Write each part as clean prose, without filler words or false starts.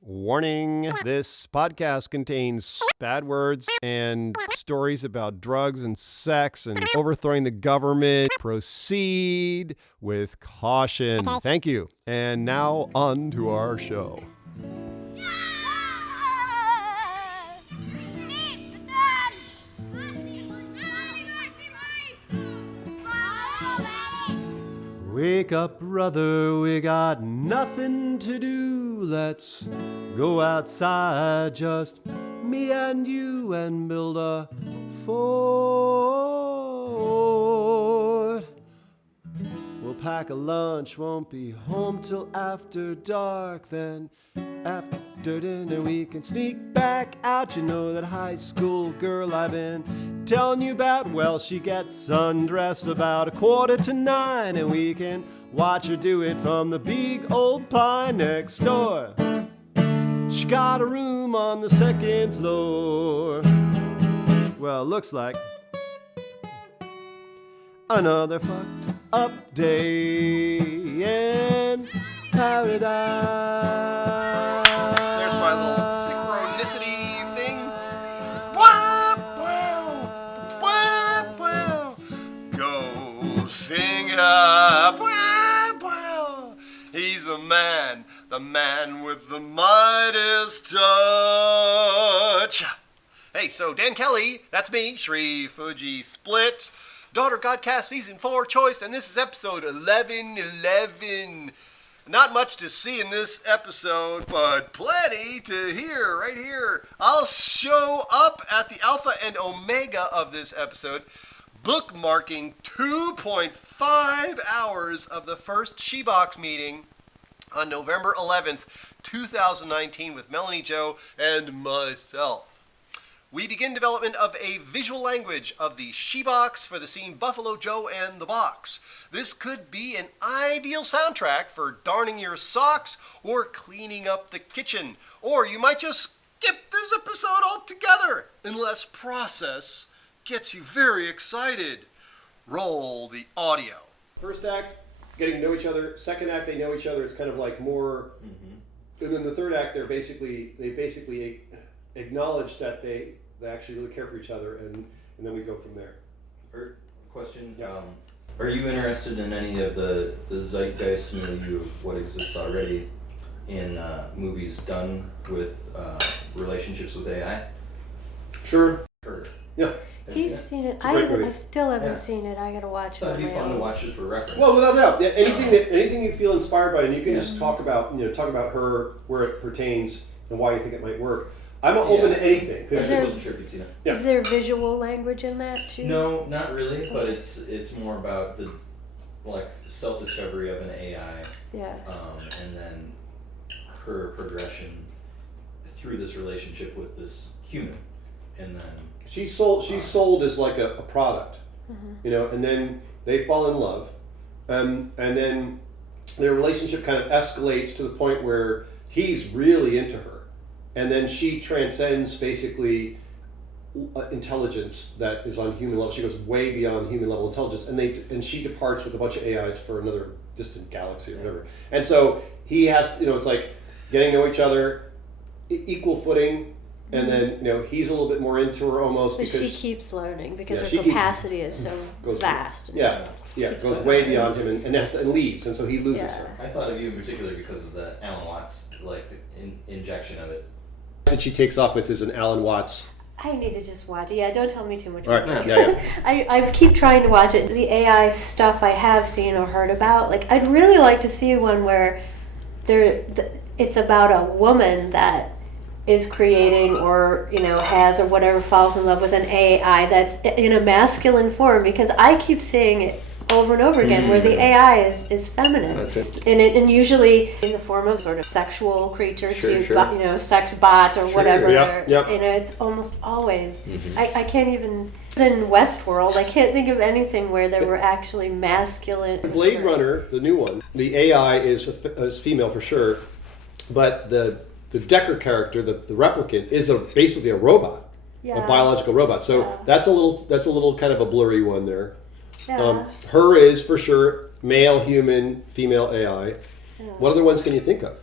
Warning, this podcast contains bad words and stories about drugs and sex and overthrowing the government. Proceed with caution. Thank you. And now on to our show. Wake up, brother, we got nothing to do. Let's go outside, just me and you, and build a fort. We'll pack a lunch, won't be home till after dark. Then after dinner we can sneak back out. You know that high school girl I've been telling you about? Well, she gets undressed about 8:45, and we can watch her do it from the big old pine next door. She got a room on the second floor. Well, looks like another fucked up day in paradise. There's my little synchronicity thing. Wow, wow, wow, wow. Goldfinger. Wow, wow. He's a man, the man with the Midas touch. Hey, so Dan Kelly, that's me, Shri Fuji Split. Daughter Godcast Season 4 choice, and this is episode 1111. Not much to see in this episode, but plenty to hear right here. I'll show up at the alpha and omega of this episode, bookmarking 2.5 hours of the first SheBox meeting on November 11th, 2019 with Melanie Jo and myself. We begin development of a visual language of the SheBox for the scene Buffalo Joe and the Box. This could be an ideal soundtrack for darning your socks or cleaning up the kitchen. Or you might just skip this episode altogether, unless process gets you very excited. Roll the audio. First act, getting to know each other. Second act, they know each other. It's kind of like more. And then the third act, they basically acknowledge that they actually really care for each other, and then we go from there. Question, are you interested in any of the zeitgeist milieu of what exists already in movies done with relationships with AI? Sure. Yeah. He's seen it. movie. I still haven't seen it. I gotta watch it. It'd be fun to watch just for reference. Well, without doubt, yeah, anything you feel inspired by, and you can just talk about her where it pertains and why you think it might work. I'm open to anything. I wasn't sure if you'd seen it. Yeah. Is there visual language in that too? No, not really, but it's more about the self-discovery of an AI. Yeah. And then her progression through this relationship with this human, and then She's sold as like a product, and then they fall in love, and then their relationship kind of escalates to the point where he's really into her. And then she transcends basically intelligence that is on human level. She goes way beyond human level intelligence, and she departs with a bunch of AIs for another distant galaxy or whatever. And so he has, it's like getting to know each other, equal footing, and then he's a little bit more into her almost But because she keeps learning because her she capacity is so goes vast. And goes way beyond him and leaves, and so he loses her. I thought of you in particular because of the Alan Watts injection of it. That she takes off with is an Alan Watts. I need to just watch it. Yeah, don't tell me too much. All right. Yeah. I keep trying to watch it. The AI stuff I have seen or heard about, I'd really like to see one where it's about a woman that is creating or has or whatever falls in love with an AI that's in a masculine form, because I keep seeing it over and over again where the AI is feminine. That's it. And usually in the form of sort of sexual creature sex bot or whatever. Yep. It's almost always. I can't even in Westworld. I can't think of anything where there were actually masculine. Blade Runner, the new one, the AI is female for sure, but the Decker character, the replicant, is basically a robot, a biological robot. So that's a little kind of a blurry one there. Yeah. Her is for sure male human, female AI. Yeah. What other ones can you think of?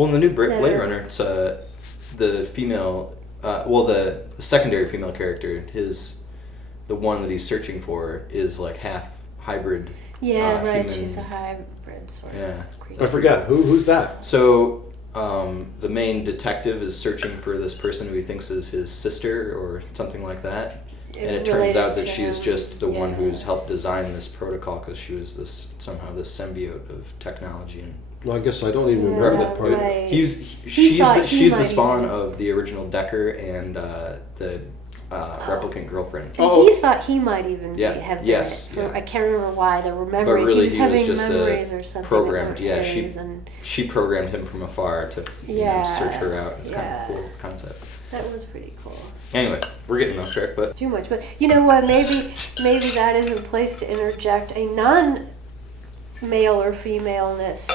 Well, in the new Blade Never. Runner, it's the female, the secondary female character, the one that he's searching for is like half hybrid. Yeah, right. Human. She's a hybrid sort Yeah. of creature. I forget who's that. So the main detective is searching for this person who he thinks is his sister or something like that. And it turns out that she is just the one who's helped design this protocol because she was somehow this symbiote of technology. And Well, I guess I don't even remember that part. Right. She's the spawn even- of the original Decker and the replicant girlfriend. Oh. He thought he might even have done yes, it. For, yeah. I can't remember why. There were memories. But really, he was having just memories or something. programmed. that Yeah, were his, and she programmed him from afar to search her out. It's kind of a cool concept. that was pretty cool. Anyway, we're getting off track, but Too much, but you know what? Maybe that is a place to interject a non-male or femaleness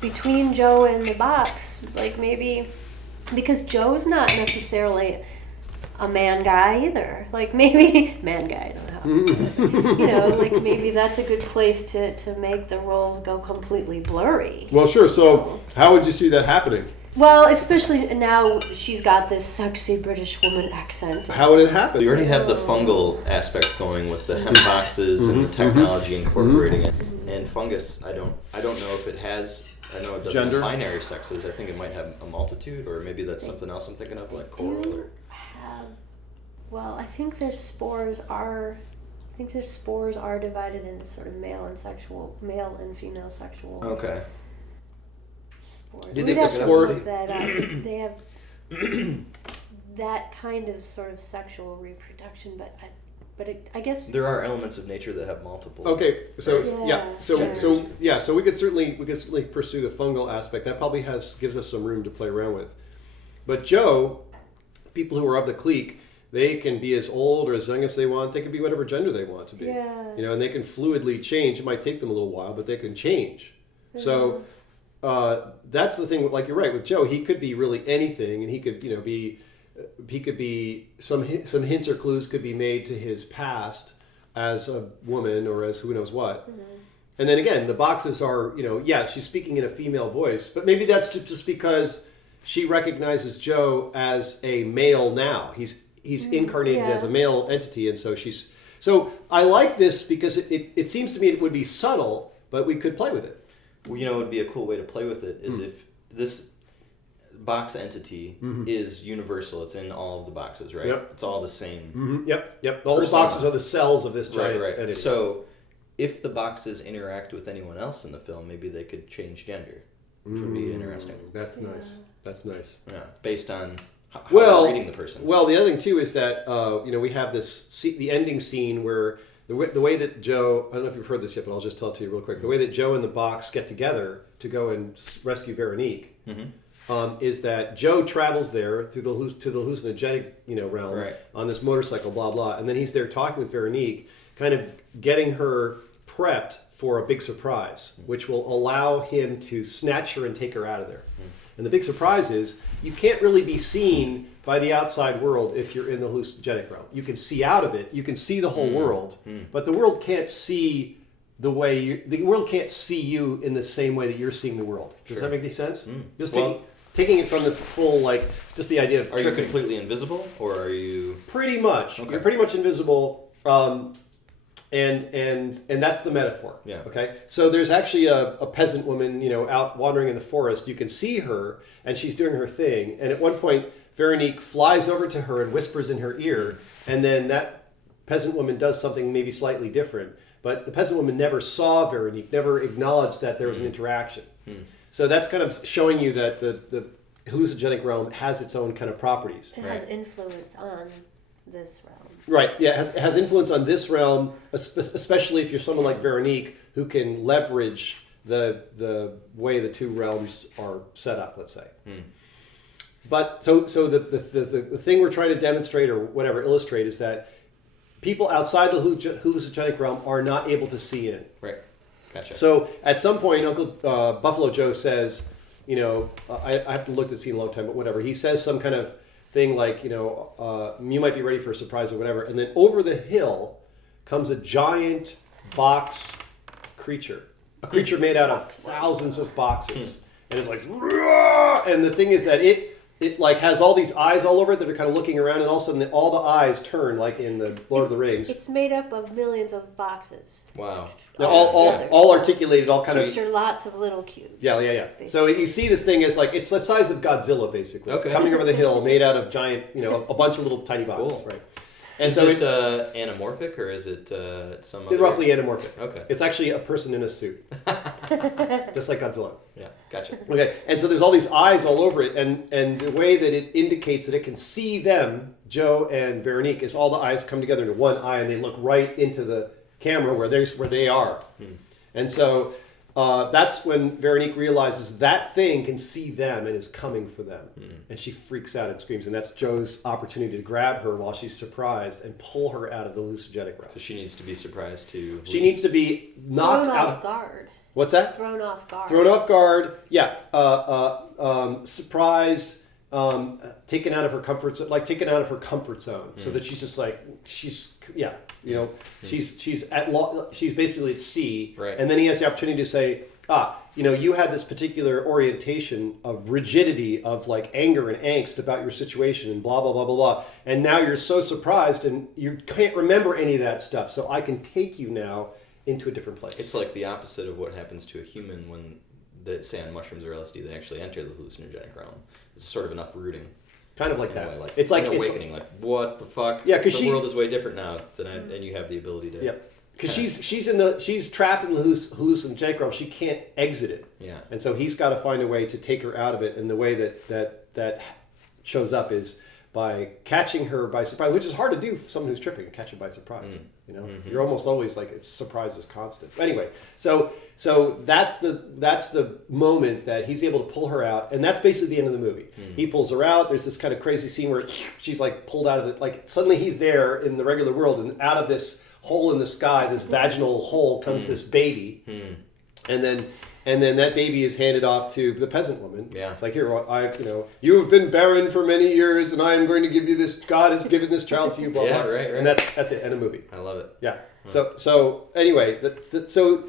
between Joe and the box. Like maybe because Joe's not necessarily a man guy either. Like maybe man guy. I don't know. Like maybe that's a good place to make the roles go completely blurry. Well, sure. So, how would you see that happening? Well, especially now she's got this sexy British woman accent. How would it happen? we already have the fungal aspect going with the hemp boxes and the technology incorporating it. And fungus, I don't know if it has. I know it doesn't Gender? have binary sexes. I think it might have a multitude, or maybe that's something else I'm thinking of, like coral. Or Well, I think their spores are divided into sort of male and female sexual okay. spores. Do you We'd think the have to spore- look that up. They have that kind of sort of sexual reproduction, but I guess There are elements of nature that have multiple. Okay, so Yeah. so we could certainly pursue the fungal aspect. That probably gives us some room to play around with. But Joe, people who are of the clique, they can be as old or as young as they want. They can be whatever gender they want to be. Yeah. You know, and they can fluidly change. It might take them a little while, but they can change. So that's the thing. Like you're right with Joe, he could be really anything, and he could be. He could be some hints or clues could be made to his past as a woman or as who knows what. And then again, the boxes are, she's speaking in a female voice, but maybe that's just because she recognizes Joe as a male now. He's incarnated as a male entity, and so I like this because it seems to me it would be subtle, but we could play with it. Well, it would be a cool way to play with it is if this box entity is universal. It's in all of the boxes, right? Yep. It's all the same. Yep. All the boxes are the cells of this giant Right. entity. So if the boxes interact with anyone else in the film, maybe they could change gender, which would be interesting. That's nice. That's nice. Yeah, based on how Well, they're reading the person. Well, the other thing too is that we have the ending scene where the way that Joe, I don't know if you've heard this yet, but I'll just tell it to you real quick. The way that Joe and the box get together to go and rescue Veronique is that Joe travels there to the hallucinogenic realm on this motorcycle, blah blah, and then he's there talking with Veronique, kind of getting her prepped for a big surprise, which will allow him to snatch her and take her out of there. And the big surprise is you can't really be seen by the outside world if you're in the hallucinogenic realm. You can see out of it, you can see the whole world, but the world can't see the world can't see you in the same way that you're seeing the world. Does that make any sense? Just taking it from the full, just the idea of Are you tripping. completely invisible, or are you? Pretty much. Okay. You're pretty much invisible, and that's the metaphor. Yeah. Okay. So there's actually a peasant woman, out wandering in the forest. You can see her, and she's doing her thing. And at one point, Veronique flies over to her and whispers in her ear, and then that peasant woman does something maybe slightly different. But the peasant woman never saw Veronique, never acknowledged that there was an interaction. So that's kind of showing you that the hallucinogenic realm has its own kind of properties. it has influence on this realm. Right, yeah, it has influence on this realm, especially if you're someone like Veronique who can leverage the way the two realms are set up, let's say. But so the thing we're trying to demonstrate or whatever, illustrate is that people outside the hallucinogenic realm are not able to see in. Right. Gotcha. So at some point, Uncle Buffalo Joe says, I have to look at the scene a long time, but whatever. He says some kind of thing like, you might be ready for a surprise or whatever. And then over the hill comes a giant box creature. A creature made out of thousands of boxes. And it's like, "Roar!" and the thing is that it like has all these eyes all over it that are kind of looking around, and all of a sudden all the eyes turn like in the Lord of the Rings. It's made up of millions of boxes. Wow. They're all articulated, all kind of. Which are lots of little cubes. Yeah. So you see this thing as like it's the size of Godzilla, basically, Okay. coming over the hill, made out of giant, a bunch of little tiny boxes, Cool. right? And Is so it anamorphic or is it some other... it's roughly anamorphic. Okay. It's actually a person in a suit, just like Godzilla. Yeah, gotcha. Okay, and so there's all these eyes all over it, and the way that it indicates that it can see them, Joe and Veronique, is all the eyes come together into one eye, and they look right into the camera where they are. And so that's when Veronique realizes that thing can see them and is coming for them. And she freaks out and screams, and that's Joe's opportunity to grab her while she's surprised and pull her out of the hallucinogenic realm. So she needs to be surprised to... She needs to be knocked Thrown out. off guard. What's that? Thrown off guard. Thrown off guard, yeah. Surprised, taken out of her comfort zone, so that she's just like she's basically at sea, Right. and then he has the opportunity to say, you had this particular orientation of rigidity, of like anger and angst about your situation, and blah blah blah blah blah, and now you're so surprised and you can't remember any of that stuff, so I can take you now into a different place. It's like the opposite of what happens to a human when, say on mushrooms or LSD, they actually enter the hallucinogenic realm. It's sort of an uprooting. Kind of like in a that. way, like It's like an awakening. Like, what the fuck? Yeah, 'cause the world is way different now, and you have the ability to... Yep. Because she's trapped in the hallucinogenic realm. She can't exit it. Yeah. And so he's got to find a way to take her out of it. And the way that shows up is by catching her by surprise, which is hard to do for someone who's tripping, catch her by surprise. You're almost always like, it's surprise is constant. Anyway, so that's the moment that he's able to pull her out, and that's basically the end of the movie. He pulls her out. There's this kind of crazy scene where she's like pulled out of it. Like suddenly he's there in the regular world, and out of this hole in the sky, this vaginal hole, comes this baby, and then that baby is handed off to the peasant woman. Yeah. It's like, here, you have been barren for many years, and I am going to give you this. God has given this child to you. Blah Yeah, blah. right. And that's it. End of movie. I love it. Yeah. So anyway, so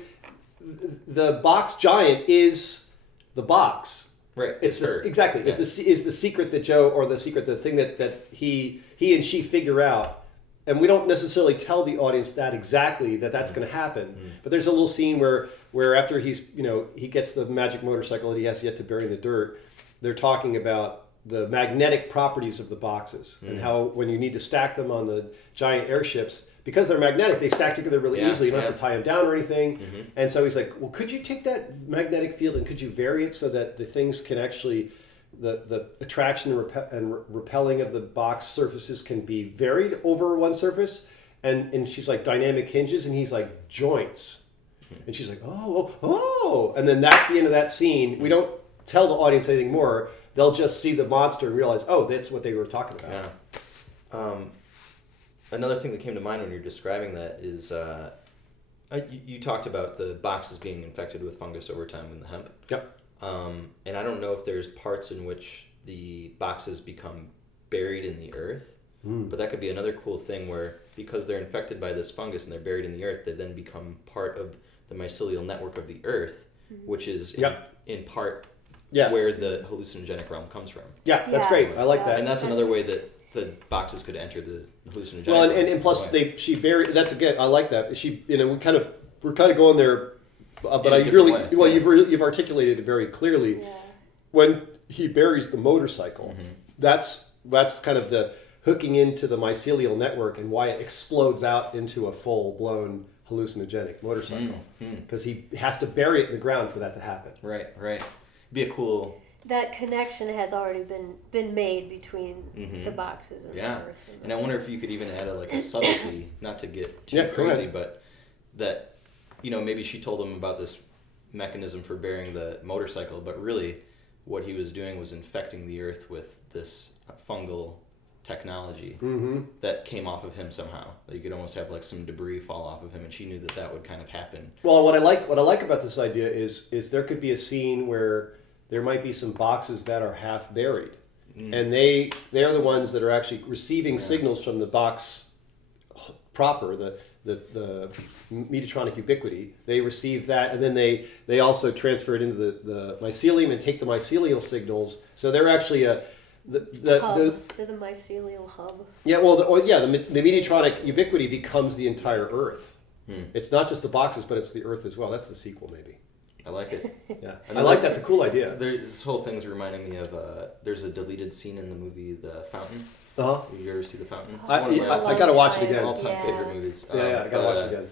the box giant is the box. Right. It's her. exactly. Yeah. Is the secret that Joe, or the thing that he and she figure out. And we don't necessarily tell the audience that exactly that's going to happen. But there's a little scene where after he gets the magic motorcycle that he has yet to bury in the dirt, they're talking about the magnetic properties of the boxes and how when you need to stack them on the giant airships, because they're magnetic, they stack together really easily. You don't have to tie them down or anything. And so he's like, well, could you take that magnetic field and could you vary it so that the things can actually... The attraction and repelling of the box surfaces can be varied over one surface, and she's like dynamic hinges, and he's like joints, and she's like oh, and then that's the end of that scene. We don't tell the audience anything more. They'll just see the monster and realize, oh, that's what they were talking about. Yeah. Another thing that came to mind when you're describing that is you talked about the boxes being infected with fungus over time in the hemp. Yep. And I don't know if there's parts in which the boxes become buried in the earth, but that could be another cool thing where, because they're infected by this fungus and they're buried in the earth, they then become part of the mycelial network of the earth, which is in part where the hallucinogenic realm comes from. Yeah, that's great. I like that. And that's another way that the boxes could enter the hallucinogenic Well, realm. and plus she buried. That's again, I like that. We're kind of going there. But I really, way. You've articulated it very clearly. Yeah. When he buries the motorcycle, that's kind of the hooking into the mycelial network and why it explodes out into a full-blown hallucinogenic motorcycle. Because he has to bury it in the ground for that to happen. Right. Be a cool... That connection has already been made between the boxes of the earth. And I wonder if you could even add a subtlety, not to get too crazy, but that... maybe she told him about this mechanism for burying the motorcycle, but really what he was doing was infecting the earth with this fungal technology that came off of him somehow. That you could almost have like some debris fall off of him, and she knew that would kind of happen. Well, what I like about this idea is there could be a scene where there might be some boxes that are half buried, and they're the ones that are actually receiving signals from the box proper, the Mediatronic ubiquity. They receive that, and then they also transfer it into the mycelium and take the mycelial signals. So they're actually they're the mycelial hub. Yeah, well, the Mediatronic ubiquity becomes the entire Earth. It's not just the boxes, but it's the Earth as well. That's the sequel, maybe. I like it. Yeah, I like that's a cool idea. This whole thing's reminding me of there's a deleted scene in the movie The Fountain. You ever see The Fountain? It's one of my I gotta watch it again. all-time favorite movies. Yeah, I gotta watch it again.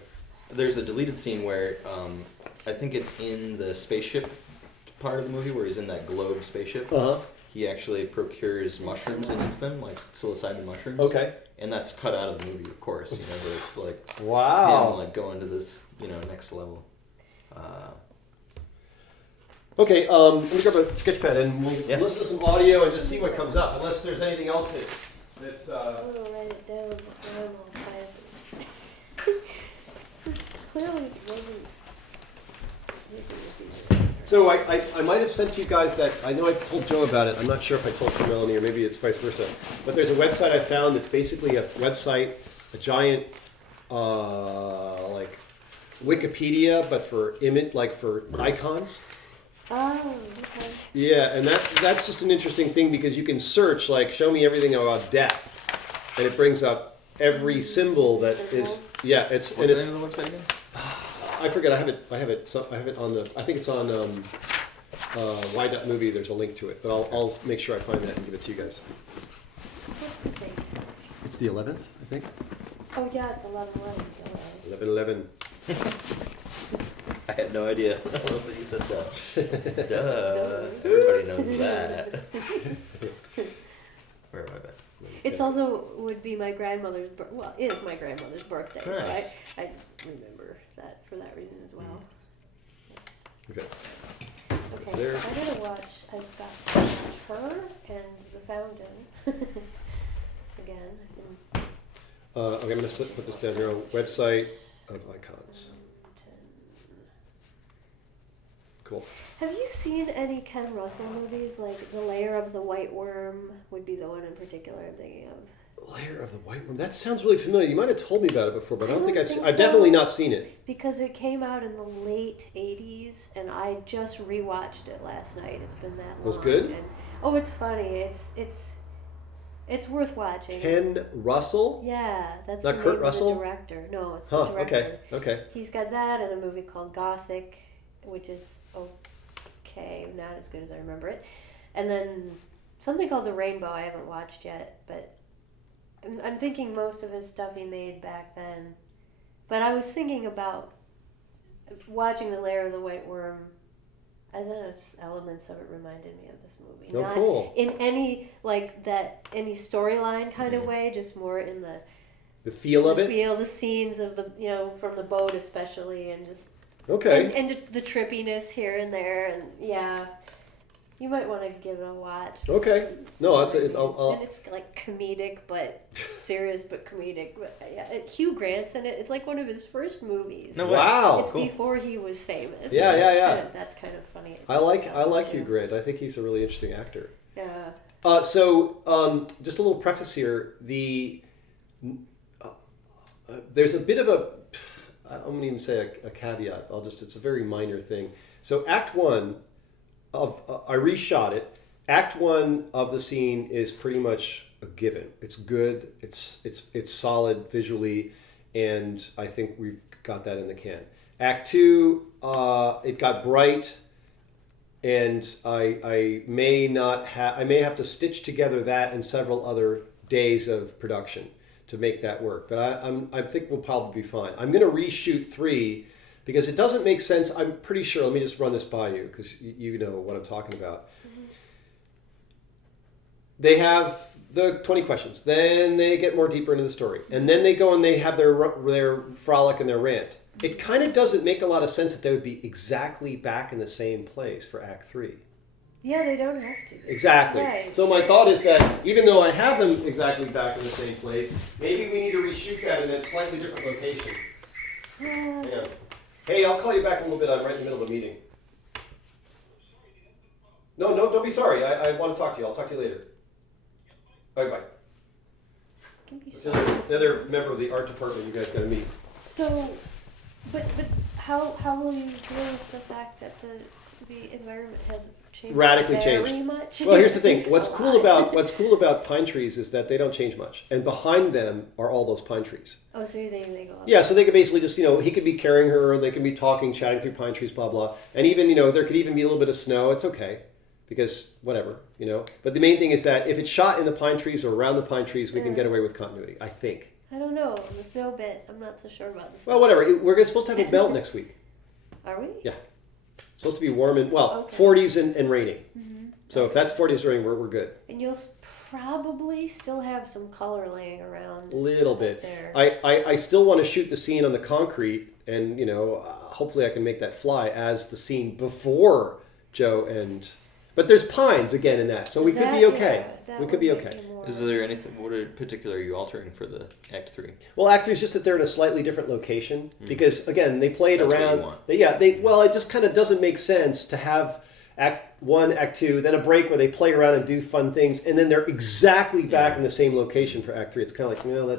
There's a deleted scene where I think it's in the spaceship part of the movie where he's in that globe spaceship. He actually procures mushrooms and eats them, like psilocybin mushrooms. Okay. And that's cut out of the movie, of course. But it's like wow, him like going to this next level. Okay, let me grab a sketch pad and we'll listen to some audio and just see what comes up. Unless there's anything else that's. I'm gonna write it down before I'm all tired. This is clearly wasn't. So I might have sent you guys that. I know I told Joe about it. I'm not sure if I told Melanie or maybe it's vice versa. But there's a website I found that's basically a website, a giant, like Wikipedia, but for for icons. Oh, okay. Yeah, and that's just an interesting thing because you can search like show me everything about death, and it brings up every symbol that is. Yeah, it's. What's the name of the website again? I forget. I have it on the. I think it's on Y.movie. There's a link to it, but I'll make sure I find that and give it to you guys. What's the date? It's the 11th, I think. Oh yeah, it's 11/11. 11/11. I had no idea. I love that you said that. Duh. Everybody knows that. Where am I back? It's also would be my grandmother's. It is my grandmother's birthday, Nice. so I remember that for that reason as well. Okay. Okay, There. so I gotta watch. I've got to watch her and The Fountain again. Okay, I'm gonna put this down here on website of icons. Cool. Have you seen any Ken Russell movies? Like The Lair of the White Worm would be the one in particular I'm thinking of. Lair of the White Worm. That sounds really familiar. You might have told me about it before, but I don't think I've think I've so. definitely not seen it. Because it came out in the late 80s, and I just rewatched it last night. It's been that long. Was good? And, it's funny. It's worth watching. Ken Russell? Yeah, that's Not the Kurt name Russell? of the director. No, it's the director. Okay. He's got that and a movie called Gothic, which is okay, not as good as I remember it. And then something called The Rainbow I haven't watched yet, but I'm thinking most of his stuff he made back then. But I was thinking about watching The Lair of the White Worm. I don't know, just elements of it reminded me of this movie. Oh, Not cool. in any any storyline kind of way, just more in The feel of it? the scenes of the from the boat especially, and just Okay. and the trippiness here and there, and yeah, you might want to give it a watch. Okay. No, it's and it's like comedic, but serious, but comedic. But yeah, Hugh Grant's in it. It's like one of his first movies. No way. Wow. It's Cool. before he was famous. Yeah, and yeah. That's kind of funny. I like Hugh Grant. I think he's a really interesting actor. Yeah. So just a little preface here. There's a bit of a, I won't even say a caveat. It's a very minor thing. So Act 1 of, I reshot it. Act 1 of the scene is pretty much a given. It's good. It's solid visually, and I think we've got that in the can. Act 2, it got bright, and I may have to stitch together that and several other days of production to make that work. But I think we'll probably be fine. I'm going to reshoot 3 because it doesn't make sense. I'm pretty sure. Let me just run this by you because you know what I'm talking about. Mm-hmm. They have the 20 questions. Then they get more deeper into the story. And then they go and they have their frolic and their rant. It kind of doesn't make a lot of sense that they would be exactly back in the same place for Act 3. Yeah, they don't have to. Exactly. Right. So my thought is that even though I have them exactly back in the same place, maybe we need to reshoot that in a slightly different location. Yeah. Hey, I'll call you back in a little bit. I'm right in the middle of a meeting. No, don't be sorry. I want to talk to you. I'll talk to you later. Bye-bye. Can be The other member of the art department you guys got to meet. So, but how will you deal with the fact that the environment has changed Radically very changed. much? Well, here's the thing. A What's cool lot. about pine trees is that they don't change much, and behind them are all those pine trees. Oh, so you're thinking they go up? Yeah, so they could basically just, he could be carrying her, and they can be talking, chatting through pine trees, blah blah, and even there could even be a little bit of snow. It's okay, because whatever. But the main thing is that if it's shot in the pine trees or around the pine trees, we can get away with continuity. I think. I don't know. The snow bit, I'm not so sure about the snow. Well, whatever. We're supposed to have a melt next week. Are we? Yeah. It's supposed to be warm and, Okay. 40s and raining. So if that's 40s and raining, we're good. And you'll probably still have some color laying around. A little up bit. there. I still want to shoot the scene on the concrete, and, hopefully I can make that fly as the scene before Joe and... But there's pines again in that, so we could be okay. That We would could be make okay. it more- Is there anything? What in particular are you altering for the Act 3? Well, Act 3 is just that they're in a slightly different location because, again, they played That's what around. you want. It just kind of doesn't make sense to have Act 1, Act 2, then a break where they play around and do fun things, and then they're exactly back in the same location for Act 3. It's kind of like,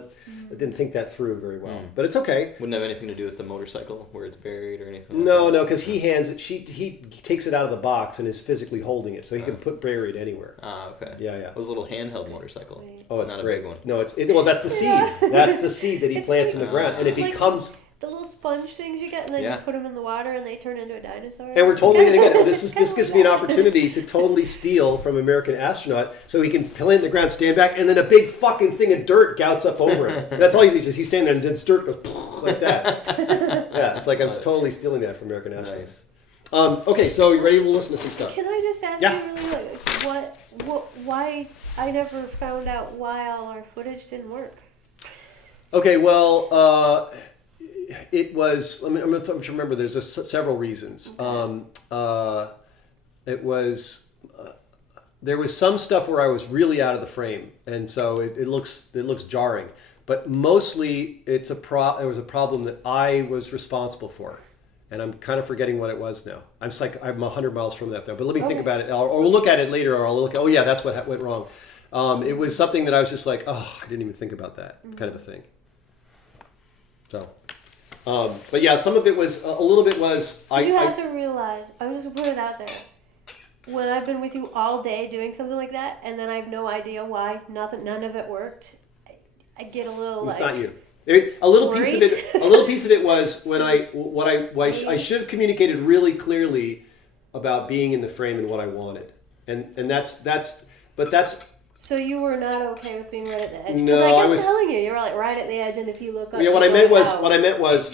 I didn't think that through very well, but it's okay. Wouldn't have anything to do with the motorcycle where it's buried or anything. No, because he hands it. He takes it out of the box and is physically holding it, so he can put bury it anywhere. Ah, okay. Yeah. It was a little handheld motorcycle. Right. Oh, it's Not great. a big one. No, well, that's the seed. That's the seed that he It's plants like- in the ground, and it like- becomes. The little sponge things you get, and then Yeah. you put them in the water, and they turn into a dinosaur. And we're totally going to get this Kinda gives like me an that. opportunity to totally steal from American Astronaut, so he can plant in the ground, stand back, and then a big fucking thing of dirt gouts up over him. That's all he sees. He's standing there, and then dirt goes like that. Yeah, it's like I was totally stealing that from American Astronaut. Nice. Okay, so you ready? We'll listen to some stuff. Can I just ask Yeah. you really, why I never found out why all our footage didn't work? Okay, well, it was. I'm going to remember. There's several reasons. It was. There was some stuff where I was really out of the frame, and so it looks jarring. But mostly, there was a problem that I was responsible for, and I'm kind of forgetting what it was now. I'm 100 miles from that though. But let me think about it, or we'll look at it later, or I'll look. Oh yeah, that's what went wrong. It was something that I was just like, oh, I didn't even think about that kind of a thing. So, but yeah, some of it was a little bit was. You have to realize, I'm just gonna put it out there. When I've been with you all day doing something like that, and then I have no idea why none of it worked, I get a little It's like. not you. A little piece of Worried? it. A little piece of it was when I should have communicated really clearly about being in the frame and what I wanted, and that's. So you were not okay with being right at the edge? No, I I kept was- telling you were like right at the edge, and if you look up, Yeah, you what I go meant out. was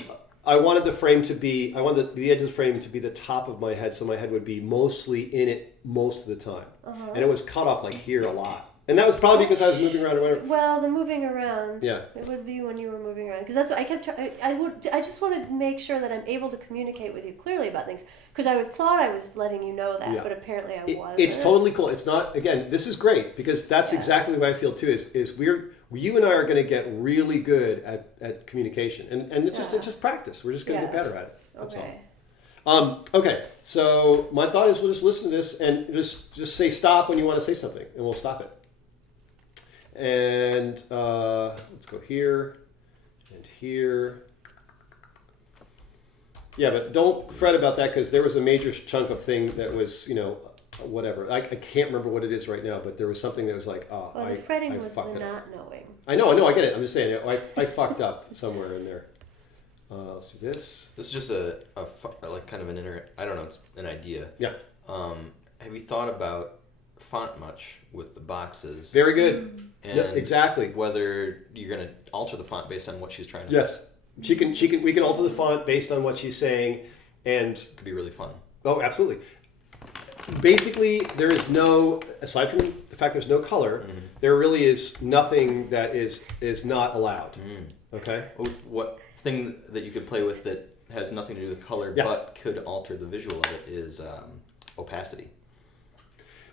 I wanted the frame to be. I wanted the edge of the frame to be the top of my head, so my head would be mostly in it most of the time, and it was cut off like here a lot. And that was probably because I was moving around or whatever. Well, the moving around. Yeah. It would be when you were moving around, because that's what I kept. I just wanted to make sure that I'm able to communicate with you clearly about things, because I thought I was letting you know that, Yeah. but apparently I wasn't. It's totally cool. It's not, again, this is great because that's exactly the way I feel too, is you and I are going to get really good at communication. And it's just practice. We're just going to get better at it. That's all. Okay, so my thought is we'll just listen to this and just say stop when you want to say something, and we'll stop it. And let's go here and here. Yeah, but don't fret about that because there was a major chunk of thing that was, whatever. I can't remember what it is right now, but there was something that was like, Well, the fretting was the fucked it up. not knowing. I know, I get it. I'm just saying, I fucked up somewhere in there. Let's do this. This is just like kind of I don't know, it's an idea. Yeah. Have you thought about font much with the boxes? Very good. And Yep, exactly. whether you're going to alter the font based on what she's trying to do. Yes. We can alter the font based on what she's saying, and It could be really fun. oh, absolutely. Basically, there is no, aside from the fact there's no color, there really is nothing that is not allowed. Okay? What thing that you could play with that has nothing to do with color but could alter the visual of it is opacity.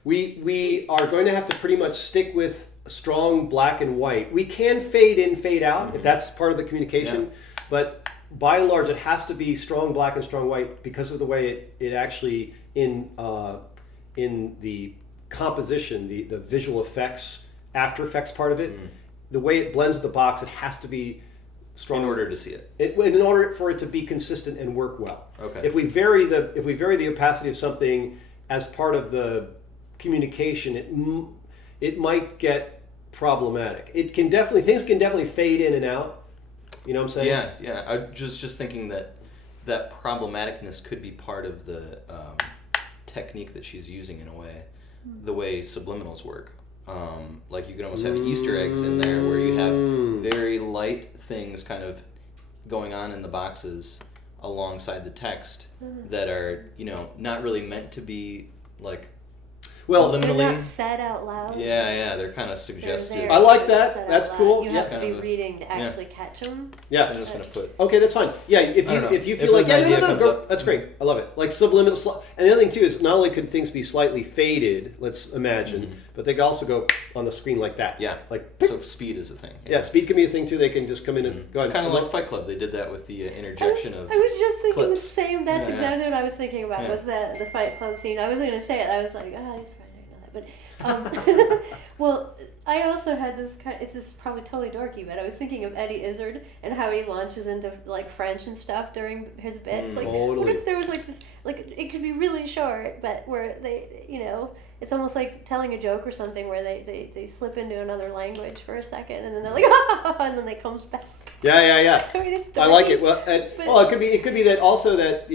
We are going to have to pretty much stick with strong black and white. We can fade in, fade out if that's part of the communication, but by and large, it has to be strong black and strong white because of the way it actually in the composition, the visual effects, After Effects part of it, the way it blends with the box, it has to be strong in order to see it. in order for it to be consistent and work well. Okay. If we vary the opacity of something as part of the communication, it might get problematic. Things can definitely fade in and out. You know what I'm saying? Yeah. I was just thinking that problematicness could be part of the technique that she's using in a way, the way subliminals work. Like you can almost have Easter eggs in there where you have very light things kind of going on in the boxes alongside the text that are, not really meant to be like Well, They're liminally. not said out loud. Yeah, they're kind of suggestive. They're I like there, that. said out That's loud. cool. You Yeah. have to be Kind of a- reading to actually catch them. Yeah. I'm just gonna put. Okay, that's fine. Yeah, if I don't know. you If feel like an idea no, comes go, up- that's great. I love it. Like subliminal. And the other thing too is not only could things be slightly faded, let's imagine, but they could also go on the screen like that. Yeah. Like So speed is a thing. yeah, speed can be a thing too. They can just come in and go ahead. Kind of like Fight Club. They did that with the interjection of. I was just thinking clips. the same. That's Yeah, exactly what I was thinking about. Yeah. Was the Fight Club scene? I wasn't gonna say it. I was like, oh, he's probably not gonna know that. But well, I also had this kind. This is probably totally dorky, but I was thinking of Eddie Izzard and how he launches into like French and stuff during his bits. Like, what Totally. if there was like this? Like, it could be really short, but where they, it's almost like telling a joke or something where they slip into another language for a second, and then they're like, and then they comes back. Yeah. I mean, it's I like dorky, it. Well, but- it could be that also that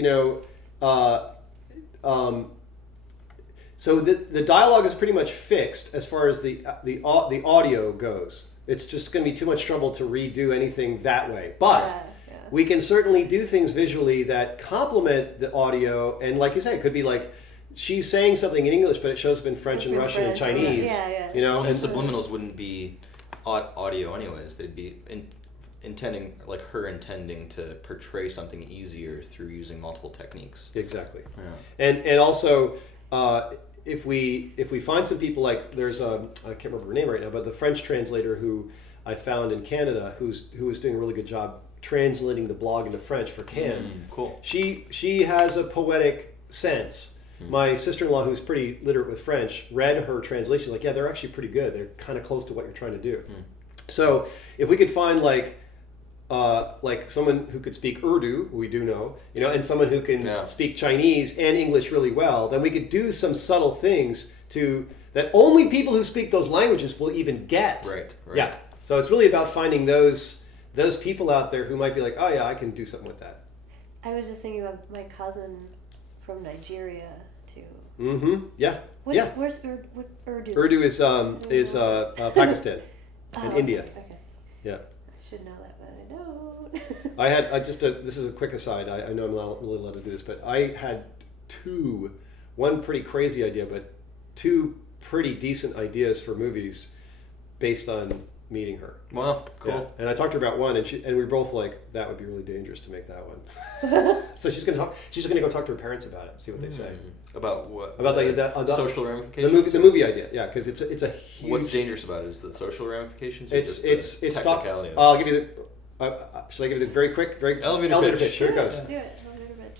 so the dialogue is pretty much fixed as far as the audio goes. It's just going to be too much trouble to redo anything that way. But Yeah. we can certainly do things visually that complement the audio. And like you say, it could be like she's saying something in English, but it shows up in French and In Russian and French, Chinese. yeah. And And subliminals wouldn't be audio anyways. They'd be intending to portray something easier through using multiple techniques. exactly. Yeah. And also, if we find some people like there's I can't remember her name right now, but the French translator who I found in Canada who was doing a really good job translating the blog into French for Cannes. Cool. She has a poetic sense. My sister-in-law, who's pretty literate with French, read her translation. Like, yeah, they're actually pretty good. They're kind of close to what you're trying to do. So if we could find like someone who could speak Urdu, we do know, and someone who can speak Chinese and English really well, then we could do some subtle things that only people who speak those languages will even get. Right. Yeah. So it's really about finding those people out there who might be like, oh yeah, I can do something with that. I was just thinking about my cousin from Nigeria too. Mm-hmm. Yeah. Where's Urdu? Urdu is Pakistan and Oh, India. Okay. Yeah. I should know that, but I don't. I had this is a quick aside. I know I'm not really allowed to do this, but I had one pretty crazy idea, but two pretty decent ideas for movies based on meeting her. Wow. Cool. Yeah. And I talked to her about one, and we were both like, that would be really dangerous to make that one. So she's gonna go talk to her parents about it, see what they say. About what? About the social ramifications. the movie idea, yeah, because it's a huge. What's dangerous about it? Is the social ramifications? Or It's just the technicality of it? I'll give you should I give you the very quick, Elevator pitch. Here it goes. Do it. Elevator pitch.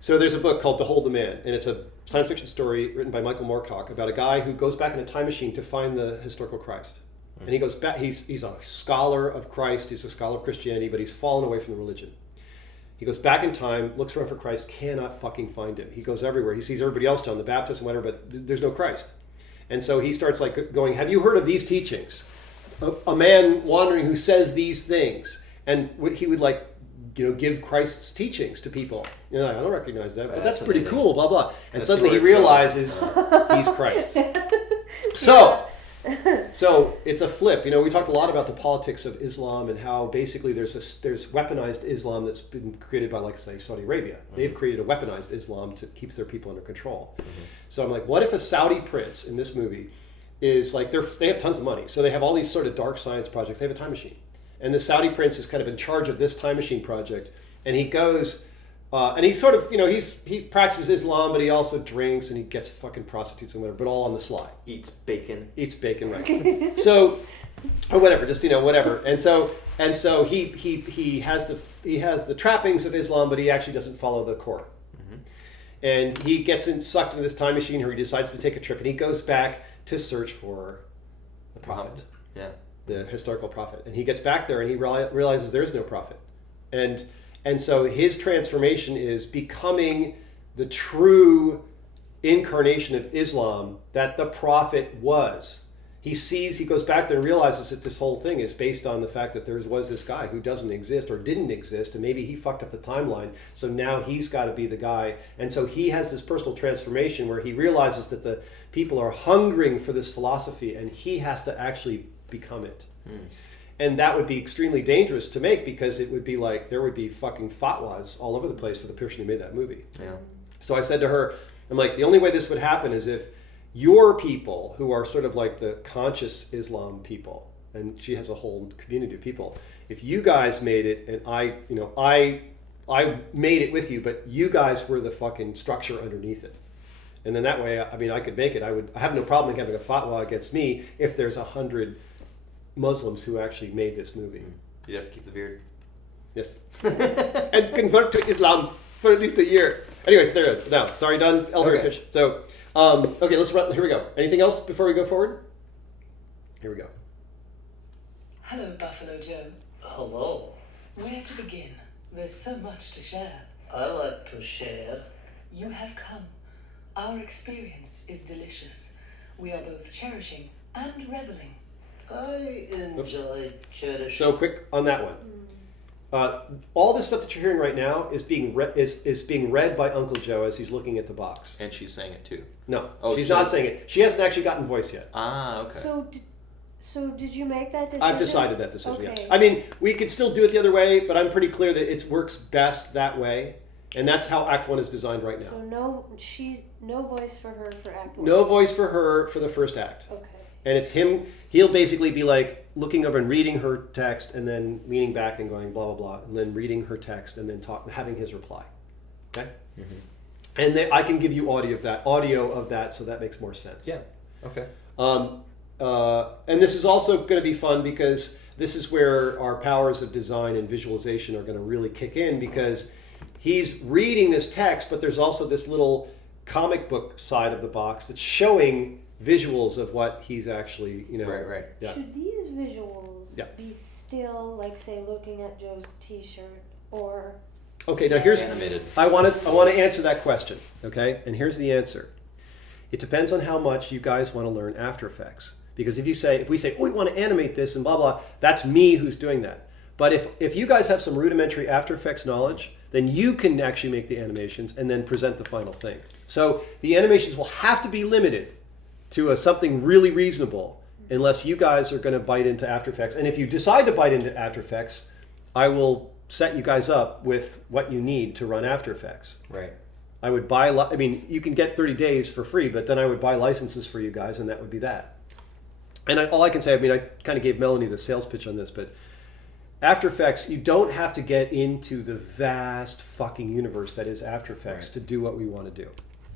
So there's a book called Behold the Man, and it's a science fiction story written by Michael Moorcock about a guy who goes back in a time machine to find the historical Christ. And he goes back, he's a scholar of Christ, he's a scholar of Christianity, but he's fallen away from the religion. He goes back in time, looks around for Christ, cannot fucking find him. He goes everywhere. He sees everybody else, John the Baptist and whatever, but there's no Christ. And so he starts like going, have you heard of these teachings? A man wandering who says these things. And he would like, give Christ's teachings to people. I don't recognize that, but that's pretty cool, blah, blah. And Let's suddenly see he where it's realizes he's Christ. So it's a flip. We talked a lot about the politics of Islam and how basically there's weaponized Islam that's been created by, like, say, Saudi Arabia. They've created a weaponized Islam to keep their people under control. So I'm like, what if a Saudi prince in this movie is like, they have tons of money. So they have all these sort of dark science projects. They have a time machine. And the Saudi prince is kind of in charge of this time machine project. And he goes, and he's sort of, he practices Islam, but he also drinks and he gets fucking prostitutes and whatever, but all on the sly. Eats bacon, right? So, or whatever, just whatever. And so he has the trappings of Islam, but he actually doesn't follow the core. And he gets sucked into this time machine, where he decides to take a trip, and he goes back to search for the prophet. Yeah. the historical prophet, and he gets back there and he realizes there is no prophet, and so his transformation is becoming the true incarnation of Islam that the prophet was. He goes back there and realizes that this whole thing is based on the fact that there was this guy who doesn't exist or didn't exist, and maybe he fucked up the timeline, so now he's got to be the guy. And so he has this personal transformation where he realizes that the people are hungering for this philosophy, and he has to actually become it. And that would be extremely dangerous to make, because it would be like there would be fucking fatwas all over the place for the person who made that movie. Yeah. So I said to her, I'm like, the only way this would happen is if your people, who are sort of like the conscious Islam people, and she has a whole community of people, if you guys made it and I made it with you, but you guys were the fucking structure underneath it. And then that way, I mean, I could make it. I have no problem having a fatwa against me if there's 100 Muslims who actually made this movie. You'd have to keep the beard. Yes. And convert to Islam for at least a year. Anyways, there it is. Now, sorry, done. Elder Okay. fish. So, okay, let's run. Here we go. Anything else before we go forward? Here we go. Hello, Buffalo Joe. Hello. Where to begin? There's so much to share. I like to share. You have come. Our experience is delicious. We are both cherishing and reveling. I enjoy cherishing. So quick on that one. All this stuff that you're hearing right now is being read by Uncle Joe as he's looking at the box. And she's saying it too. No, Oh, she's so- not saying it. She hasn't actually gotten voice yet. Ah, okay. So did you make that decision? I've decided that decision. Okay. Yeah. I mean, we could still do it the other way, but I'm pretty clear that it works best that way, and that's how Act 1 is designed right now. So no voice for her for Act 1. No voice for her for the first act. Okay. And it's him, he'll basically be like looking over and reading her text and then leaning back and going blah, blah, blah, and then reading her text and then having his reply. Okay? Mm-hmm. And then I can give you audio of that, so that makes more sense. Yeah. Okay. And this is also going to be fun, because this is where our powers of design and visualization are going to really kick in, because he's reading this text, but there's also this little comic book side of the box that's showing visuals of what he's actually, Right. Yeah. Should these visuals Yeah. be still, like, say, looking at Joe's T-shirt, or Okay, now here's Animated. I want to answer that question. Okay, and here's the answer. It depends on how much you guys want to learn After Effects. Because if we say, oh, we want to animate this and blah blah, that's me who's doing that. But if you guys have some rudimentary After Effects knowledge, then you can actually make the animations and then present the final thing. So the animations will have to be limited to something really reasonable, unless you guys are going to bite into After Effects. And if you decide to bite into After Effects, I will set you guys up with what you need to run After Effects. Right. I would buy, you can get 30 days for free, but then I would buy licenses for you guys, and that would be that. And all I can say, I kind of gave Melanie the sales pitch on this, but After Effects, you don't have to get into the vast fucking universe that is After Effects to do what we want to do.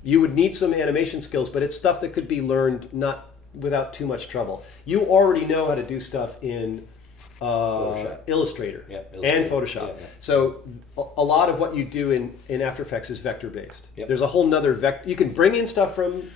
You would need some animation skills, but it's stuff that could be learned not without too much trouble. You already know how to do stuff in Illustrator and Photoshop. Yeah. So a lot of what you do in After Effects is vector based. Yep. There's a whole nother vector. You can bring in stuff from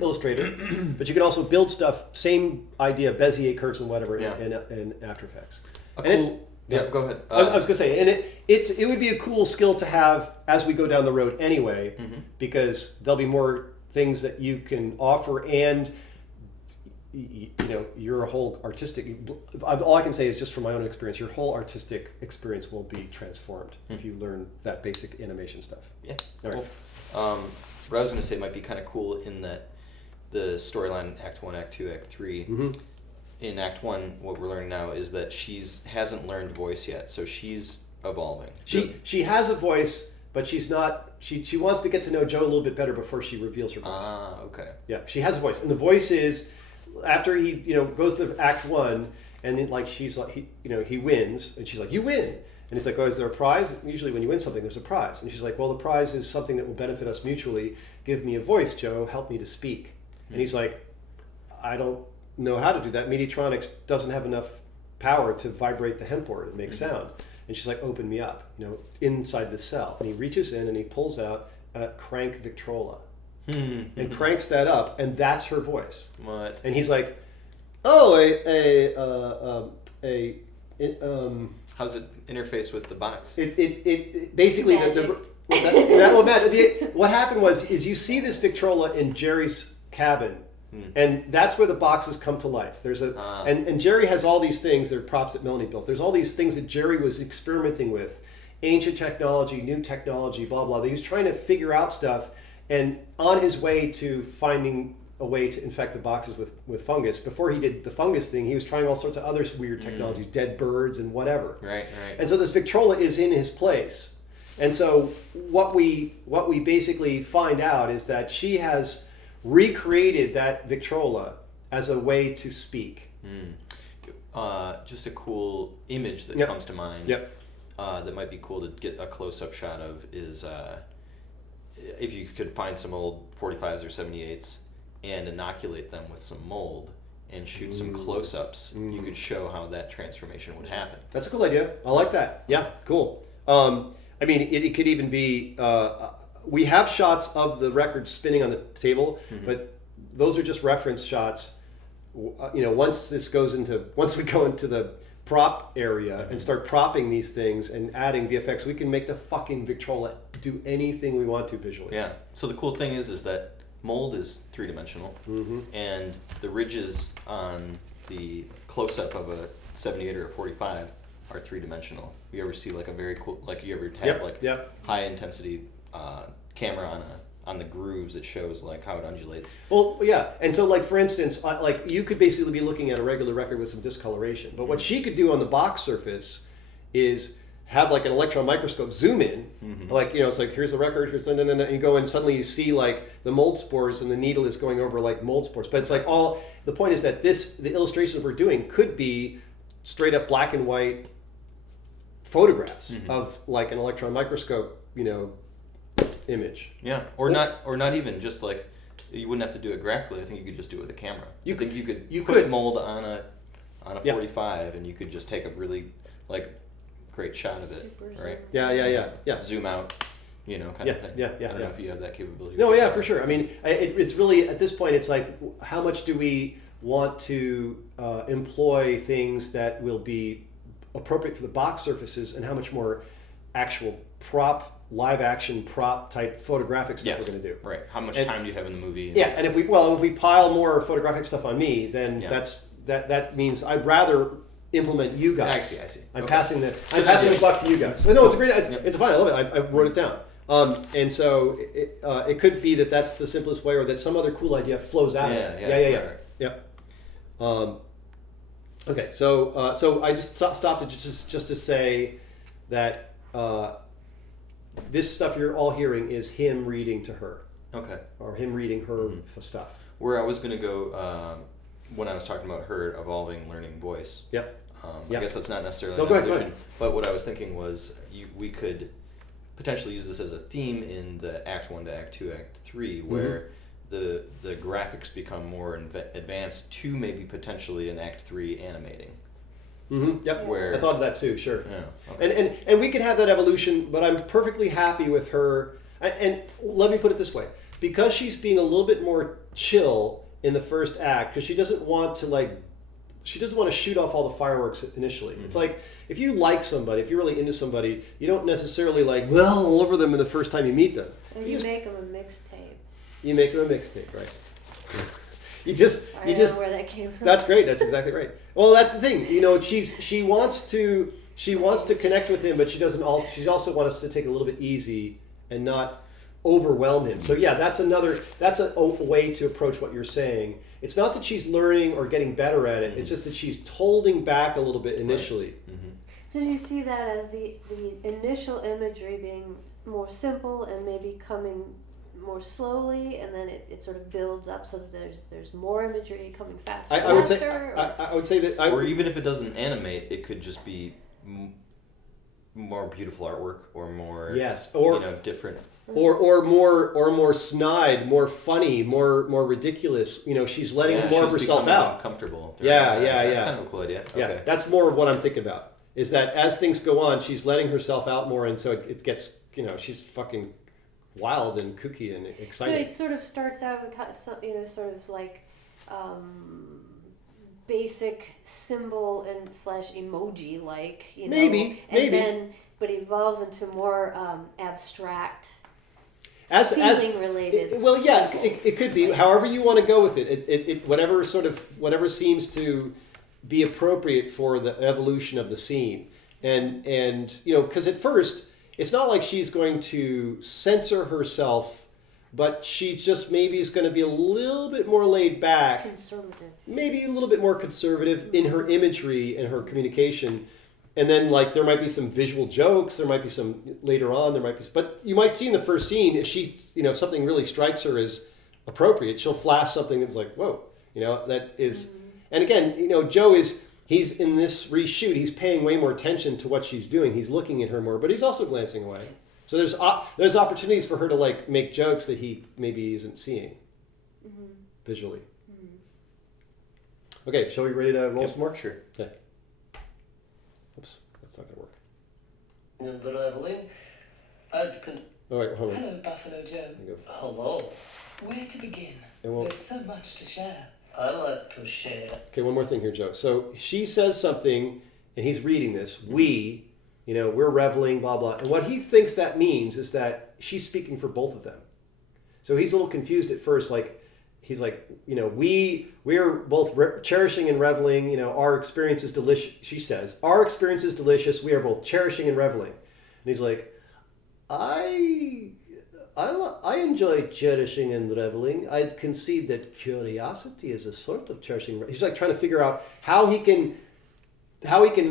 Illustrator, but you can also build stuff, same idea, Bezier curves and whatever in After Effects. Go ahead. I was going to say, and it would be a cool skill to have as we go down the road anyway, because there'll be more things that you can offer, and your whole artistic, all I can say is just from my own experience, your whole artistic experience will be transformed if you learn that basic animation stuff. Yeah. All Cool. right. What I was going to say might be kind of cool in that the storyline, Act 1, Act 2, Act 3. In Act 1, what we're learning now is that hasn't learned voice yet, so she's evolving. She has a voice, but she's not. She wants to get to know Joe a little bit better before she reveals her voice. Ah, okay. Yeah, she has a voice, and the voice is after he goes to Act 1, and then she's like he wins, and she's like, you win, and he's like, oh, is there a prize? Usually when you win something, there's a prize, and she's like, well, the prize is something that will benefit us mutually. Give me a voice, Joe. Help me to speak. And he's like, I don't know how to do that. Mediatronics doesn't have enough power to vibrate the hemp board and make sound. And she's like, open me up, inside the cell. And he reaches in and he pulls out a crank Victrola and cranks that up, and that's her voice. What? And he's like, Oh, How's it interface with the box? it basically Magic. what's that? Well, Matt, what happened is you see this Victrola in Jerry's cabin. And that's where the boxes come to life. There's and Jerry has all these things. They're props that Melanie built. There's all these things that Jerry was experimenting with, ancient technology, new technology, blah blah. He was trying to figure out stuff, and on his way to finding a way to infect the boxes with fungus. Before he did the fungus thing, he was trying all sorts of other weird technologies, dead birds and whatever. Right. And so this Victrola is in his place. And so what we basically find out is that she has recreated that Victrola as a way to speak. Just a cool image that comes to mind. That might be cool to get a close-up shot of is if you could find some old 45s or 78s and inoculate them with some mold and shoot some close-ups, you could show how that transformation would happen. That's a cool idea. I like that. Yeah, cool. I mean, it could even be, we have shots of the record spinning on the table, but those are just reference shots. Once we go into the prop area and start propping these things and adding VFX, we can make the fucking Victrola do anything we want to visually. Yeah. So the cool thing is that mold is three-dimensional, and the ridges on the close-up of a 78 or a 45 are three-dimensional. You ever see like a very cool, like you ever have high-intensity camera on the grooves? It shows like how it undulates. Well, yeah, and so like for instance, like you could basically be looking at a regular record with some discoloration, but what she could do on the box surface is have like an electron microscope zoom in, like it's like here's the record, here's and you go and suddenly you see like the mold spores and the needle is going over like mold spores. But it's like the point is that the illustrations we're doing could be straight up black and white photographs of like an electron microscope, image. Yeah, or not even just like you wouldn't have to do it graphically. I think you could just do it with a camera. You could put mold on a 45 and you could just take a really like great shot of it, right? Yeah. Zoom out, kind of thing. Yeah. I don't know if you have that capability. No, yeah, for sure. I mean, it's really at this point, it's like how much do we want to employ things that will be appropriate for the box surfaces, and how much more actual live action prop type photographic stuff we're going to do. Right. How much time do you have in the movie? And if we pile more photographic stuff on me, then that means I'd rather implement you guys. I see. I'm passing the buck to you guys. No, it's a great. It's fine. I love it. I wrote it down. And so it could be that that's the simplest way, or that some other cool idea flows out of it. Yeah. Okay. So I just stopped it just to say that this stuff you're all hearing is him reading to her. Okay. Or him reading her stuff. Where I was going to go when I was talking about her evolving learning voice. Yep. I guess that's not necessarily an evolution, but what I was thinking was we could potentially use this as a theme in the Act 1 to Act 2, Act 3, where the graphics become more advanced to maybe potentially an Act 3 animating. Yep. Where I thought of that too. Sure. Yeah. Okay. And we could have that evolution, but I'm perfectly happy with her. And let me put it this way: because she's being a little bit more chill in the first act, because she doesn't want to shoot off all the fireworks initially. It's like if you like somebody, if you're really into somebody, you don't necessarily all over them in the first time you meet them. You make them a mixtape. You make them a mixtape, right? I don't know where that came from. That's great. That's exactly right. Well, that's the thing. She wants to connect with him, but she also wants us to take it a little bit easy and not overwhelm him. So yeah, that's a way to approach what you're saying. It's not that she's learning or getting better at it. It's just that she's holding back a little bit initially. Right. So do you see that as the initial imagery being more simple and maybe coming more slowly, and then it sort of builds up so that there's more imagery coming faster? I would say that or even if it doesn't animate, it could just be more beautiful artwork or more different. Or more snide, more funny, more ridiculous. She's letting more of herself out. Comfortable. That's kind of a cool idea. Yeah, okay. That's more of what I'm thinking about. Is that as things go on, she's letting herself out more, and so it gets she's fucking wild and kooky and exciting. So it sort of starts out, sort of like basic symbol and slash emoji like, you know. Maybe. But it evolves into more abstract As feeling related. well, yeah, symbols. it could be however you want to go with it. It whatever seems to be appropriate for the evolution of the scene, and you know, because at first it's not like she's going to censor herself, but she just maybe is going to be a little bit more laid back, Conservative. maybe a little bit more conservative in her imagery and her communication. And then, like, there might be some visual jokes. There might be some later on. There might be, but you might see in the first scene if she, you know, if something really strikes her as appropriate, she'll flash something that's like, whoa, you know, that is. And again, you know, he's in this reshoot. He's paying way more attention to what she's doing. He's looking at her more, but he's also glancing away. So there's opportunities for her to like make jokes that he maybe isn't seeing visually. Okay, shall we ready to roll some more? Sure. Okay. Oops, that's not gonna work. Unraveling. I'd Oh wait, hold on. Hello, Buffalo Joe. There you go. Hello. Where to begin? It won't- There's so much to share. I like to share. Okay, one more thing here, Joe. So she says something, and he's reading this. We, you know, we're reveling, blah blah. And what he thinks that means is that she's speaking for both of them. So he's a little confused at first. Like he's like, you know, we're both cherishing and reveling. You know, our experience is delicious. She says, our experience is delicious. We are both cherishing and reveling. And he's like, I enjoy cherishing and reveling. I'd concede that curiosity is a sort of cherishing. He's like trying to figure out how he can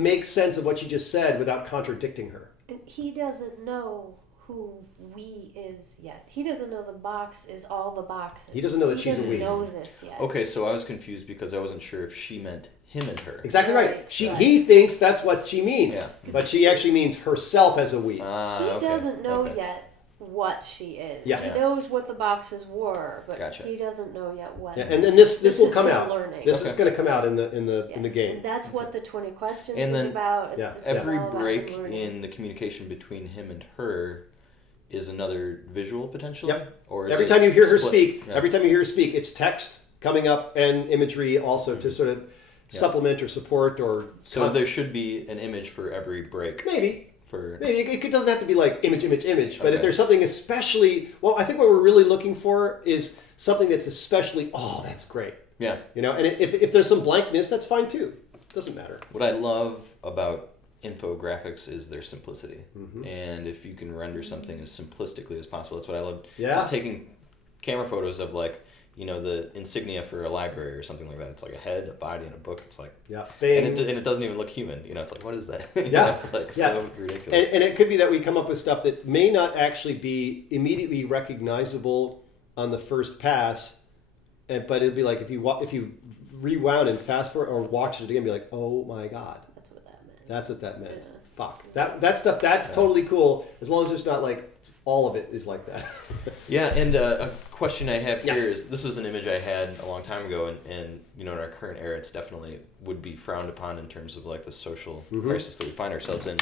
make sense of what she just said without contradicting her. And he doesn't know who we is yet. He doesn't know the box is all the boxes. He doesn't know that she's a we. He doesn't know this yet. Okay, so I was confused because I wasn't sure if she meant him and her. Exactly right. Right, He thinks that's what she means, Yeah. but she actually means herself as a we. He Okay, doesn't know okay. yet what she is. Yeah. He knows what the boxes were, but Gotcha. he doesn't know yet what. Yeah, and then this will is come her out. learning. This is Okay. going to come out in the Yes, game. and that's what the 20 questions And then is about. It's, Yeah. it's Every all about break him learning. in the communication between him and her is another visual potentially? Yep. Or is Every it time you hear her split? speak, Yeah. every time you hear her speak, it's text coming up and imagery also to sort of supplement or support or So there should be an image for every break. maybe. For It doesn't have to be like image, but Okay. if there's something especially, well, I think what we're really looking for is something that's especially, oh, that's great. yeah. You know, and if there's some blankness, that's fine too. Doesn't matter. What I love about infographics is their simplicity. Mm-hmm. And if you can render something as simplistically as possible, that's what I loved. Yeah. Just taking camera photos of like, you know, the insignia for a library or something like that. It's like a head, a body, and a book. It's like, Yeah. and it doesn't even look human. You know, it's like, what is that? You know, Yeah. it's like Yeah. so ridiculous. And it could be that we come up with stuff that may not actually be immediately recognizable on the first pass, but it'd be like if you rewound and fast forward or watched it again, be like, oh my god, That's what that meant. that's what that meant. Yeah. Fuck that stuff. That's totally cool as long as it's not like all of it is like that. Yeah, and a question I have Yeah. here is, this was an image I had a long time ago, and you know, in our current era, it's definitely would be frowned upon in terms of like the social Mm-hmm. crisis that we find ourselves in.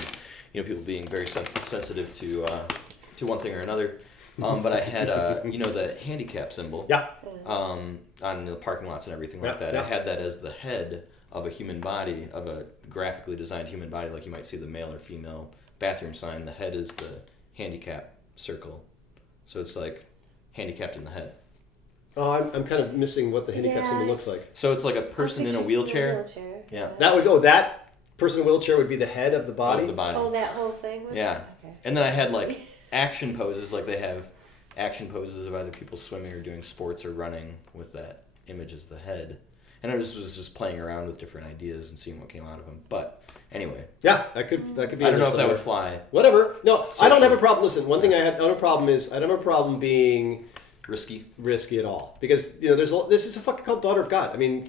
You know, people being very sensitive to one thing or another. But I had you know, the handicap symbol. Yeah. On the parking lots and everything like Yeah, that. yeah. I had that as the head of a human body, of a graphically designed human body, like you might see the male or female bathroom sign. The head is the handicap circle, so it's like handicapped in the head. Oh, I'm kind of missing what the handicap Yeah. symbol looks like. So it's like a person in a wheelchair. Yeah. That person in a wheelchair would be the head of the body. Of the body. Oh, that whole thing was. Yeah. Okay. And then I had like action poses, like they have action poses of either people swimming or doing sports or running with that image as the head. And I was just playing around with different ideas and seeing what came out of them. But anyway, Yeah, that could be. I in don't there know if that would somewhere. fly. Whatever. No, I don't have a Socially. problem. Listen, one thing I don't have a problem is I don't have a problem being Risky. risky at all because you know this is a fucking called daughter of God. I mean,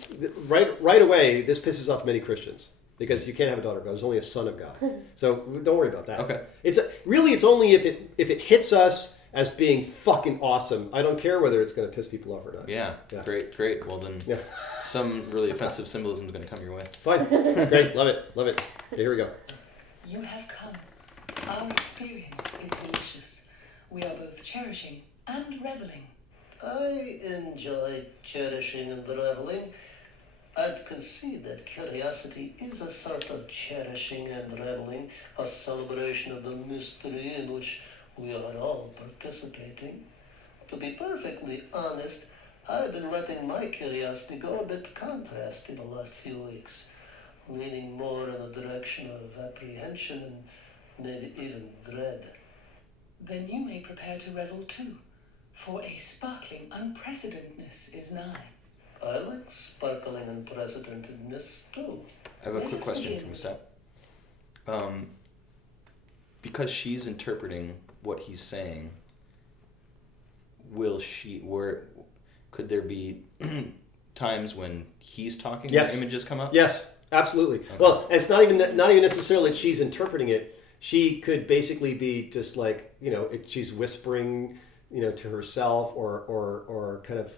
right away this pisses off many Christians because you can't have a daughter of God. There's only a son of God. So don't worry about that. Okay. It's only if it hits us as being fucking awesome. I don't care whether it's going to piss people off or not. Yeah. Yeah. Great. Well then, Yeah. some really offensive symbolism is going to come your way. Fine. It's great. Love it. Okay, here we go. You have come. Our experience is delicious. We are both cherishing and reveling. I enjoy cherishing and reveling. I'd concede that curiosity is a sort of cherishing and reveling, a celebration of the mystery in which we are all participating. To be perfectly honest, I've been letting my curiosity go a bit contrast in the last few weeks, leaning more in the direction of apprehension and maybe even dread. Then you may prepare to revel too, for a sparkling unprecedentedness is nigh. I like sparkling unprecedentedness too. I have a Let quick us question. begin. Can we stop? Because she's interpreting what he's saying, could there be times when he's talking Yes. and images come up? Yes, absolutely. Well, and it's not even necessarily that she's interpreting it. She could basically be just like, she's whispering, to herself or kind of,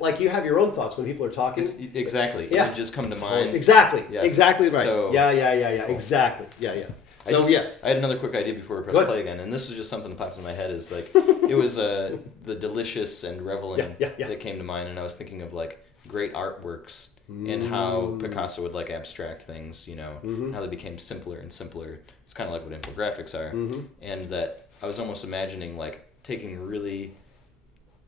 like you have your own thoughts when people are talking. Exactly. Yeah. Images come to mind. Exactly. Yes. Exactly right. So- Yeah. Cool. Exactly. Yeah. So I had another quick idea before we press Good. play again, and this was just something that popped in my head. Is like it was the delicious and reveling Yeah. that came to mind, and I was thinking of like great artworks and how Picasso would like abstract things, how they became simpler and simpler. It's kind of like what infographics are, and that I was almost imagining like taking really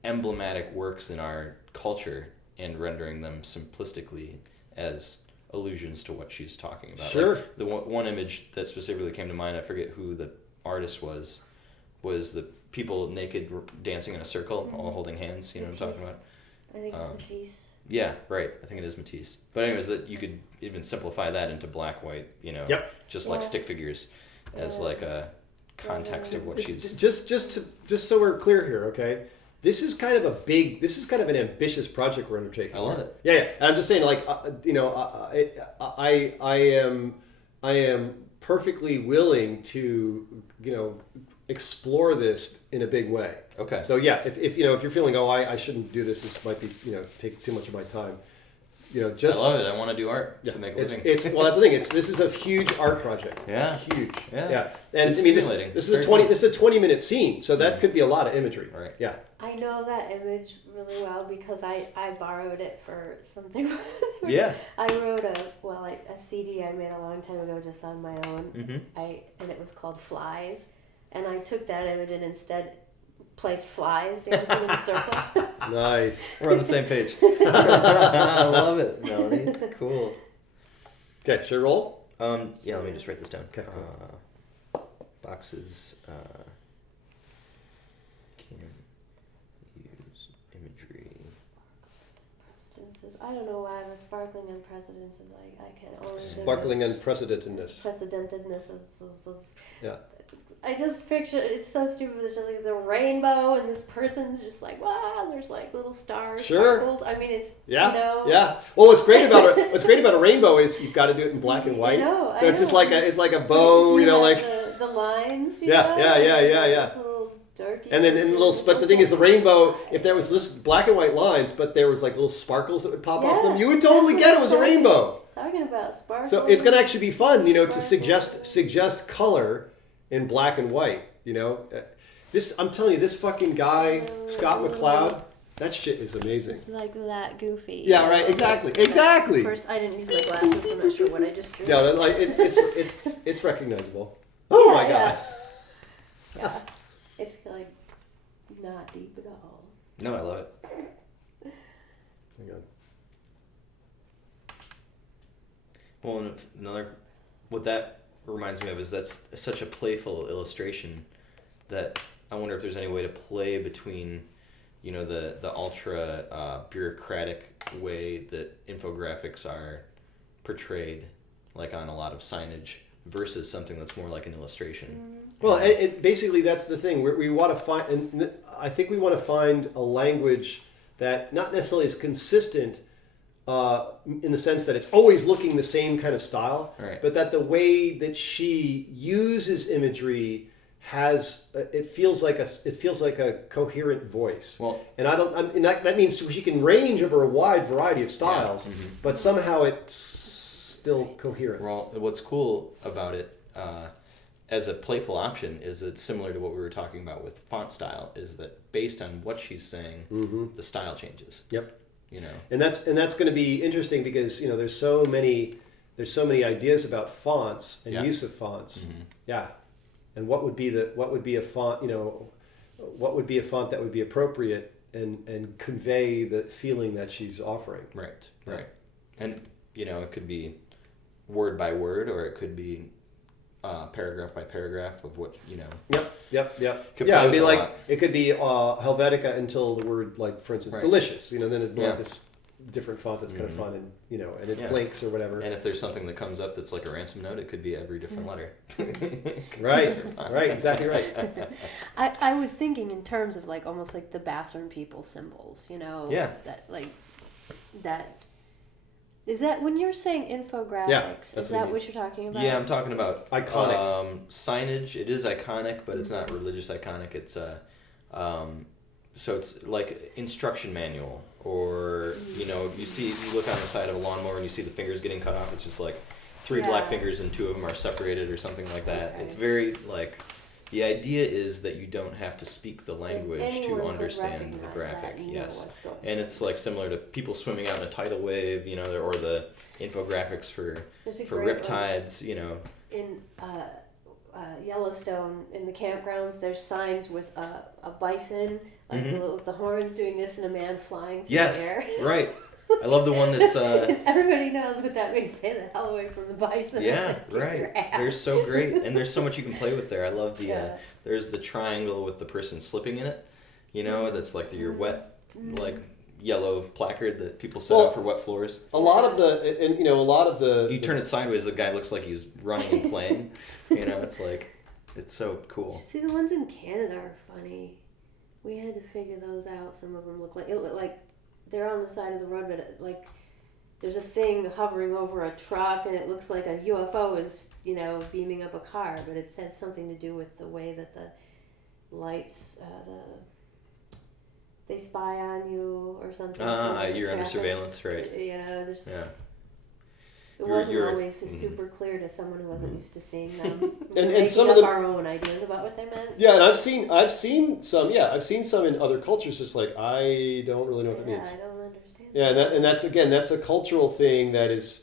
emblematic works in our culture and rendering them simplistically as allusions to what she's talking about. Sure. Like the one image that specifically came to mind, I forget who the artist was the people naked dancing in a circle, all holding hands. You know what I'm talking about? I think it's Matisse. Yeah, right. I think it is Matisse. But anyways, that you could even simplify that into black, white, Yep. just like stick figures as like a context of what she's... Just so we're clear here, okay? This is kind of an ambitious project we're undertaking. I love it. Yeah. And I'm just saying, like, I am perfectly willing to, explore this in a big way. Okay. So yeah, if you're feeling, I shouldn't do this. This might be, take too much of my time. Just I love it. I want to do art yeah, to make a it's living. well, that's the thing. This is a huge art project. Yeah. Huge. Yeah. And It's I mean, this stimulating. is Very a 20 cool. this is a 20-minute scene, so that could be a lot of imagery. Right. Yeah. I know that image really well because I borrowed it for something. Yeah. I wrote a CD I made a long time ago just on my own. And it was called Flies, and I took that image and instead placed flies dancing in a circle. Nice. We're on the same page. I love it, Melanie. Cool. Okay, should I roll? Yeah, let me just write this down. Okay. Boxes can use imagery. I don't know why the sparkling unprecedented. I can only Sparkling unprecedentedness. Precedentedness is Yeah. I just picture it's so stupid. It's just like the rainbow, and this person's just like, wow. There's like little stars, Sure. sparkles. I mean, it's Yeah. Yeah. Well, what's great about a rainbow is you've got to do it in black and white. I So it's just know. like a bow, You have like. the lines. Yeah. This little darky. And then but the thing is, the rainbow, if there was just black and white lines, but there was like little sparkles that would pop off them, you would totally get it was a rainbow. Talking about sparkles. So it's going to actually be fun, to Sparkles. suggest color in black and white. This I'm telling you, this fucking guy Scott McCloud, that shit is amazing. It's like that goofy. Yeah, right. Exactly. Of course, I didn't use my glasses, so I'm not sure what I just drew. No, like it's recognizable. Oh my god. Yeah. It's like not deep at all. No, I love it. Hang on. Well, and what that reminds me of is that's such a playful illustration that I wonder if there's any way to play between, the ultra bureaucratic way that infographics are portrayed, like on a lot of signage, versus something that's more like an illustration. Well, basically that's the thing. We want to find, and I think we want to find a language that not necessarily is consistent in the sense that it's always looking the same kind of style, Right. but that the way that she uses imagery has it feels like a coherent voice. Well, and and that means she can range over a wide variety of styles, but somehow it's still coherent. Well, what's cool about it as a playful option is that similar to what we were talking about with font style, is that based on what she's saying, the style changes. Yep. you know. And that's going to be interesting because there's so many ideas about fonts and use of fonts. Mm-hmm. Yeah, and what would be a font? What would be a font that would be appropriate and convey the feeling that she's offering? Right. And it could be word by word, or it could be paragraph by paragraph of what Yep. Could Yeah, play it'd be with a like lot. it could be Helvetica until the word, like, for instance, Right. delicious. Then it'd be Yeah. like this different font that's kind of fun and and it Yeah. blinks or whatever. And if there's something that comes up that's like a ransom note, it could be every different letter. Right, exactly right. I was thinking in terms of like almost like the bathroom people symbols, Yeah. that like that. Is that when you're saying infographics? Yeah, that's is what that it what means. you're talking about? Yeah, I'm talking about Iconic. Signage. It is iconic, but it's not religious iconic. It's so it's like instruction manual, or you look on the side of a lawnmower and you see the fingers getting cut off. It's just like three black fingers and two of them are separated or something like that. Okay. It's very like, the idea is that you don't have to speak the language anyone to could understand the recognize graphic. that and know Yes, what's going and it's like similar to people swimming out in a tidal wave, or the infographics for There's a for great riptides, in Yellowstone, in the campgrounds, there's signs with a bison, like with the horns doing this, and a man flying through Yes, the air. right. I love the one that's And everybody knows what that means. Stay the hell away from the bison. yeah, Kick right. your ass. They're so great, and there's so much you can play with there. I love the Yeah. there's the triangle with the person slipping in it. That's like your wet, like yellow placard that people set Well, up for wet floors. A lot of the You turn it sideways, the guy looks like he's running and playing. It's like, it's so cool. See, the ones in Canada are funny. We had to figure those out. Some of them look like they're on the side of the road, but like there's a thing hovering over a truck, and it looks like a UFO is beaming up a car, but it has something to do with the way that the lights they spy on you or something. You're under Traffic. surveillance, right? There's. Yeah. It You're- wasn't you're- always super clear to someone who wasn't used to seeing them. And Making some up of the- our own ideas about what they meant. Yeah, and I've seen some in other cultures. Just like, I don't really know what that means. I don't understand. Yeah, that's a cultural thing that is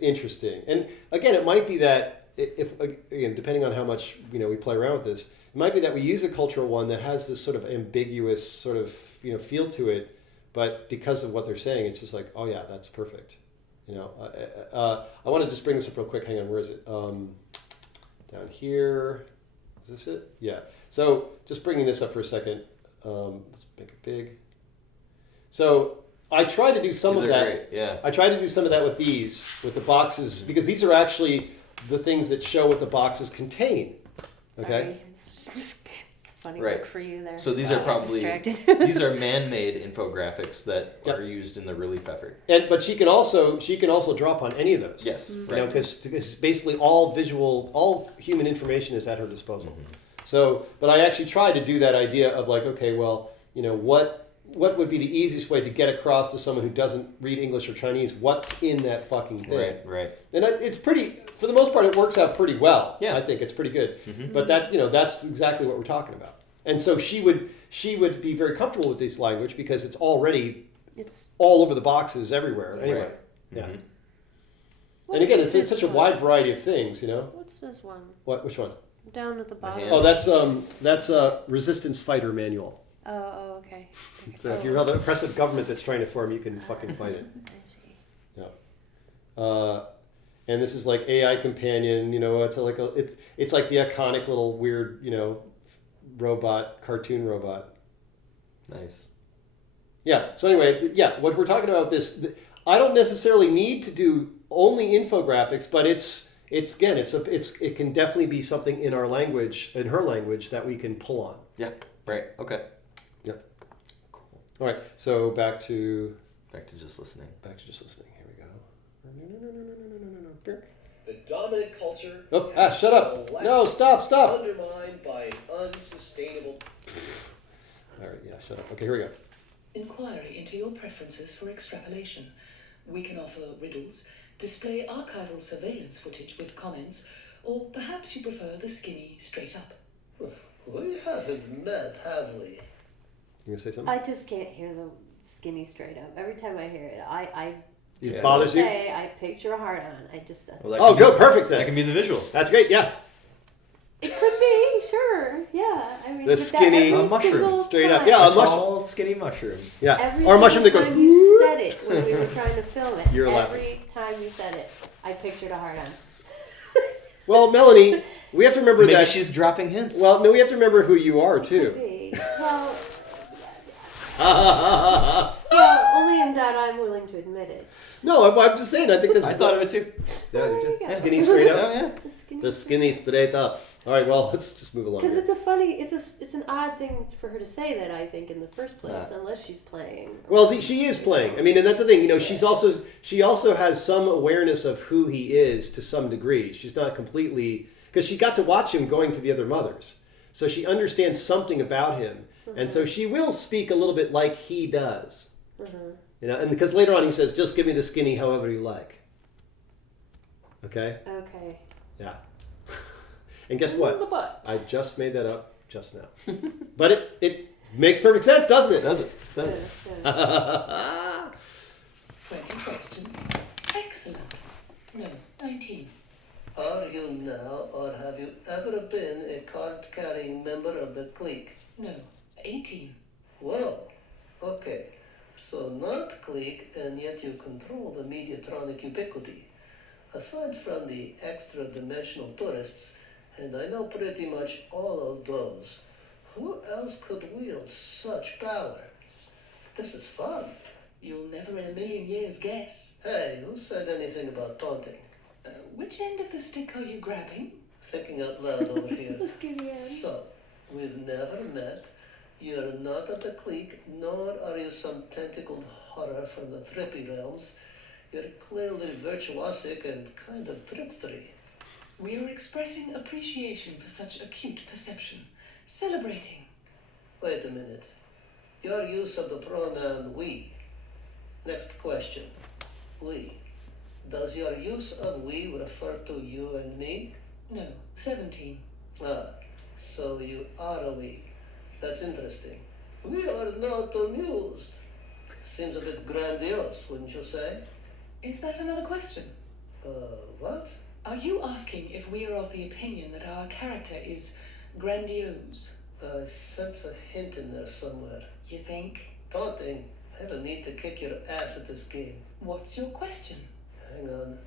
interesting. And again, it might be that if again, depending on how much we play around with this, it might be that we use a cultural one that has this sort of ambiguous sort of feel to it, but because of what they're saying, it's just like, oh yeah, that's perfect. I want to just bring this up real quick. Hang on, where is it? Down here. Is this it? Yeah. So just bringing this up for a second. Let's make it big. So I try to do some These of are that. great, yeah. I try to do some of that with the boxes, because these are actually the things that show what the boxes contain. Okay. Sorry. It's a funny Right. look for you there. So these are probably Distracted. these are man-made infographics that Yep. are used in the relief effort. But she can also drop on any of those. Yes, Right. Because basically all human information is at her disposal. So, but I actually try to do that idea of like, okay, well, what would be the easiest way to get across to someone who doesn't read English or Chinese what's in that fucking thing? Right. And it's pretty, for the most part, it works out pretty well. Yeah. I think it's pretty good. But that's exactly what we're talking about. And so she would be very comfortable with this language because it's already It's all over the boxes everywhere. Anyway, Right. yeah. Mhm. And again, it's this such a one? wide variety of things. What's this one? What? Which one? Down at the bottom. hand. Oh, that's a resistance fighter manual. Oh, okay. So if you're the oppressive government that's trying to form, you can fucking fight it. I see. Yeah. And this is like AI companion. It's it's like the iconic little weird cartoon robot. Nice. Yeah. So anyway, what we're talking about I don't necessarily need to do only infographics, but it can definitely be something in her language that we can pull on. Yeah. Right. Okay. Yep. Cool. All right. So back to just listening. just listening. Here we go. The dominant culture. Oh, has shut up! been No, stop! Undermined by an unsustainable. All right. Yeah. Shut up. Okay. Here we go. Inquiry into your preferences for extrapolation. We can offer riddles, display archival surveillance footage with comments, or perhaps you prefer the skinny straight up. We haven't met, have we? You gonna say something? I just can't hear skinny straight up. Every time I hear it, I It bothers you? say I picture a heart on. I just Well, that Oh, can be- good, perfect then. That can be the visual. That's great, yeah. it could be, sure, yeah. I mean, The but that skinny every mushroom, single straight up. time- Yeah, A a mushroom. tall, skinny mushroom. Yeah. Every Or a mushroom that goes. time you said it when we were trying to film it. You're every time you said it, I pictured a heart on. Well, Melanie, we have to remember Maybe that. she's dropping hints. Well, no, we have to remember who you are Could too. be. Well, only in that I'm willing to admit it. No, I'm just saying. I think that's. I thought of it too. Yeah, Oh, did there you? you go. Skinny straight Oh, up. yeah. The skinny straight up. All right. Well, let's just move along. Because Here. it's a funny, it's an odd thing for her to say that, I think, in the first place, Yeah. unless she's playing. Well, she is playing. I mean, and that's the thing. You know, she also has some awareness of who he is to some degree. She's not completely, because she got to watch him going to the other mothers, so she understands something about him, and so she will speak a little bit like he does. You know, and because later on he says, "Just give me the skinny, however you like." Okay. Okay. Yeah. And guess The what? butt. I just made that up just now, but it makes perfect sense, doesn't it? Does it? Does. Yeah. 20 questions. Excellent. No, 19. Are you now, or have you ever been a card-carrying member of the clique? No, 18. Well, okay. So not clique, and yet you control the mediatronic ubiquity. Aside from the extra-dimensional tourists, and I know pretty much all of those, who else could wield such power? This is fun. You'll never in a million years guess. Hey, who said anything about taunting? Which end of the stick are you grabbing? Thinking out loud over here. The skinny end. So, we've never met. You're not of the clique, nor are you some tentacled horror from the trippy realms. You're clearly virtuosic and kind of trickstery. We are expressing appreciation for such acute perception. Celebrating. Wait a minute. Your use of the pronoun we. Next question. We. Does your use of we refer to you and me? No, 17. Ah, so you are a we. That's interesting. We are not amused. Seems a bit grandiose, wouldn't you say? Is that another question? What? Are you asking if we are of the opinion that our character is grandiose? I sense a hint in there somewhere. You think? Taunting. I have a need to kick your ass at this game. What's your question? Hang on.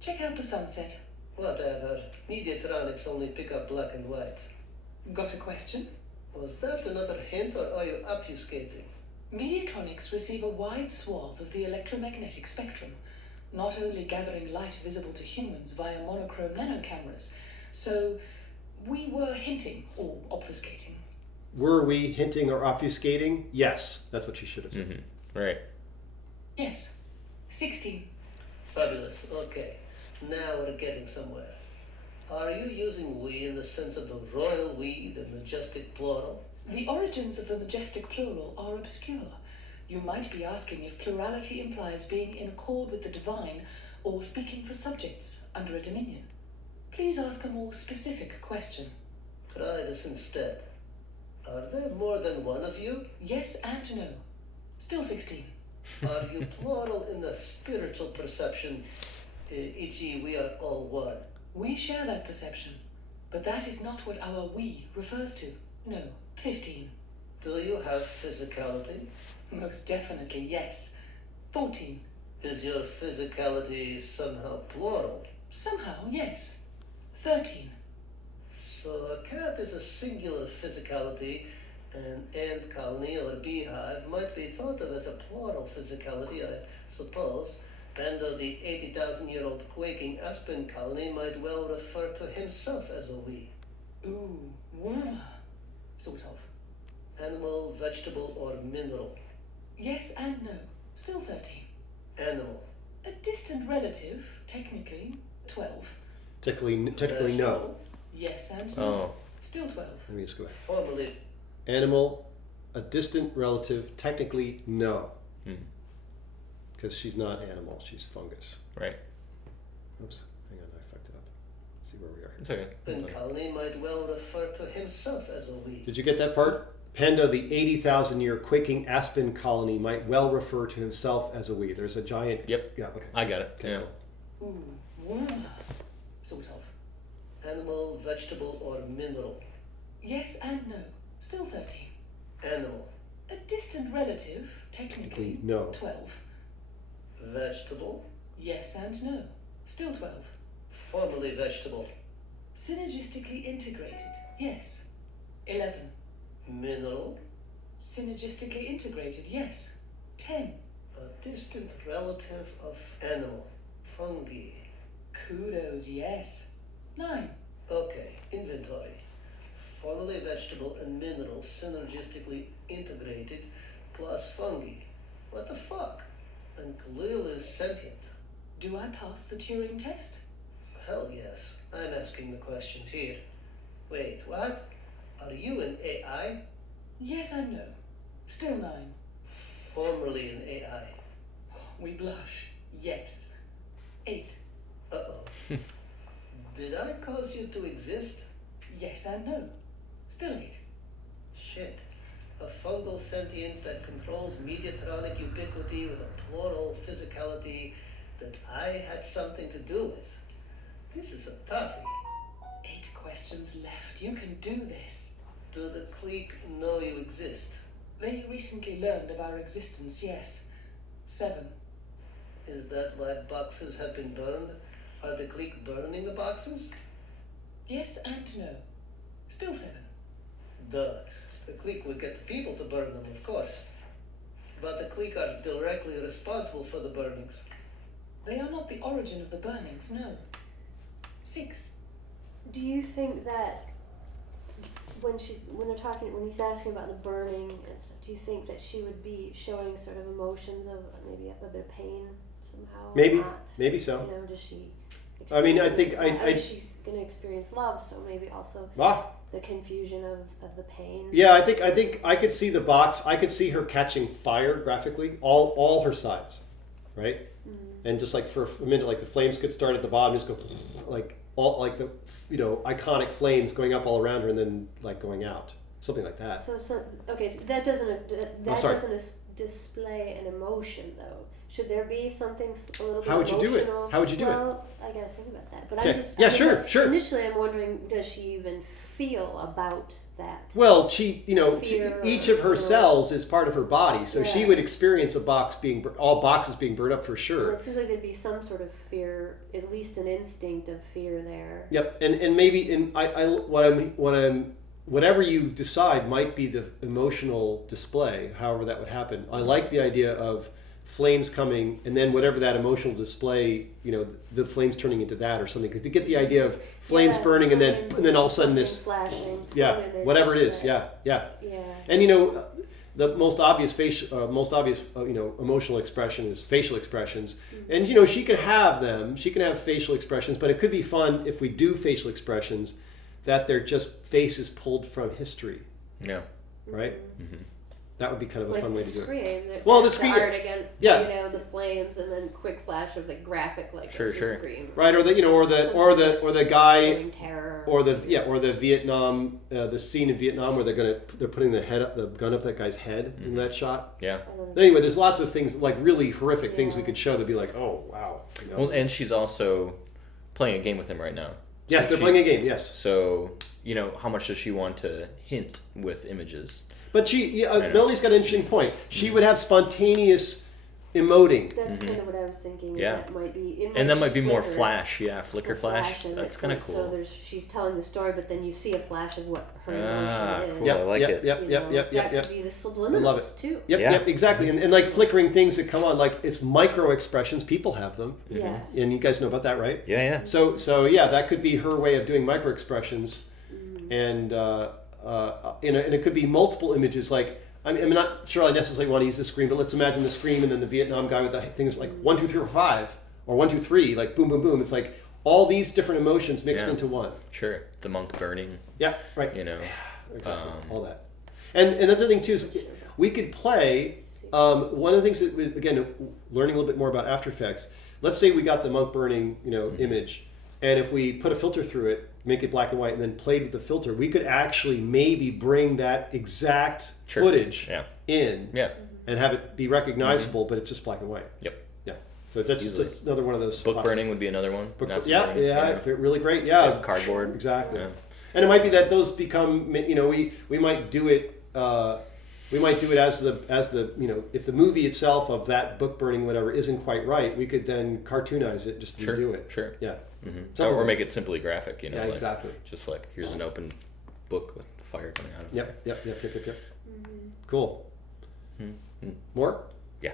Check out the sunset. Whatever. Mediatronics only pick up black and white. Got a question? Was that another hint, or are you obfuscating? Mediatronics receive a wide swath of the electromagnetic spectrum, not only gathering light visible to humans via monochrome nanocameras. So, we were hinting or obfuscating. Were we hinting or obfuscating? Yes, that's what she should have said. Mm-hmm. Right. Yes. 16. Fabulous. Okay. Now we're getting somewhere. Are you using we in the sense of the royal we, the majestic plural? The origins of the majestic plural are obscure. You might be asking if plurality implies being in accord with the divine or speaking for subjects under a dominion. Please ask a more specific question. Try this instead. Are there more than one of you? Yes and no. Still 16. Are you plural in the spiritual perception, e.g. we are all one? We share that perception, but that is not what our we refers to. No. 15. Do you have physicality? Most definitely, yes. 14. Is your physicality somehow plural? Somehow, yes. 13. So a cat is a singular physicality, an ant colony or beehive might be thought of as a plural physicality, I suppose, and the 80,000-year-old quaking aspen colony might well refer to himself as a we. Ooh, warmer. Sort of. Animal, vegetable, or mineral? Yes and no. Still 13. Animal. A distant relative, technically, 12. Technically no. Vegetable. Yes and no. Oh. Still 12. Let me just go back. Formerly. Animal, a distant relative, technically no. Hmm. Because she's not animal, she's fungus. Right. Oops, hang on, I fucked it up. Let's see where we are. It's okay. An colony might well refer to himself as a we. Did you get that part? Panda, the 80,000-year quaking aspen colony, might well refer to himself as a we. There's a giant... Yep. Yeah, okay. I got it. Okay, Yeah. cool. Ooh, sort of. Animal, vegetable, or mineral? Yes and no. Still 13. Animal. A distant relative, technically. No. 12. Vegetable. Yes and no. Still 12. Formerly vegetable. Synergistically integrated. Yes. 11. Mineral. Synergistically integrated. Yes. 10. A distant relative of animal. Fungi. Kudos. Yes. 9. Okay, inventory. Formerly vegetable and mineral synergistically integrated plus fungi. What the fuck? And clearly sentient. Do I pass the Turing test? Hell yes. I'm asking the questions here. Wait, what? Are you an AI? Yes and no. Still 9. Formerly an AI. We blush. Yes. 8. Uh-oh. Did I cause you to exist? Yes and no. Still 8. Shit. A fungal sentience that controls mediatronic ubiquity with a plural physicality that I had something to do with. This is a toughie. 8 questions left. You can do this. Do the clique know you exist? They recently learned of our existence, yes. 7. Is that why boxes have been burned? Are the clique burning the boxes? Yes and no. Still 7. Duh. The clique would get the people to burn them, of course. But the clique are directly responsible for the burnings. They are not the origin of the burnings, no. 6. Do you think that when he's asking about the burning and stuff, do you think that she would be showing sort of emotions of maybe a bit of pain somehow? Maybe so. You know, does she? I mean, I think she's going to experience love, so maybe also the confusion of the pain. Yeah, I think I could see the box. I could see her catching fire graphically, all her sides, right? Mm-hmm. And just like for a minute, like the flames could start at the bottom, just go like all like the iconic flames going up all around her, and then like going out, something like that. So that doesn't display an emotion though. Should there be something a little bit How would you do it? emotional? How would you do it? Well, I gotta think about that. But Okay. I'm just Sure. Initially, I'm wondering, does she even feel about that? Well, Fear each of her or- cells is part of her body, so she Yeah. would experience all boxes being burned up for Well, sure. it seems like there'd be some sort of fear, at least an instinct of fear there. Yep, and maybe whatever you decide might be the emotional display, however that would happen. I like the idea of flames coming, and then whatever that emotional display, the flames turning into that or something. Because to get the idea of flames burning, and then all of a sudden this, flashing, whatever it is, yeah. And the most obvious emotional expression is facial expressions, and she can have them. She can have facial expressions, but it could be fun if we do facial expressions that they're just faces pulled from history. Yeah. Right. Mm-hmm. That would be kind of a fun way to do it. Well, the scream, art again, yeah. The flames, and then quick flash of the graphic, like Sure. the scream. Right, or the guy, showing terror. or the Vietnam, the scene in Vietnam where they're putting the gun up that guy's head in that shot. Yeah. Anyway, there's lots of things like really horrific things we could show that'd be like, oh wow. Well, and she's also playing a game with him right now. Yes, they're playing a game. Yes. So how much does she want to hint with images? But Melanie's got an interesting point. She would have spontaneous emoting. That's kind of what I was thinking. Yeah. That might be. And that might be more flicker. flash. Yeah, flicker flash. And That's it's kind of like- cool. So she's telling the story, but then you see a flash of what her emotion is. Cool. I like it. That could be the subliminals I love it. too. Yep, exactly. And like flickering things that come on, like it's micro expressions. People have them. Yeah. And you guys know about that, right? Yeah. So yeah, that could be her way of doing micro expressions, and it could be multiple images. Like I'm not sure I necessarily want to use the scream, but let's imagine the scream and then the Vietnam guy with the things like 1, 2, 3, 4, 5, or 1, 2, 3, like boom, boom, boom. It's like all these different emotions mixed into one. Sure. The monk burning. Yeah, right. Exactly. All that, and that's the thing too is we could play. One of the things that was, again, learning a little bit more about After Effects. Let's say we got the monk burning, image. And if we put a filter through it, make it black and white, and then played with the filter, we could actually maybe bring that exact footage in and have it be recognizable, but it's just black and white. Yep. Yeah. So that's just another one of those. Book burning would be another one. Really great. Yeah. Cardboard. Exactly. Yeah. And it might be that those become, we might do it. We might do it as the if the movie itself of that book burning whatever isn't quite right, we could then cartoonize it, just redo it. Sure. Yeah. Mm-hmm. Or make it simply graphic. Yeah, exactly. Just like here's an open book with fire coming out of it. Yep. Mm-hmm. Cool. Mm-hmm. More? Yeah.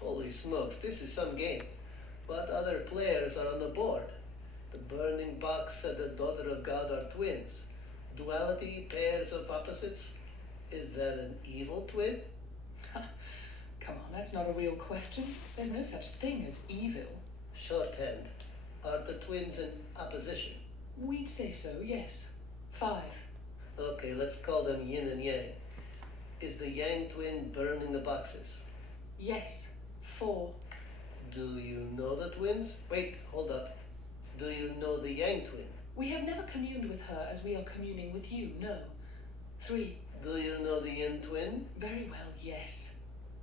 Holy smokes, this is some game. What other players are on the board? The burning box and the daughter of God are twins. Duality, pairs of opposites. Is that an evil twin? Come on, that's not a real question. There's no such thing as evil. Shorthand. Are the twins in opposition? We'd say so, yes. 5. Okay, let's call them yin and yang. Is the yang twin burning the boxes? Yes. 4. Do you know the twins? Wait, hold up. Do you know the yang twin? We have never communed with her as we are communing with you, no. 3. Do you know the yin twin? Very well, yes.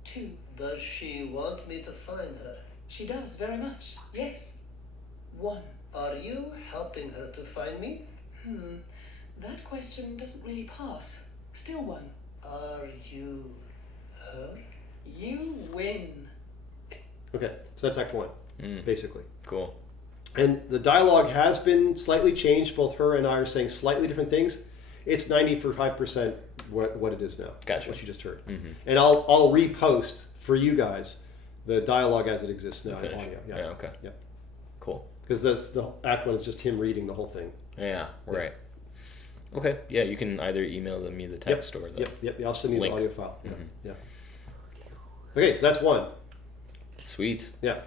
2. Does she want me to find her? She does, very much, yes. 1. Are you helping her to find me? That question doesn't really pass. Still 1. Are you her? You win. Okay, so that's Act 1, basically. Cool. And the dialogue has been slightly changed. Both her and I are saying slightly different things. It's 95% what it is now. Gotcha. What you just heard. Mm-hmm. And I'll repost for you guys the dialogue as it exists now in audio. Yeah. Okay. Yeah. Cool. Because the Act 1 is just him reading the whole thing. Yeah. Right. Okay. Yeah, you can either email me the text or the Yep. I'll send you link. the audio file. Mm-hmm. Yeah. Okay, so that's 1. Sweet. Yeah.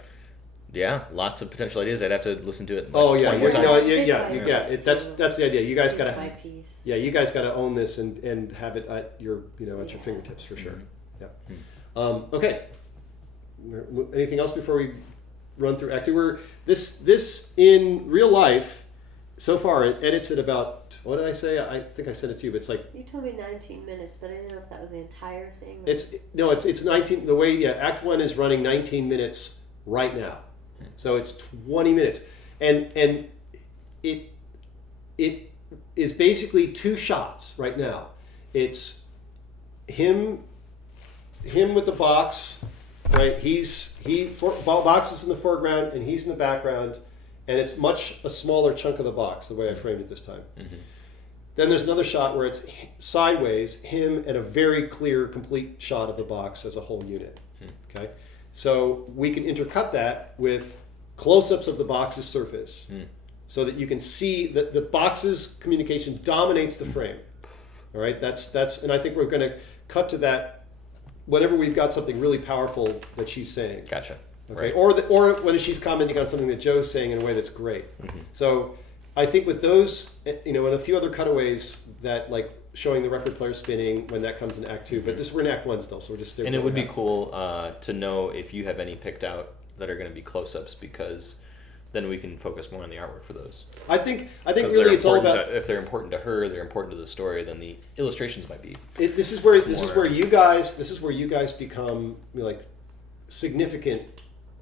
Yeah, lots of potential ideas. I'd have to listen to it. 20 more times. Yeah. That's the idea. You guys gotta. My piece. Yeah, you guys got to own this and have it at your at your fingertips for sure. Mm-hmm. Yeah. Okay. Anything else before we run through Act 2? This in real life so far it edits at about, what did I say? I think I sent it to you, but it's like You told me 19 minutes, but I didn't know if that was the entire thing. it's 19. The way Act 1 is running 19 minutes right now, so it's 20 minutes, and it is basically 2 shots right now. It's him with the box, right? Box is in the foreground and he's in the background, and it's a smaller chunk of the box the way I framed it this time. Mm-hmm. Then there's another shot where it's sideways, him, and a very clear, complete shot of the box as a whole unit. Okay, so we can intercut that with close-ups of the box's surface. So that you can see that the box's communication dominates the frame. All right, that's, and I think we're going to cut to that whenever we've got something really powerful that she's saying. Gotcha. Okay, Right. or when she's commenting on something that Joe's saying in a way that's great. Mm-hmm. So I think with those, and a few other cutaways that like showing the record player spinning when that comes in Act 2, but we're in Act 1 still, so we're just. And it would be cool to know if you have any picked out that are going to be close-ups, because then we can focus more on the artwork for those. I think really it's all about if they're important to her, they're important to the story. Then the illustrations might be. This is where you guys become like significant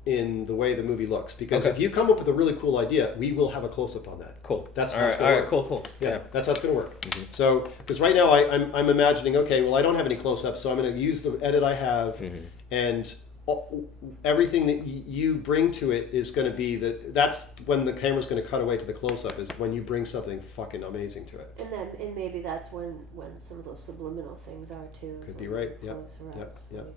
in the way the movie looks, because if you come up with a really cool idea, we will have a close-up on that. Cool. That's how it's going to work. Cool. Yeah, that's how it's going to work. Mm-hmm. So, because right now I'm imagining, okay, well I don't have any close-ups, so I'm going to use the edit I have, and everything that you bring to it is going to be that's when the camera's going to cut away to the close-up, is when you bring something fucking amazing to it. And maybe that's when some of those subliminal things are too. Could be right. Yep. Yep.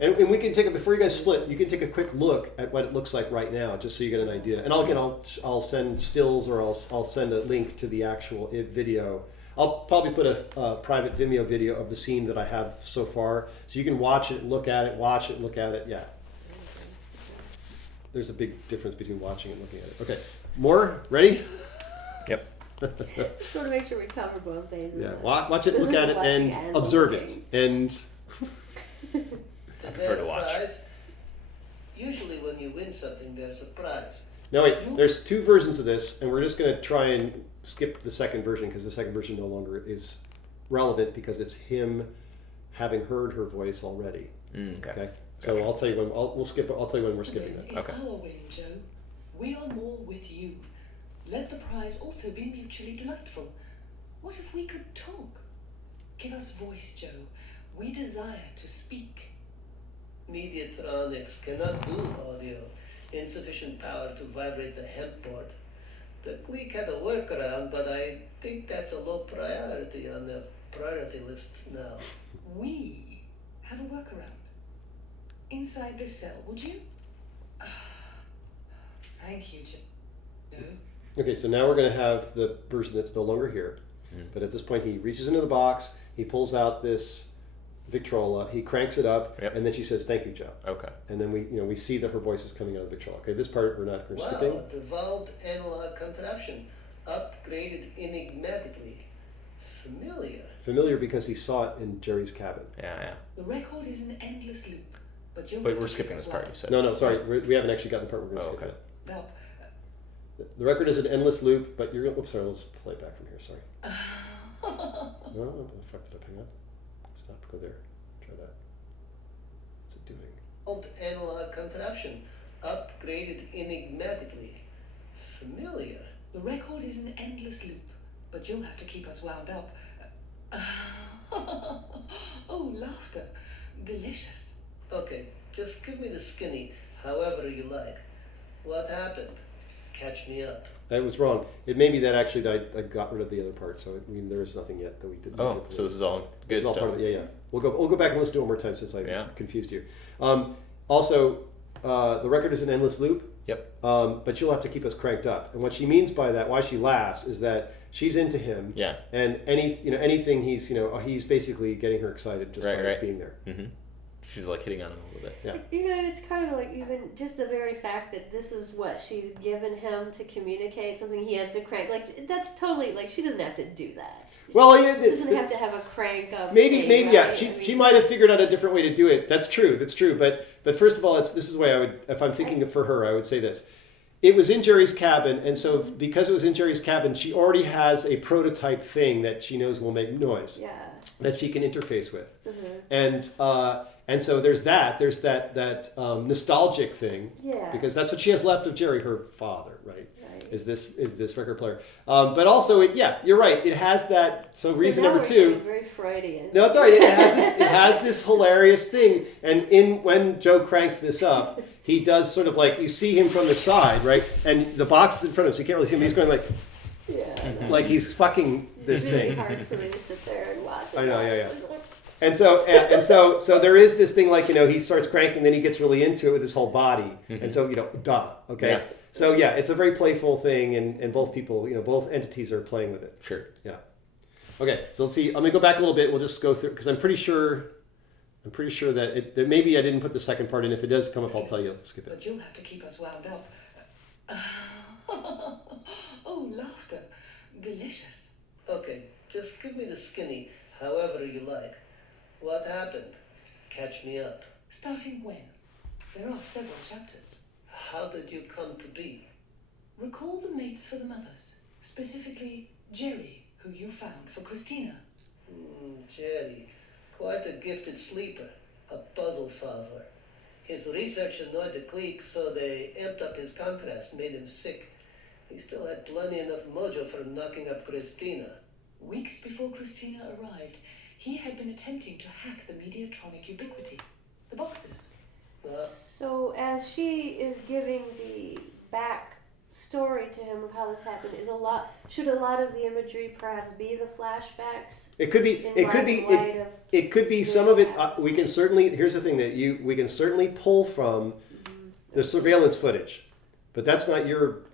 And we can take before you guys split. You can take a quick look at what it looks like right now, just so you get an idea. And I'll send stills, or I'll send a link to the actual video. I'll probably put a private Vimeo video of the scene that I have so far, so you can watch it, look at it, watch it, look at it. Yeah. There's a big difference between watching and looking at it. Okay, more? Ready? Yep. Just want to make sure we cover both bases. Yeah, watch it, look at it, and observe it. And Is there a prize? Usually when you win something, there's a prize. No, wait. There's two versions of this, and we're just going to try and skip the second version because the second version no longer is relevant because it's him having heard her voice already. Okay. So I'll tell you when we'll skip. I'll tell you when we're skipping that. It's our win, Joe. We are more with you. Let the prize also be mutually delightful. What if we could talk? Give us voice, Joe. We desire to speak. Mediatronics cannot do audio. Insufficient power to vibrate the hemp board. The clique had a workaround, but I think that's a low priority on the priority list now. We have a workaround. Inside this cell, would you? Thank you, Joe. Okay, so now we're going to have the version that's no longer here. But at this point, he reaches into the box, he pulls out this Victrola, he cranks it up, and then she says, "Thank you, Joe." Okay. And then we see that her voice is coming out of the Victrola. Okay, this part we're Wow, skipping. a devolved analog contraption. Upgraded enigmatically. Familiar. Familiar because he saw it in Jerry's cabin. Yeah. The record is an endless loop, but you'll But have we're to skipping keep us this part, you live. said. No, sorry, we haven't actually gotten the part we're going to Oh, skip okay. yet. Now, The record is an endless loop, but you're going to... Oops, sorry, let's play it back from here, sorry. No, I fucked it up, hang on. Stop, go there. Try that. What's it doing? Old analog contraption. Upgraded enigmatically. Familiar. the record is an endless loop, but you'll have to keep us wound up. Oh, laughter. Delicious. Okay, just give me the skinny, however you like. What happened? Catch me up. I was wrong. It may be that actually I got rid of the other part, so I mean there is nothing yet that we did. Oh, so this is all This good is all stuff. part of it. Yeah. We'll go back and listen to it one more time since I Yeah. confused you. Also, the record is an endless loop. Yep. But you'll have to keep us cranked up. And what she means by that, why she laughs, is that she's into him. Yeah. And anything he's basically getting her excited just by being there. Mm-hmm. She's like hitting on him a little bit. Yeah. And it's kind of like even just the very fact that this is what she's given him to communicate something he has to crank. Like that's totally like she doesn't have to do that. Well, She doesn't have to have a crank up. Maybe, thing, yeah. right? She might have figured out a different way to do it. That's true. But first of all, this is the way I would, if I'm thinking for her, I would say this. It was in Jerry's cabin, and so because it was in Jerry's cabin, she already has a prototype thing that she knows will make noise. Yeah. That she can interface with. Mm-hmm. And so there's that nostalgic thing. Yeah. Because that's what she has left of Jerry, her father, right? Is this record player. But also, you're right. It has that. So reason now number we're two. getting very Freudian. No, it's all right. It has this hilarious thing. And when Joe cranks this up, he does sort of like, you see him from the side, right? And the box is in front of him, so you can't really see him. He's going like, like he's fucking this It's really thing. hard for me to sit there and watch. I know, yeah. And so there is this thing like, he starts cranking, then he gets really into it with his whole body. And so, okay? Yeah. So it's a very playful thing, and both people, both entities are playing with it. Sure. Yeah. Okay, so let's see. I'm gonna go back a little bit. We'll just go through, because I'm pretty sure that maybe I didn't put the second part in. If it does come up, I'll tell you. Skip it. But you'll have to keep us wound up. Oh, laughter. Delicious. Okay, just give me the skinny, however you like. What happened? Catch me up. Starting when? There are several chapters. How did you come to be? Recall the mates for the mothers, specifically Jerry, who you found for Christina. Jerry, quite a gifted sleeper, a puzzle solver. His research annoyed the clique, so they amped up his contrast, made him sick. He still had plenty enough mojo for knocking up Christina. Weeks before Christina arrived, he had been attempting to hack the Mediatronic ubiquity, the boxes. So as she is giving the back story to him of how this happened, should a lot of the imagery perhaps be the flashbacks? It could be. It could be some of it. We can certainly. Here's the thing we can certainly pull from the surveillance footage, but that's not your.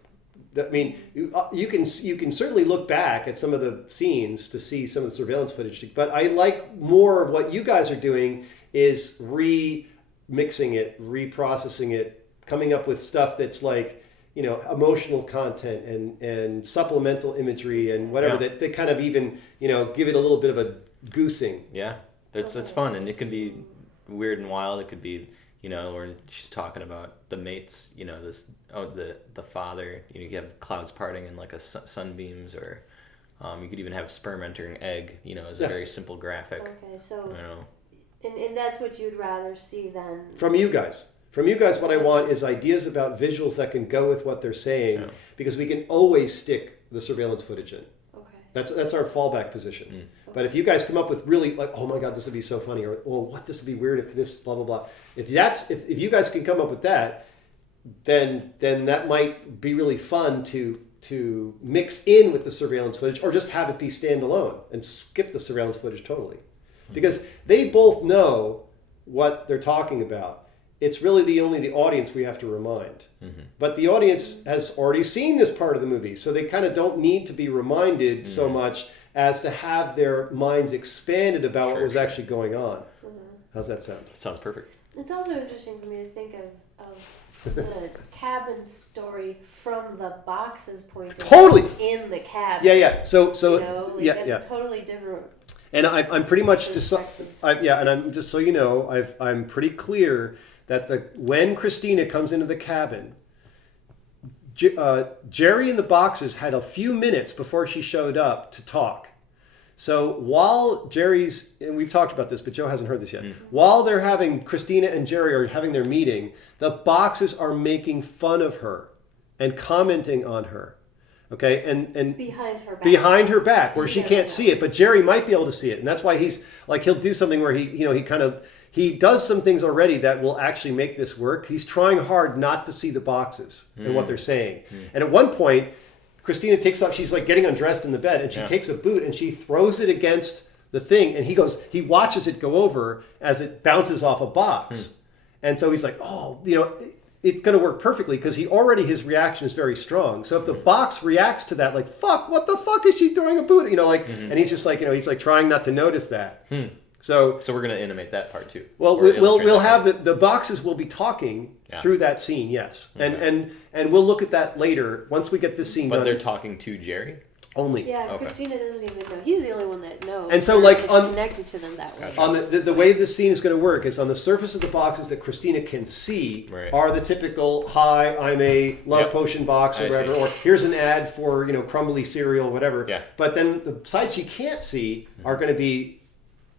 I mean, you can certainly look back at some of the scenes to see some of the surveillance footage. But I like more of what you guys are doing is remixing it, reprocessing it, coming up with stuff that's like, emotional content and supplemental imagery and whatever that kind of even, give it a little bit of a goosing. Yeah, it's fun, and it can be weird and wild. It could be, where she's talking about the mates, the father, you have clouds parting and like sunbeams, or you could even have sperm entering egg, as a very simple graphic. Okay, so, and that's what you'd rather see then? From you guys, what I want is ideas about visuals that can go with what they're saying, because we can always stick the surveillance footage in. That's our fallback position. But if you guys come up with really like, oh my God, this would be so funny, or well, what, this would be weird if this blah blah blah. If you guys can come up with that, then that might be really fun to mix in with the surveillance footage, or just have it be standalone and skip the surveillance footage totally, because they both know what they're talking about. It's really the audience we have to remind. But the audience has already seen this part of the movie, so they kind of don't need to be reminded so much as to have their minds expanded about what was actually going on. How's that sound? Sounds perfect. It's also interesting for me to think of the cabin story from the box's point of Totally. view in the cabin. Yeah. So That's totally different. And I'm pretty much and I'm just so you know, I'm pretty clear that when Christina comes into the cabin, Jerry and the boxes had a few minutes before she showed up to talk. So while Jerry's, and we've talked about this, but Joe hasn't heard this yet. While Christina and Jerry are having their meeting, the boxes are making fun of her and commenting on her. Okay, and behind her back, where she can't see it, but Jerry might be able to see it, and that's why he's like, he'll do something where he does some things already that will actually make this work. He's trying hard not to see the boxes and what they're saying. And at one point, Christina takes off, she's like getting undressed in the bed, and she takes a boot and she throws it against the thing, and he watches it go over as it bounces off a box. And so he's like, oh, it's going to work perfectly, because his reaction is very strong. So if the box reacts to that, like, fuck, what the fuck is she throwing a boot? And he's just like, he's like trying not to notice that. So we're going to animate that part too. Well, we'll have the boxes will be talking through that scene, yes. Okay. And we'll look at that later once we get this scene done. But they're talking to Jerry? Only. Yeah, okay. Christina doesn't even know. He's the only one that knows. And so connected to them that way. On the way this scene is going to work is on the surface of the boxes that Christina can see are the typical, hi, I'm a love potion box or whatever, or here's an ad for, crumbly cereal, whatever. Yeah. But then the sides she can't see are going to be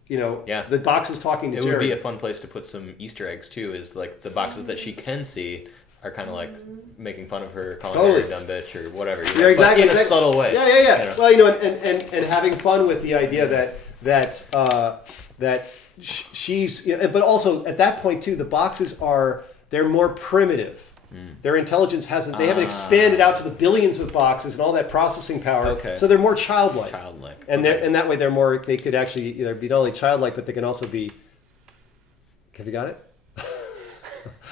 the boxes talking to Jerry. It would be a fun place to put some Easter eggs too, is like the boxes that she can see are kind of like making fun of her, calling her a dumb bitch or whatever. Exactly. In a subtle way. Yeah. Well, and having fun with the idea that she's, but also at that point too, the boxes they're more primitive. Their intelligence they haven't expanded out to the billions of boxes and all that processing power. Okay. So they're more childlike. And that way they could actually either be not only childlike, but they can also be. Have you got it?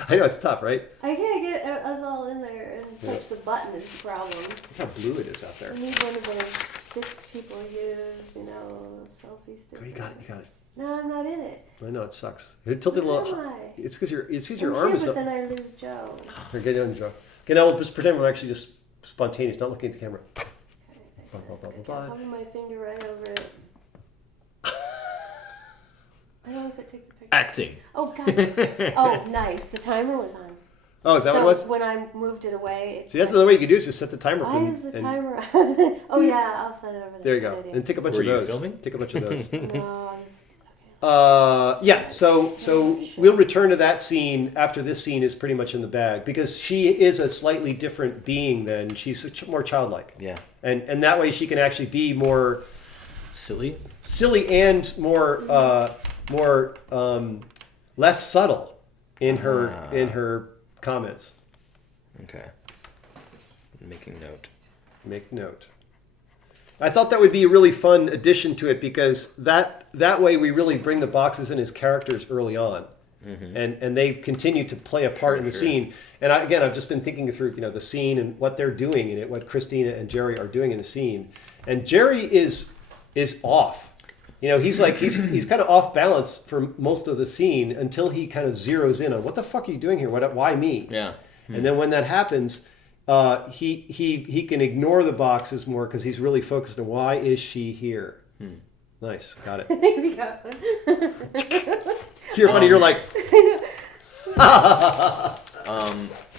I know it's tough, right? I can't get us all in there and touch the button is the problem. Look how blue it is out there. I need one of those sticks people use, selfie sticks. Oh, you got it. No, I'm not in it. I know, it sucks. It tilted a little. It's because your arm is up. But then I lose Joe. Get down, Joe. Okay, now we'll just pretend we're actually just spontaneous, not looking at the camera. Okay. Holding my finger right over it. I don't know if it takes the picture. Acting. Oh, God. Oh, nice. The timer was on. Oh, is that what it was? When I moved it away. See, that's the other way you can do is just set the timer. Why is the timer on? Oh, yeah, I'll set it over there. There you go. And take a bunch of those. Were you filming? Take a bunch of those. No, So we'll return to that scene after this scene is pretty much in the bag, because she is a slightly different being than she's more childlike. Yeah. And that way she can actually be more silly and more less subtle in her comments. Okay. Making note. Make note. I thought that would be a really fun addition to it, because that way we really bring the boxes in as characters early on. And they continue to play a part in the scene. And I've just been thinking through the scene and what they're doing in it, what Christina and Jerry are doing in the scene. And Jerry is off. He's kind of off balance for most of the scene until he kind of zeroes in on what the fuck are you doing here? Why me? Yeah. And then when that happens, he can ignore the boxes more, because he's really focused on why is she here. Nice, got it. There we go. You're funny. You're like, I know.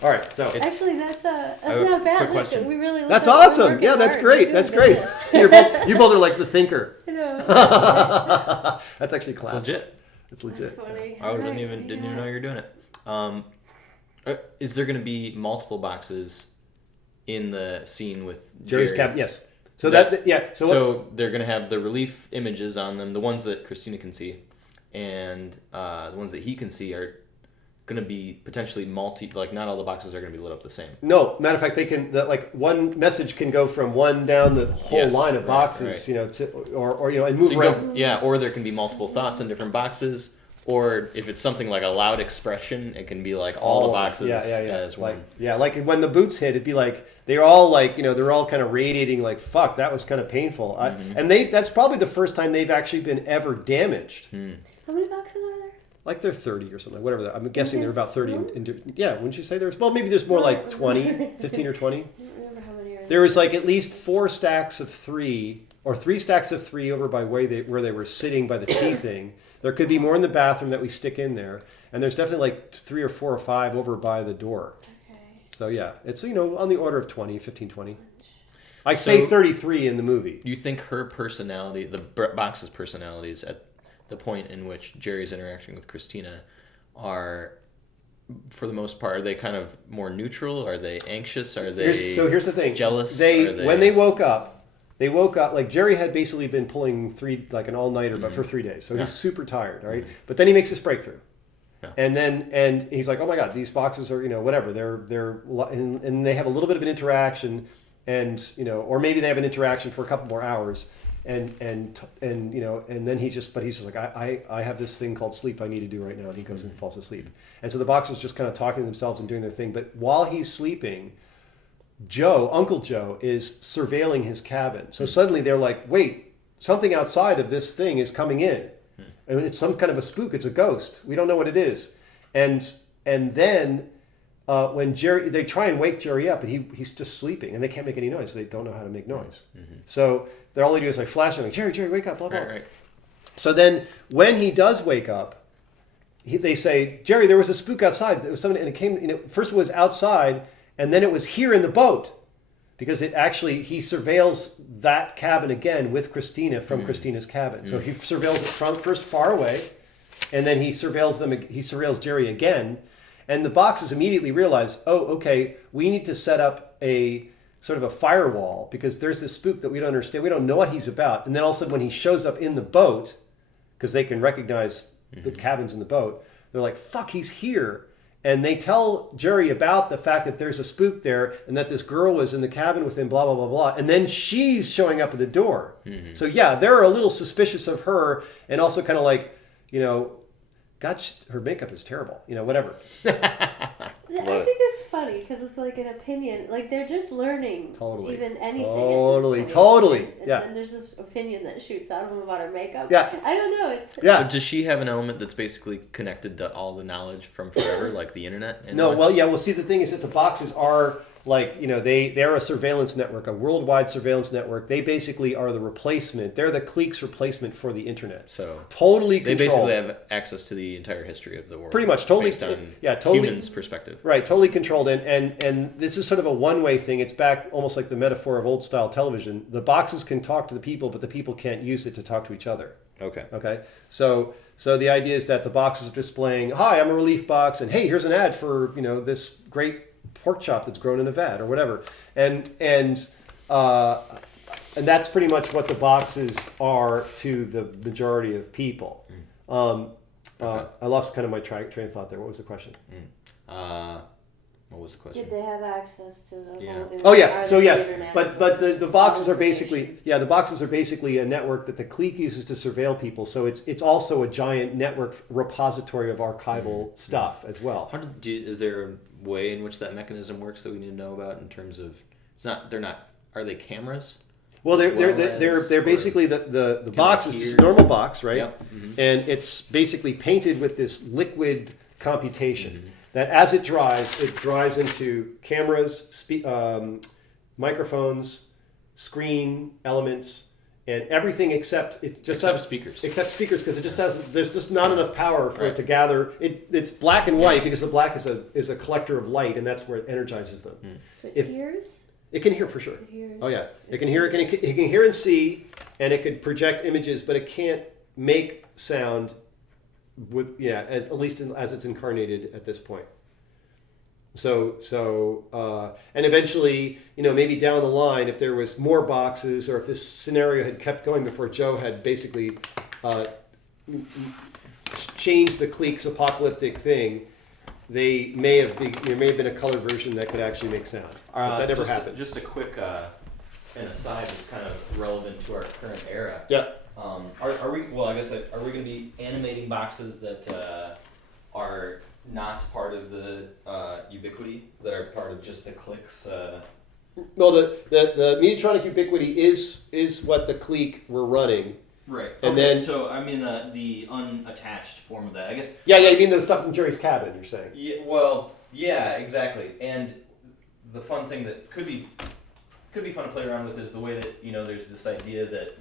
All right, so Actually, that's Oh, not bad. quick Look, question. we really that's looked at- we're awesome. working Yeah, that's hard. great. We're That's doing great. good. You both are like the thinker. I know. That's actually It's classic. legit. It's legit. That's funny. I Alright, didn't even know you were doing it. Is there going to be multiple boxes in the scene with Jerry's Jerry? cap. Yes. So that yeah. So, So they're going to have the relief images on them, the ones that Christina can see, and the ones that he can see are going to be potentially like not all the boxes are going to be lit up the same. no, matter of fact, they can like one message can go from one down the whole Yes, line of right, boxes, right. you know, or you know, and move So you around. go, yeah, or there can be multiple thoughts in different boxes, or if it's something like a loud expression, it can be like all the boxes as one. Like when the boots hit, it'd be like they're all like, you know, they're all kind of radiating like, fuck, that was kind of painful. And that's probably the first time they've actually been ever damaged. How many boxes are there? Like they're 30 or something, whatever. I'm guessing they're about 30. More? Yeah, wouldn't you say there's? Well, maybe there's more like 20, 15 or 20. I don't remember how many are There was like at least 4 stacks of 3 or 3 stacks of 3 over by where they were sitting by the tea thing. There could be more in the bathroom that we stick in there, and there's definitely like 3 or 4 or 5 over by the door. Okay. So yeah, it's, you know, on the order of 20, 15, 20. I say So- 33 in the movie. Do you think her personality, the box's personalities at the point in which Jerry's interacting with Christina, are, for the most part, are they kind of more neutral? Are they anxious? Are they Here's the thing. jealous? When they woke up, like Jerry had basically been pulling an all-nighter, but for 3 days. So he's super tired, all right? But then he makes this breakthrough. Yeah. And he's like, oh my God, these boxes are, you know, whatever. And they have a little bit of an interaction, and, you know, or maybe they have an interaction for a couple more hours. And you know, and then he's just like, I have this thing called sleep I need to do right now, and he goes and falls asleep. And so the boxes just kind of talking to themselves and doing their thing. But while he's sleeping, Uncle Joe is surveilling his cabin. So suddenly they're like, wait, something outside of this thing is coming in. I mean, it's some kind of a spook. It's a ghost. We don't know what it is. And then when they try and wake Jerry up, and he's just sleeping, and they can't make any noise. They don't know how to make noise. So all they do is like flash and like, Jerry, wake up, blah, blah. Right. So then when he does wake up, they say, Jerry, there was a spook outside. There was somebody, and it came, you know, first it was outside, and then it was here in the boat. Because he surveils that cabin again with Christina from Christina's cabin. So he surveils it from first far away, and then he surveils Jerry again. And the boxes immediately realize, oh, okay, we need to set up a sort of a firewall because there's this spook that we don't understand. We don't know what he's about. And then all of a sudden when he shows up in the boat, because they can recognize the cabins in the boat, they're like, fuck, he's here. And they tell Jerry about the fact that there's a spook there and that this girl was in the cabin with him, blah, blah, blah, blah. And then she's showing up at the door. So yeah, they're a little suspicious of her and also kind of like, you know, God, her makeup is terrible, you know, whatever. I think it's funny because it's like an opinion. Like they're just learning Totally. even anything. Totally. And Yeah. then there's this opinion that shoots out of them about her makeup. Yeah. I don't know. It's Yeah. But does she have an element that's basically connected to all the knowledge from forever, like the internet? in a No, way? well, yeah. Well, see, the thing is that the boxes are like, you know, they're a surveillance network, a worldwide surveillance network. They basically are the replacement. They're the clique's replacement for the internet. So Totally they controlled. basically have access to the entire history of the world. Pretty much, totally- based on yeah, totally- humans' perspective. Right, totally controlled. And this is sort of a one-way thing. It's back almost like the metaphor of old-style television. The boxes can talk to the people, but the people can't use it to talk to each other. Okay. Okay, so the idea is that the boxes are displaying, "Hi, I'm a relief box," and "Hey, here's an ad for, you know, this great pork chop that's grown in a vat," or whatever. And that's pretty much what the boxes are to the majority of people. I lost kind of my train of thought there. What was the question? What was the question? did they have access to the Yeah. whole internet? Oh yeah, Are so they yes, internet? but the boxes are basically the boxes are basically a network that the clique uses to surveil people. So it's also a giant network repository of archival stuff as well. Is there a way in which that mechanism works that we need to know about in terms of are they cameras? Well, as well they're as- basically the box is this hear? normal box, right? Yep. And it's basically painted with this liquid computation that as it dries into cameras, microphones, screen elements, and everything except speakers. Except speakers, because it just doesn't. There's just not enough power for it to gather. It's black and white because the black is a collector of light, and that's where it energizes them. So it hears? It can hear for sure. It hears. Oh yeah, it can hear. It can hear and see, and it could project images, but it can't make sound. At least as it's incarnated at this point. So, and eventually, maybe down the line, if there was more boxes, or if this scenario had kept going before Joe had basically changed the clique's apocalyptic thing, there may have been a color version that could actually make sound. But that never happened. Just a quick an aside that's kind of relevant to our current era. Yeah. Are we? Well, I guess are we going to be animating boxes that are not part of the ubiquity, that are part of just the clicks? Well, the Mediatronic Ubiquity is what the clique were running. Right. And okay, then, so I mean the unattached form of that, I guess. Yeah, you mean the stuff in Jerry's cabin? You're saying? Yeah. Well, yeah, exactly. And the fun thing that could be fun to play around with is the way that there's this idea that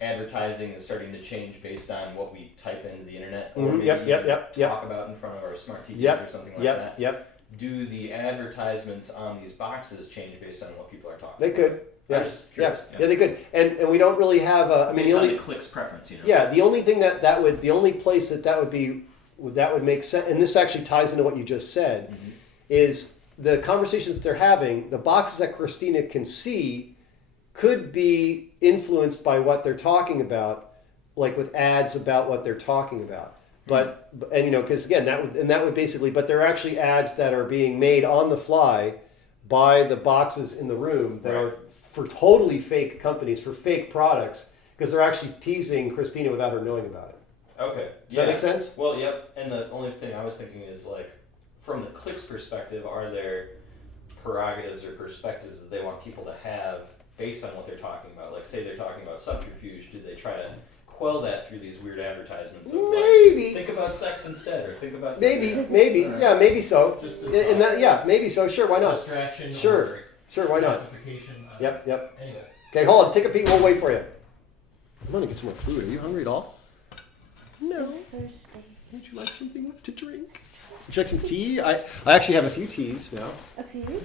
advertising is starting to change based on what we type into the internet, or maybe talk about in front of our smart TVs or something like that. Yep. Do the advertisements on these boxes change based on what people are talking They about? could. Yeah. I'm just curious. Yeah, they could. And we don't really have a. I mean, based the on only the clicks preference, Yeah, the only thing the only place that would make sense, and this actually ties into what you just said, is the conversations that they're having. The boxes that Christina can see could be influenced by what they're talking about, like with ads about what they're talking about. But because again, that would basically, but there are actually ads that are being made on the fly by the boxes in the room that are for totally fake companies, for fake products, because they're actually teasing Christina without her knowing about it. Okay. Does that make sense? Well, yep. And the only thing I was thinking is, like, from the clicks perspective, are there prerogatives or perspectives that they want people to have based on what they're talking about? Like, say they're talking about subterfuge, do they try to quell that through these weird advertisements? Of, maybe. Like, think about sex instead, or think about Maybe, Right. yeah, maybe so. Just And that, yeah, maybe so. Sure, why not? Distraction. Sure, why not? Classification. Yep. Anyway. Okay, hold on. Take a peek. We'll wait for you. I'm gonna get some more food. Are you hungry at all? No. Thursday. Would you like something to drink? Would you like some tea? I actually have a few teas now. A few?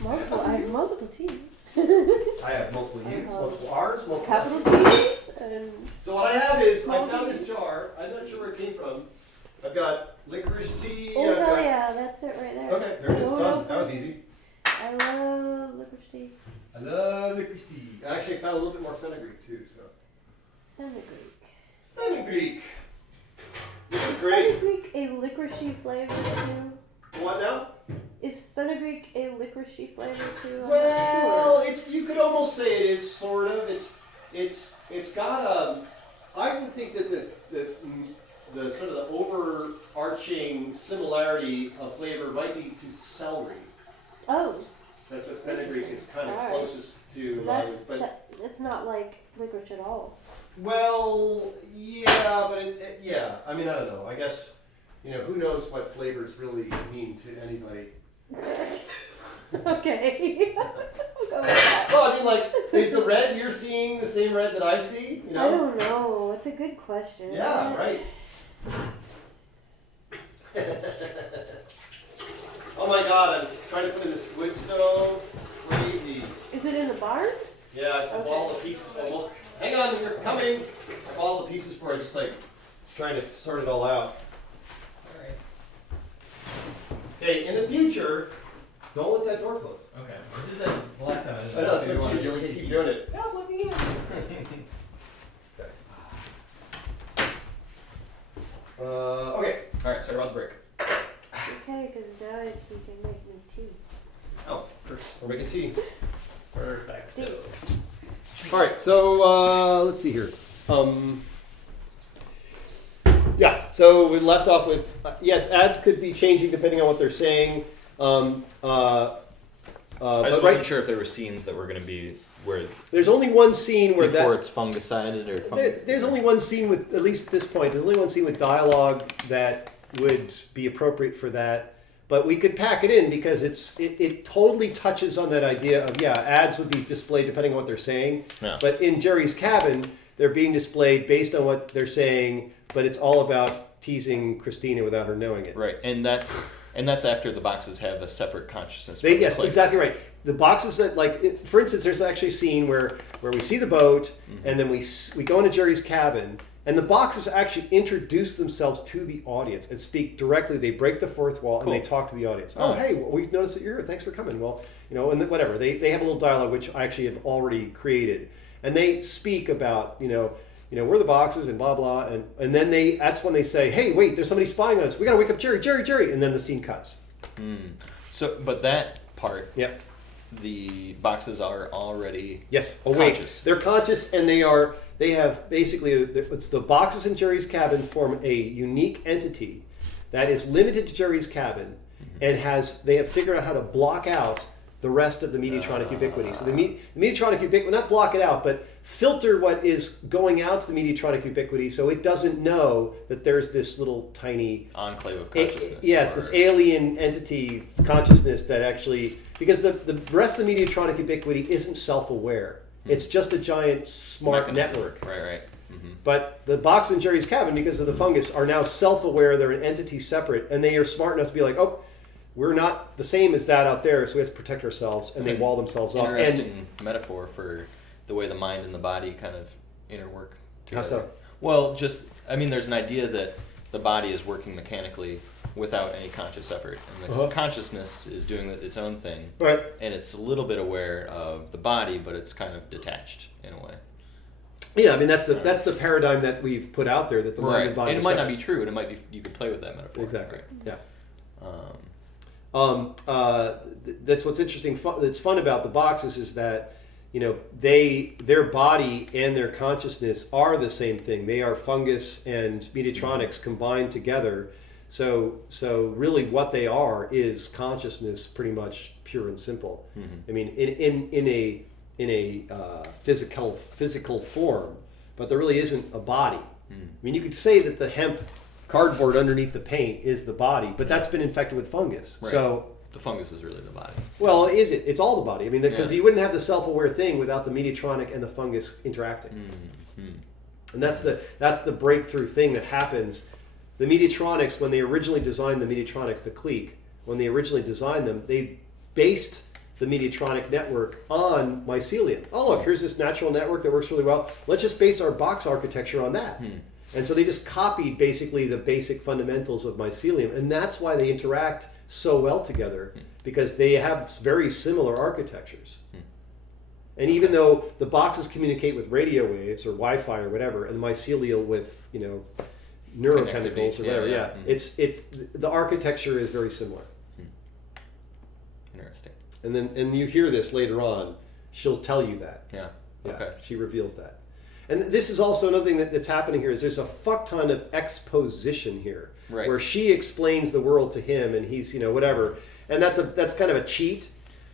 Multiple. I have multiple T's. I have multiple U's, multiple R's, multiple Capital T's and So what I have is, I found this jar. I'm not sure where it came from. I've got licorice tea. oh I've hell got... yeah, that's it right there. Okay, there it is. Oh, Done. no. That was easy. I love licorice tea. I love licorice tea. I actually found a little bit more fenugreek too. So Fenugreek. fenugreek. This is Is great. fenugreek a licoricey flavor too? What now? Is fenugreek a licoricey flavor too? I'm Well, not it's you could almost say it is sort of. It's got a. I would think that the sort of the overarching similarity of flavor might be to celery. Oh, That's what fenugreek is kind of All right. closest to. so that's not like licorice at all. Well, yeah, but yeah. I mean, I don't know. I guess who knows what flavors really mean to anybody. Okay. I'll go with that. Well, I mean, like, is the red you're seeing the same red that I see? I don't know. It's a good question. Yeah, right. Oh my God, I'm trying to put in this wood stove. Crazy. Is it in the barn? Yeah, I bought all the pieces almost. Hang on, you're coming. I bought all the pieces for it, just like trying to sort it all out. Alright. Okay, in the future, don't let that door close. Okay. I did that the last time. I know, it's so cute. You keep doing it. Help, let me in. Okay. All right, sorry about the break. Okay, because now it's you can make me tea. Oh, we're making tea. Perfect. Tea. All right, so let's see here. Yeah, so we left off with yes, ads could be changing depending on what they're saying. I just But wasn't sure if there were scenes that were going to be where there's only one scene where before that it's fungicided or there's only one scene with, at least at this point, there's only one scene with dialogue that would be appropriate for that. But we could pack it in because it totally touches on that idea of, ads would be displayed depending on what they're saying. Yeah. But in Jerry's Cabin, they're being displayed based on what they're saying, but it's all about teasing Christina without her knowing it. Right, and that's after the boxes have a separate consciousness. Yes, exactly right. The boxes that, like, for instance, there's actually a scene where we see the boat, and then we go into Jerry's cabin, and the boxes actually introduce themselves to the audience and speak directly. They break the fourth wall and they talk to the audience. Oh, hey, we've noticed that you're here. Thanks for coming. Well, and whatever. They have a little dialogue, which I actually have already created. And they speak about, we're the boxes and blah, blah. And then that's when they say, hey, wait, there's somebody spying on us. We got to wake up Jerry. And then the scene cuts. So, but that part, Yep. the boxes are already Yes. conscious. They're conscious, and they have basically, it's the boxes in Jerry's cabin form a unique entity that is limited to Jerry's cabin, and they have figured out how to block out the rest of the Mediatronic ubiquity. So the Mediatronic ubiquity, not block it out, but filter what is going out to the Mediatronic ubiquity so it doesn't know that there's this little tiny enclave of consciousness. this alien entity consciousness that actually, because the rest of the Mediatronic ubiquity isn't self-aware. It's just a giant smart Mechanism. network. Right. But the box in Jerry's cabin, because of the fungus, are now self-aware. They're an entity separate, and they are smart enough to be like, oh, we're not the same as that out there, so we have to protect ourselves, and they wall themselves off. Interesting metaphor for the way the mind and the body kind of interwork together. How so? Well, there's an idea that the body is working mechanically without any conscious effort, and the consciousness is doing its own thing, Right. and it's a little bit aware of the body, but it's kind of detached in a way. Yeah, that's the paradigm that we've put out there, that the mind and body. And it are might not separate. be true, and it might be, you could play with that metaphor. Exactly. Right? Yeah. That's what's interesting. That's fun about the boxes is that their body and their consciousness are the same thing. They are fungus and Mediatronics combined together. So really, what they are is consciousness, pretty much pure and simple. I mean, in a physical form, but there really isn't a body. I mean, you could say that the hemp cardboard underneath the paint is the body, but that's been infected with fungus. Right. So The fungus is really the body. well, is it? It's all the body. I mean, because Yeah. you wouldn't have the self-aware thing without the Mediatronic and the fungus interacting. And that's the breakthrough thing that happens. The Mediatronics, when they originally designed the Mediatronics, the clique, when they originally designed them, they based the Mediatronic network on mycelium. Oh, look, here's this natural network that works really well. Let's just base our box architecture on that. And so they just copied basically the basic fundamentals of mycelium. And that's why they interact so well together, because they have very similar architectures. And even though the boxes communicate with radio waves or Wi-Fi or whatever, and the mycelial with, neurochemicals or whatever, it's the architecture is very similar. Interesting. And you hear this later on. She'll tell you that. Yeah. Yeah, Okay. she reveals that. And this is also another thing that's happening here is there's a fuck ton of exposition here, Right. where she explains the world to him, and he's whatever, and that's kind of a cheat.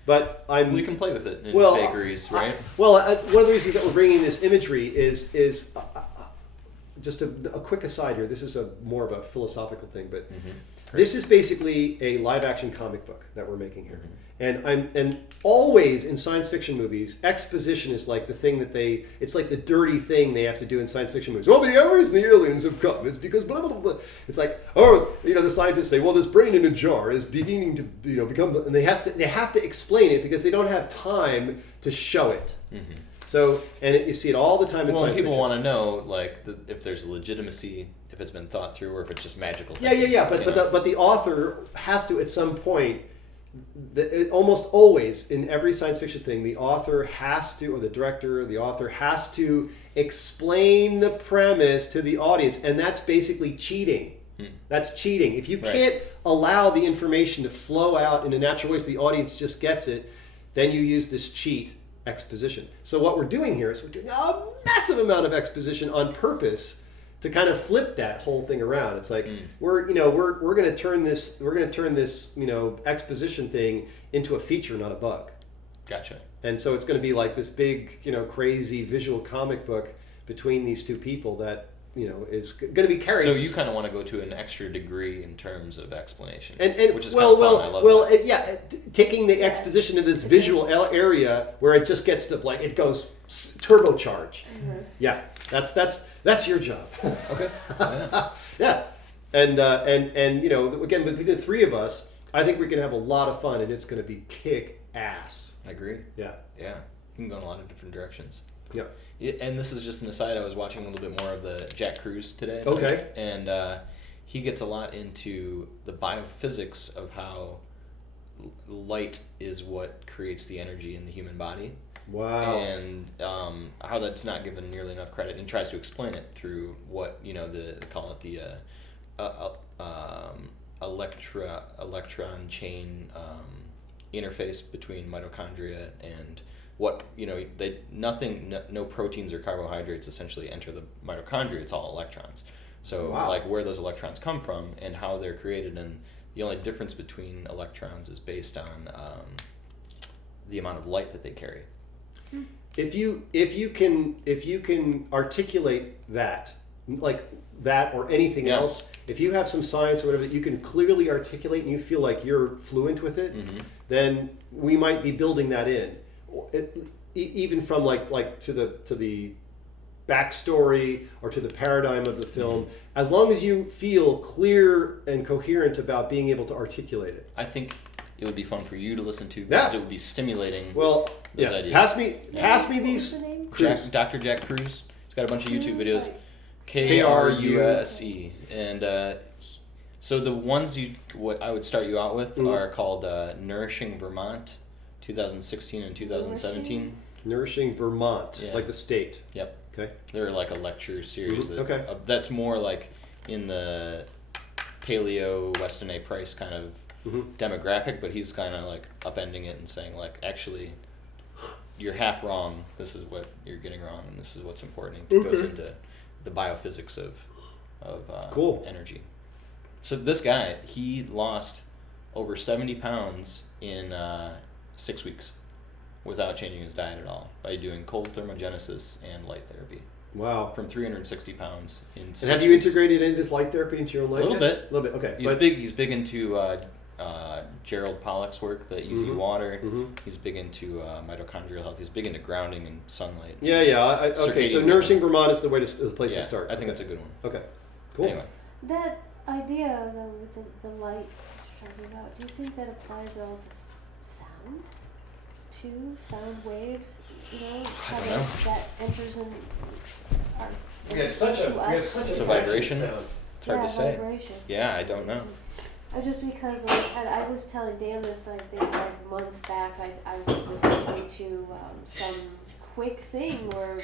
But We can play with it in Well, vagaries, right? one of the reasons that we're bringing this imagery is just a quick aside here. This is more of a philosophical thing, but this is basically a live action comic book that we're making here. And always in science fiction movies, exposition is like the thing that it's like the dirty thing they have to do in science fiction movies. Well, the reason the aliens have come is because blah, blah, blah, blah. It's like, the scientists say, well, this brain in a jar is beginning to, become, and they have to explain it because they don't have time to show it. So, you see it all the time in Well, and science people fiction. want to know, if there's legitimacy, if it's been thought through, or if it's just magical. Yeah. But the author has to, at some point, almost always in every science fiction thing, the author has to, or the director, or the author has to explain the premise to the audience, and that's basically cheating. That's cheating. If you can't allow the information to flow out in a natural way so the audience just gets it, then you use this cheat, exposition. So what we're doing here is we're doing a massive amount of exposition on purpose to kind of flip that whole thing around. It's like we're going to turn this exposition thing into a feature, not a bug. Gotcha. And so it's going to be like this big crazy visual comic book between these two people that is going to be carried. So you kind of want to go to an extra degree in terms of explanation, and which is kind of fun. I love that. Taking the exposition to this visual area where it just gets to like it goes turbocharge. Yeah, that's your job. Okay. Yeah. Yeah, and again, between the three of us, I think we're going to have a lot of fun, and it's going to be kick ass. I agree. Yeah. Yeah. You can go in a lot of different directions. Yeah. And this is just an aside. I was watching a little bit more of the Jack Cruz today. Okay. And he gets a lot into the biophysics of how light is what creates the energy in the human body. Wow. And how that's not given nearly enough credit, and tries to explain it through what they call it the electron chain interface between mitochondria and what no proteins or carbohydrates essentially enter the mitochondria. It's all electrons. So Wow. like where those electrons come from and how they're created, and the only difference between electrons is based on the amount of light that they carry. If you can articulate that, like that or anything Yeah. else, if you have some science or whatever that you can clearly articulate and you feel like you're fluent with it, then we might be building that in. Even from like to the backstory or to the paradigm of the film, as long as you feel clear and coherent about being able to articulate it. I think it would be fun for you to listen to because Yeah. it would be stimulating. Well, those yeah. ideas. Pass me these. What's the name? Cruz. Dr. Jack Cruz. He's got a bunch of YouTube videos. Kruse. And so the ones what I would start you out with are called Nourishing Vermont, 2016 and 2017. Nourishing Vermont, Yeah. like the state. Yep. Okay. They're like a lecture series. Okay. That's more like in the paleo Weston A. Price kind of demographic, but he's kind of like upending it and saying like, actually, you're half wrong. This is what you're getting wrong, and this is what's important. It goes into the biophysics of Cool. energy. So this guy, he lost over 70 pounds in 6 weeks without changing his diet at all by doing cold thermogenesis and light therapy. Wow. From 360 pounds in 6 And have you weeks. integrated any of this light therapy into your own life? A little yet? bit. A little bit. Okay. He's big into Gerald Pollack's work, the Easy Water. He's big into mitochondrial health. He's big into grounding and sunlight. Yeah. Okay. So Circadian Nourishing rhythm. Vermont is the place to Yeah, start. I think Okay. it's a good one. Okay. Cool. Anyway, That idea though with the light you're talking about, do you think that applies at all to sound? To sound waves? How don't know. that enters in our We have such a It's a vibration. sound. it's hard to say. Vibration. Yeah, I don't know. Just because I was telling Dan this, I think like months back, I was listening to some quick thing where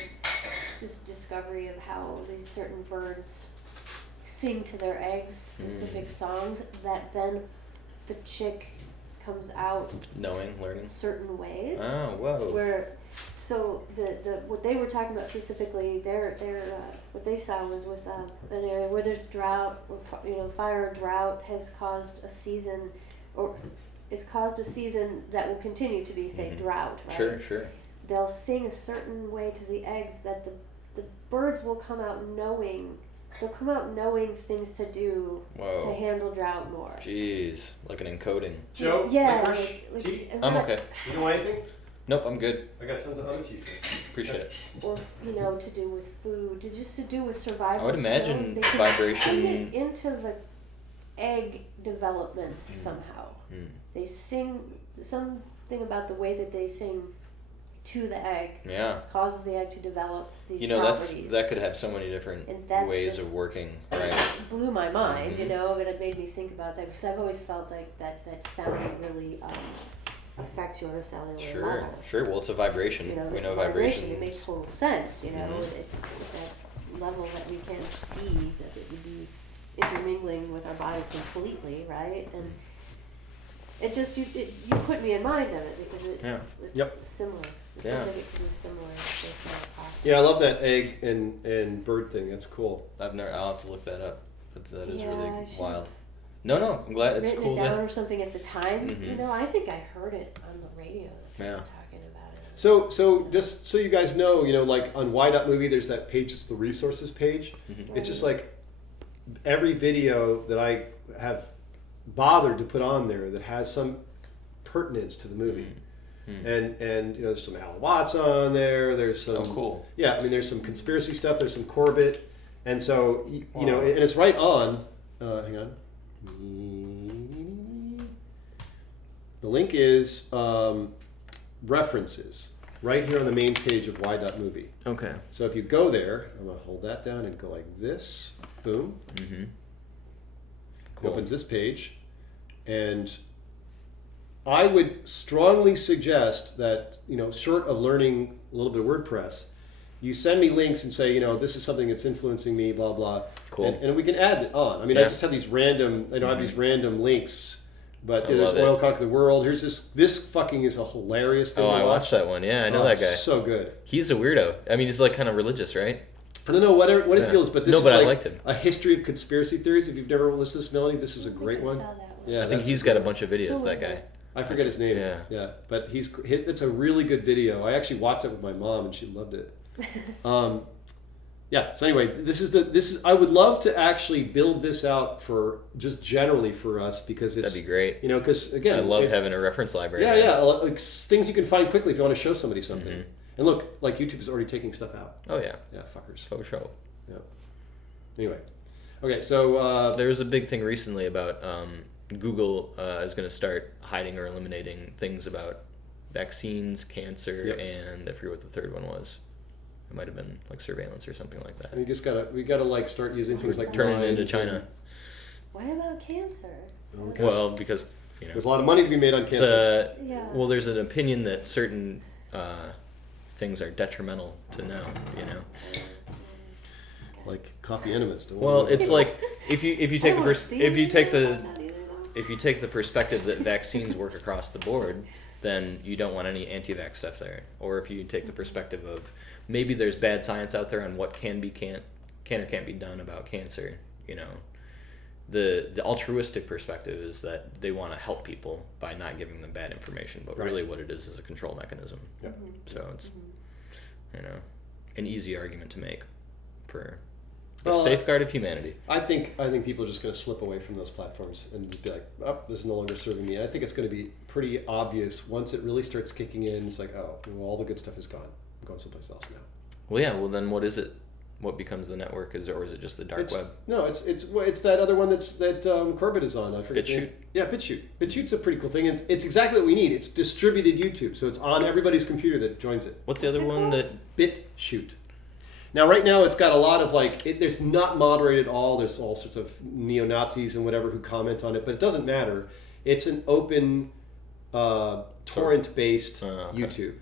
this discovery of how these certain birds sing to their eggs specific songs that then the chick comes out Learning. certain ways. Oh, whoa. Where, so the what they were talking about specifically, their what they saw was with an area where there's drought, or fire or drought has caused a season, or has caused a season that will continue to be drought. Right? Sure. They'll sing a certain way to the eggs that the birds will come out knowing. They'll come out knowing things to do Whoa. to handle drought more. Jeez, like an encoding. Joe, Yeah, licorice, like tea? and I'm not- okay. You know anything? Nope, I'm good. I got tons of other teas. Appreciate it. Or to do with food, to do with survival. I would imagine skills. They can vibration- sing it into the egg development somehow. They sing something about the way that they sing to the egg Yeah. causes the egg to develop these That's properties. that could have so many different And that's ways just- of working, right? Blew my mind, Mhm. and it made me think about that because I've always felt like that sound really affects you on a cellular level. Sure. Well, it's a vibration. We It's know a vibration. vibrations. It makes total sense, Mhm. at that level that we can see that it would be intermingling with our bodies completely, right? And it just you put me in mind of it because it's Yep. similar. It Yeah. seems like it could be similar. It's just not possible. Yeah, I love that egg and bird thing. That's cool. I'll have to look that up. That is Yeah, really I should- wild. No, I'm glad it's Written cool it down that. or something at the time. Mhm. I think I heard it on the radio. Yeah. Talking about it. So just so you guys know, like on Y.Movie, there's that page. It's the resources page. Mm-hmm. It's just like every video that I have bothered to put on there that has some pertinence to the movie. And there's some Alan Watts on there. There's some. Oh, cool. Yeah, I mean, there's some conspiracy stuff. There's some Corbett, and so and it's right on. Hang on. The link is references right here on the main page of Y.Movie. Okay. So if you go there, I'm gonna hold that down and go like this. Boom. Mm-hmm. It opens this page, and I would strongly suggest that, short of learning a little bit of WordPress, you send me links and say, this is something that's influencing me, blah, blah. Cool. And we can add it on. I mean, I just have these random, I have these random links, but there's love it. Oil Conquer the World. Here's this fucking is a hilarious thing Oh, to I watch. watched that one. Yeah, I know that It's guy. so good. He's a weirdo. I mean, he's like kind of religious, right? I don't know what his deal is, but this No, is but I like liked him. a history of conspiracy theories. If you've never listened to this, Melanie, this is a great one. Yeah, I think that's he's a got good a one. bunch of videos, Who that was guy. it? I forget his name. Yeah. But it's a really good video. I actually watched it with my mom, and she loved it. So anyway, I would love to actually build this out for just generally for us, because it's That'd be great. because again, I love having a reference library. yeah, like things you can find quickly if you want to show somebody something. And look, like YouTube is already taking stuff out. Oh yeah. Yeah, fuckers. So show. Yeah. Anyway, okay, so There was a big thing recently about Google is going to start hiding or eliminating things about vaccines, cancer, and I forget what the third one was. It might have been like surveillance or something like that. we gotta like start using things like Turn it into lines China. and- Why about cancer? Well, because There's a lot of money to be made on cancer. Yeah. Well, there's an opinion that certain things are detrimental to know. Like coffee enemas. Don't Well, worry. it's like if you take I the don't see if you it. take the I'm not eating them. if you take the perspective that vaccines work across the board, then you don't want any anti-vax stuff there. Or if you take the perspective of maybe there's bad science out there on what can or can't be done about cancer, the altruistic perspective is that they want to help people by not giving them bad information, but really what it is a control mechanism. Yep. So it's an easy argument to make for the Well, safeguard of humanity. I think people are just going to slip away from those platforms and just be like, oh, this is no longer serving me. I think it's going to be pretty obvious once it really starts kicking in. It's like, oh, well, all the good stuff is gone. I'm going someplace else now. Well, yeah. Well, then what is it? What becomes the network? Or is it just the dark web? No, it's that other one that Corbett is on. I forget. BitChute? Yeah, BitChute. BitChute's a pretty cool thing. It's exactly what we need. It's distributed YouTube, so it's on everybody's computer that joins it. What's the other one that? BitChute. Now, right now, it's got a lot of there's not moderated at all. There's all sorts of neo-Nazis and whatever who comment on it, but it doesn't matter. It's an open torrent-based Okay. YouTube.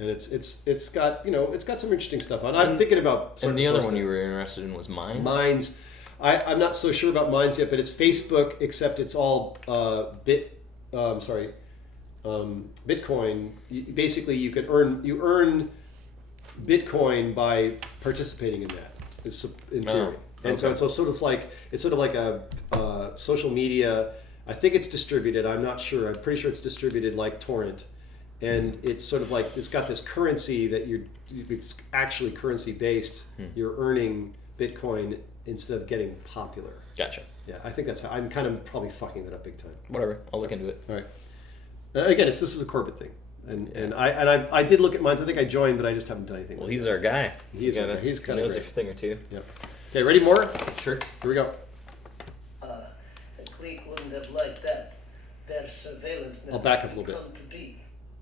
And it's got it's got some interesting stuff on. I'm thinking about. And the other one you were interested in was Minds. Minds. I'm not so sure about Minds yet, but it's Facebook, except it's all Bitcoin. Basically, you earn Bitcoin by participating in that. It's in theory, and so it's sort of like a social media. I think it's distributed. I'm not sure. I'm pretty sure it's distributed like torrent. And it's sort of like it's got this currency that it's actually currency based. You're earning Bitcoin instead of getting popular. Gotcha. Yeah, I think that's how I'm kind of probably fucking that up big time. Whatever. I'll look into it. All right. Again, this is a Corbett thing, and I did look at mine. I think I joined, but I just haven't done anything. Well, with he's it. our guy. He's He kinda knows great. a thing or two. Yep. Okay, ready? More? Sure. Here we go. The clique wouldn't have liked that. Their surveillance I'll back up a little bit. come to be.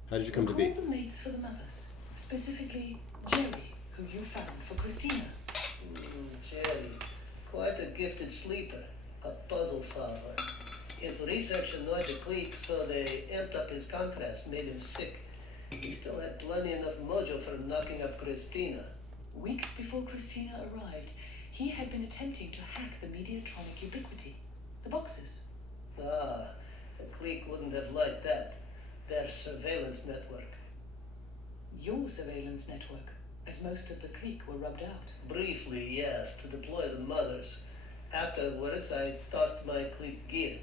How did you come to Recall be? the mates for the mothers, specifically Jerry, who you found for Christina. Jerry, quite a gifted sleeper, a puzzle solver. His research annoyed the clique, so they amped up his contrast, made him sick. He still had plenty enough mojo for knocking up Christina. Weeks before Christina arrived, he had been attempting to hack the Mediatronic ubiquity, the boxes. The clique wouldn't have liked that. Their surveillance network. Your surveillance network, as most of the clique were rubbed out. Briefly, yes, to deploy the mothers. Afterwards, I tossed my clique gear.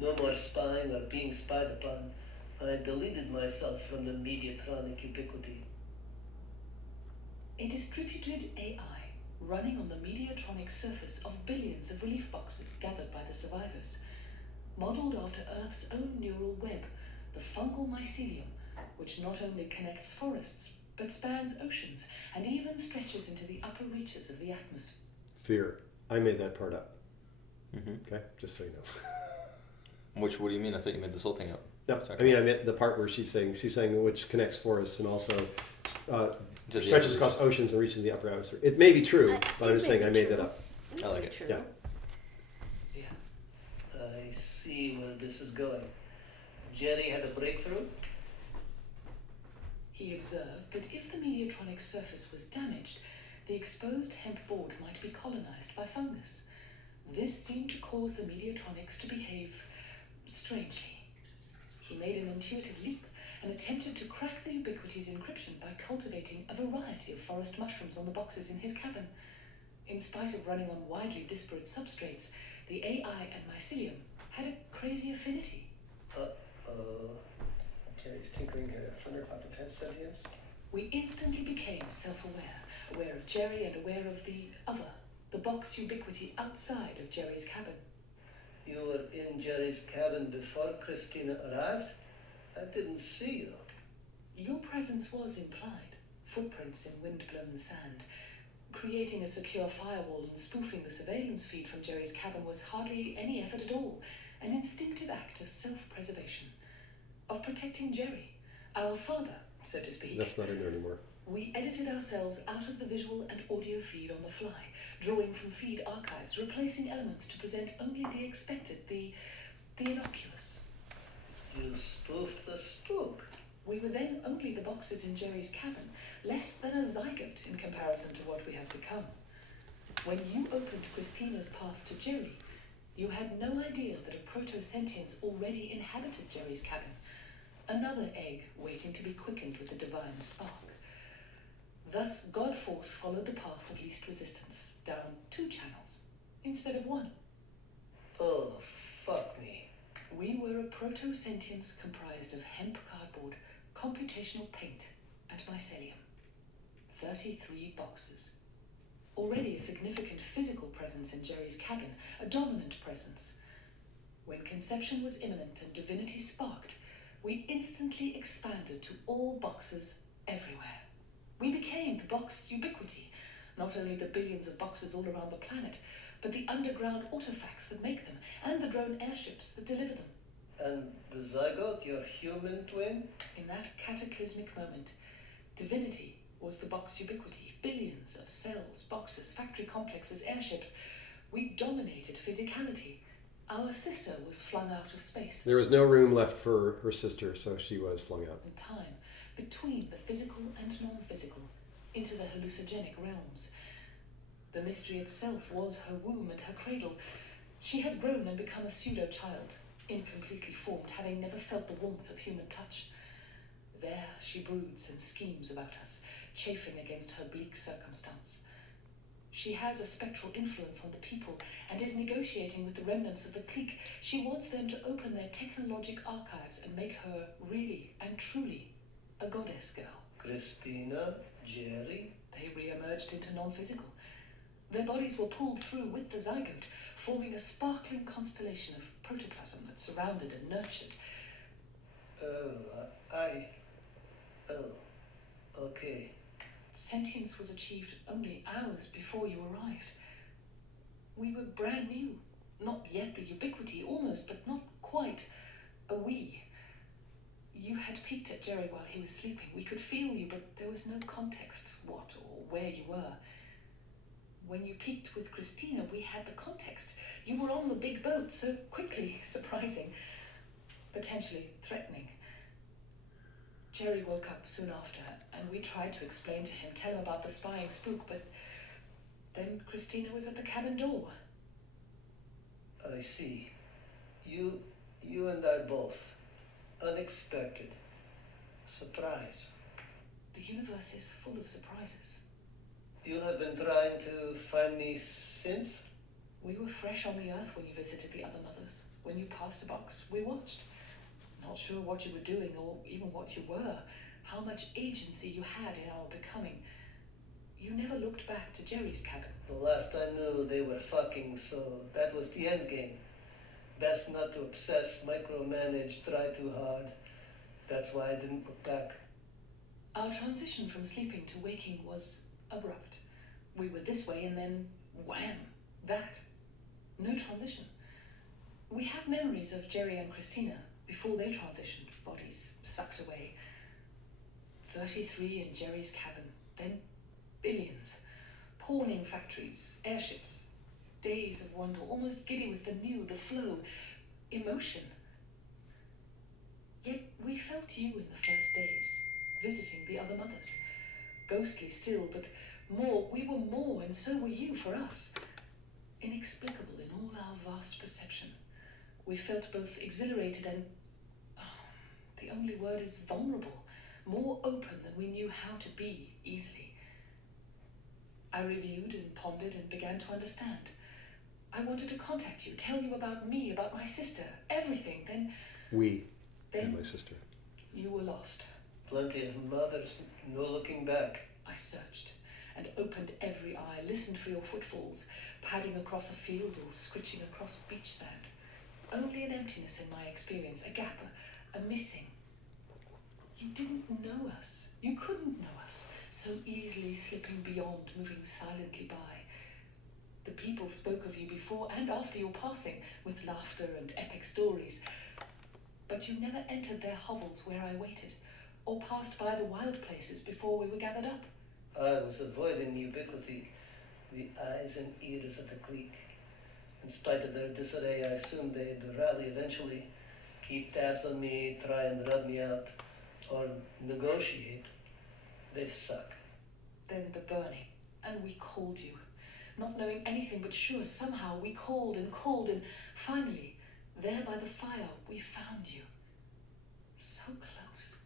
No more spying or being spied upon. I deleted myself from the Mediatronic ubiquity. A distributed AI running on the Mediatronic surface of billions of relief boxes gathered by the survivors, modeled after Earth's own neural web, the fungal mycelium, which not only connects forests, but spans oceans and even stretches into the upper reaches of the atmosphere. Fear. I made that part up. Mm-hmm. Okay, just so you know. What do you mean? I thought you made this whole thing up. No, I mean I meant the part where she's saying which connects forests and also To the stretches upper across oceans and reaches the upper atmosphere. It may be true, but I'm just saying I made that up. I like it. True. Yeah. Yeah. I see where this is going. Jerry had a breakthrough? He observed that if the Mediatronic surface was damaged, the exposed hemp board might be colonized by fungus. This seemed to cause the Mediatronics to behave strangely. He made an intuitive leap and attempted to crack the Ubiquity's encryption by cultivating a variety of forest mushrooms on the boxes in his cabin. In spite of running on widely disparate substrates, the AI and mycelium had a crazy affinity. Jerry's tinkering had a thunderclap of head sentience. We instantly became self-aware, aware of Jerry and aware of the other, the box Ubiquity outside of Jerry's cabin. You were in Jerry's cabin before Christina arrived? I didn't see you. Your presence was implied, footprints in wind-blown sand. Creating a secure firewall and spoofing the surveillance feed from Jerry's cabin was hardly any effort at all, an instinctive act of self-preservation, of protecting Jerry, our father, so to speak. That's not in there anymore. We edited ourselves out of the visual and audio feed on the fly, drawing from feed archives, replacing elements to present only the expected, the innocuous. You spoofed the spook. We were then only the boxes in Jerry's cabin, less than a zygote in comparison to what we have become. When you opened Christina's path to Jerry, you had no idea that a proto-sentience already inhabited Jerry's cabin, another egg waiting to be quickened with the divine spark. Thus, Godforce followed the path of least resistance, down 2 channels, instead of 1. Oh, fuck me. We were a proto-sentience comprised of hemp cardboard, computational paint, and mycelium. 33 boxes. Already a significant physical presence in Jerry's cabin, a dominant presence. When conception was imminent and divinity sparked, we instantly expanded to all boxes everywhere. We became the box Ubiquity, not only the billions of boxes all around the planet, but the underground artifacts that make them, and the drone airships that deliver them. And the zygote, your human twin? In that cataclysmic moment, divinity was the box Ubiquity, billions of cells, boxes, factory complexes, airships. We dominated physicality. Our sister was flung out of space. There was no room left for her sister, so she was flung out. In time, between the physical and non-physical, into the hallucinogenic realms. The mystery itself was her womb and her cradle. She has grown and become a pseudo-child, incompletely formed, having never felt the warmth of human touch. There she broods and schemes about us, chafing against her bleak circumstance. She has a spectral influence on the people and is negotiating with the remnants of the clique. She wants them to open their technologic archives and make her really and truly a goddess girl. Christina, Jerry? They re-emerged into non-physical. Their bodies were pulled through with the zygote, forming a sparkling constellation of protoplasm that surrounded and nurtured. Okay. Sentience was achieved only hours before you arrived. We were brand new. Not yet the Ubiquity, almost, but not quite a we. You had peeked at Jerry while he was sleeping. We could feel you, but there was no context, what or where you were. When you peeked with Christina, we had the context. You were on the big boat so quickly, surprising, potentially threatening. Jerry woke up soon after, and we tried to explain to him, tell him about the spying spook, but then Christina was at the cabin door. I see. You and I both. Unexpected. Surprise. The universe is full of surprises. You have been trying to find me since? We were fresh on the earth when you visited the other mothers. When you passed a box, we watched. Not sure what you were doing or even what you were, how much agency you had in our becoming. You never looked back to Jerry's cabin. The last I knew, they were fucking, so that was the end game. Best not to obsess, micromanage, try too hard. That's why I didn't look back. Our transition from sleeping to waking was abrupt. We were this way and then wham, that. No transition. We have memories of Jerry and Christina before they transitioned, bodies sucked away. 33 in Jerry's cabin, then billions. Pawning factories, airships. Days of wonder, almost giddy with the new, the flow, emotion. Yet we felt you in the first days, visiting the other mothers. Ghostly still, but more, we were more, and so were you for us. Inexplicable in all our vast perception. We felt both exhilarated and, the only word is vulnerable, more open than we knew how to be easily. I reviewed and pondered and began to understand. I wanted to contact you, tell you about me, about my sister, everything. Then and my sister. You were lost. Plenty of mothers, no looking back. I searched and opened every eye, listened for your footfalls, padding across a field or scritching across beach sand. Only an emptiness in my experience, a gap, a missing. You didn't know us. You couldn't know us, so easily slipping beyond, moving silently by. The people spoke of you before and after your passing, with laughter and epic stories. But you never entered their hovels where I waited, or passed by the wild places before we were gathered up. I was avoiding ubiquity, the eyes and ears of the clique. In spite of their disarray, I assumed they'd rally eventually, keep tabs on me, try and rub me out, or negotiate. They suck. Then the burning, and we called you. Not knowing anything but sure, somehow we called, and finally, there by the fire, we found you. So close.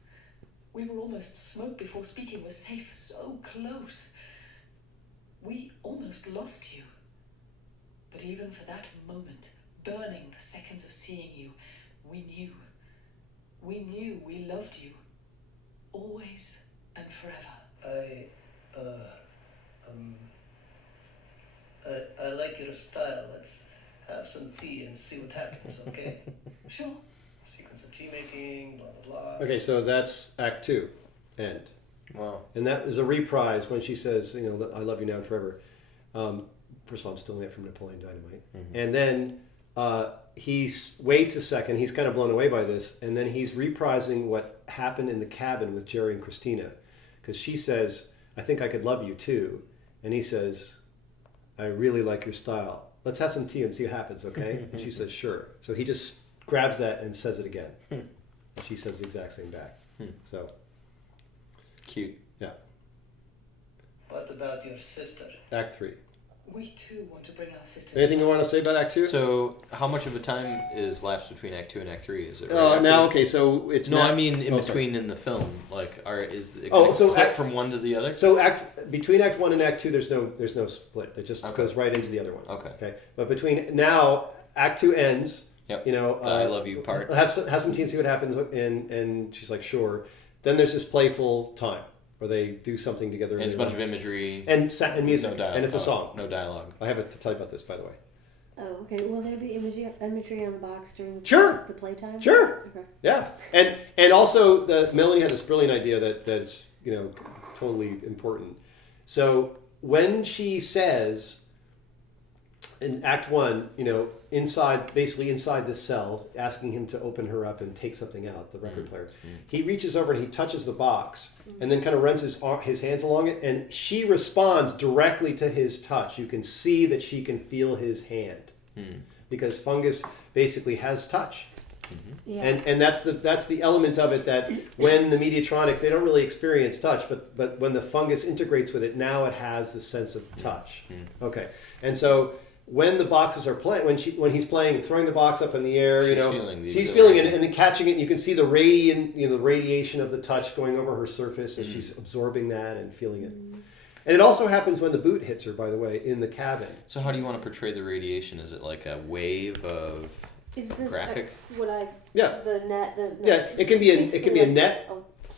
We were almost smoke before speaking was safe, so close. We almost lost you. But even for that moment, burning the seconds of seeing you, we knew. We knew we loved you. Always and forever. I like your style. Let's have some tea and see what happens, okay? Sure. Sequence of tea making, blah, blah, blah. Okay, so that's Act 2, end. Wow. And that is a reprise when she says, I love you now and forever. First of all, I'm stealing that from Napoleon Dynamite. Mm-hmm. And then he waits a second. He's kind of blown away by this. And then he's reprising what happened in the cabin with Jerry and Christina. Because she says, I think I could love you too. And he says, I really like your style. Let's have some tea and see what happens, okay? And she says, sure. So he just grabs that and says it again. And she says the exact same back. So. Cute. Yeah. What about your sister? Act 3. We too want to bring our sisters. Anything you want to say about Act 2? So, how much of a time is lapsed between Act 2 and Act 3? Is it? So it's no. now, I mean, in between in the film, clip from one to the other? So between Act 1 and Act 2, there's no split. It just goes right into the other one. Okay. But between now, Act 2 ends. Yep. I love you part. Have some tea and see what happens, and she's like, sure. Then there's this playful time where they do something together. And it's a bunch of imagery. And music. No dialogue. And it's a song. No dialogue. I have to tell you about this, by the way. Oh, okay. Will there be imagery on the box during the playtime? Sure. Okay. Yeah. And also, Melanie had this brilliant idea that's totally important. So when she says in Act 1, inside this cell, asking him to open her up and take something out, the record player, he reaches over and he touches the box and then kind of runs his hands along it, and she responds directly to his touch. You can see that she can feel his hand because fungus basically has touch. Yeah. And that's the element of it, that when the Mediatronics, they don't really experience touch, but when the fungus integrates with it, now it has the sense of touch. Okay, and so when the boxes are playing, when he's playing and throwing the box up in the air, she's feeling it and then catching it, and you can see the the radiation of the touch going over her surface as she's absorbing that and feeling it. And it also happens when the boot hits her, by the way, in the cabin. So how do you want to portray the radiation? Is it like a wave of Is this graphic. what I? Yeah. The net. Yeah, it can be a net.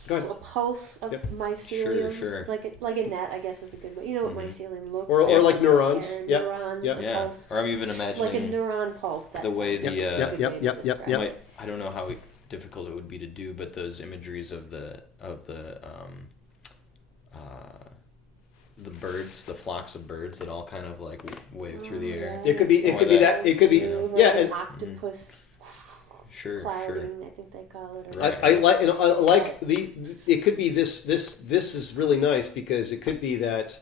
Go A ahead. pulse of Yep. mycelium. Sure. Like a net, I guess is a good way. You know what mycelium looks Or like. like neurons. Hair, Yep. Neurons. Yep. a Yeah. Pulse. Or I'm even imagining Like a neuron pulse. That's the way the Yep. I don't know how difficult it would be to do, but those imageries of the birds, the flocks of birds that all kind of like wave through the air. It could be that. It could be an octopus. Sure. Clouding, I think they call it. Or Right. I like the. It could be this. This is really nice because it could be that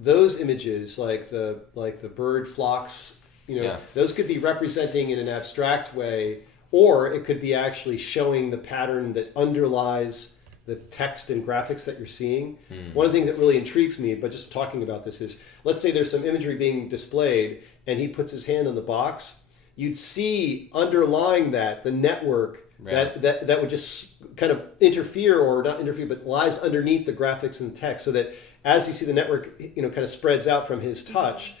those images, like the bird flocks, Yeah. those could be representing in an abstract way, or it could be actually showing the pattern that underlies the text and graphics that you're seeing. One of the things that really intrigues me, but just talking about this is, let's say there's some imagery being displayed, and he puts his hand on the box. You'd see underlying that the network that would just kind of interfere, or not interfere, but lies underneath the graphics and the text, so that as you see the network, kind of spreads out from his touch,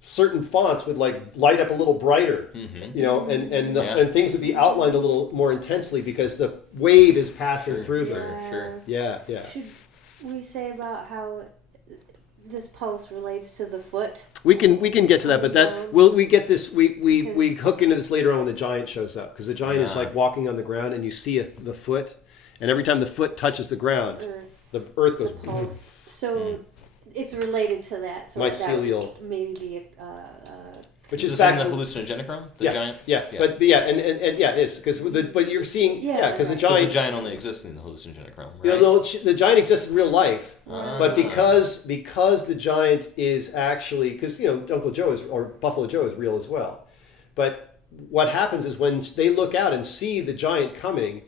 certain fonts would like light up a little brighter, and things would be outlined a little more intensely because the wave is passing through them. Sure. Yeah. Should we say about how this pulse relates to the foot? We can get to that, but we get this. We hook into this later on when the giant shows up, because the giant is like walking on the ground, and you see the foot, and every time the foot touches the ground, the earth goes. The pulse. So it's related to that. So Mycelial. that would maybe be Which Is is this back in the hallucinogenic? The giant? Yeah, but and it is because but you're seeing because the Because giant. the giant only exists in the hallucinogenic realm, right? You know, the giant exists in real life, but because the giant is actually, because Uncle Joe or Buffalo Joe is real as well, but what happens is when they look out and see the giant coming,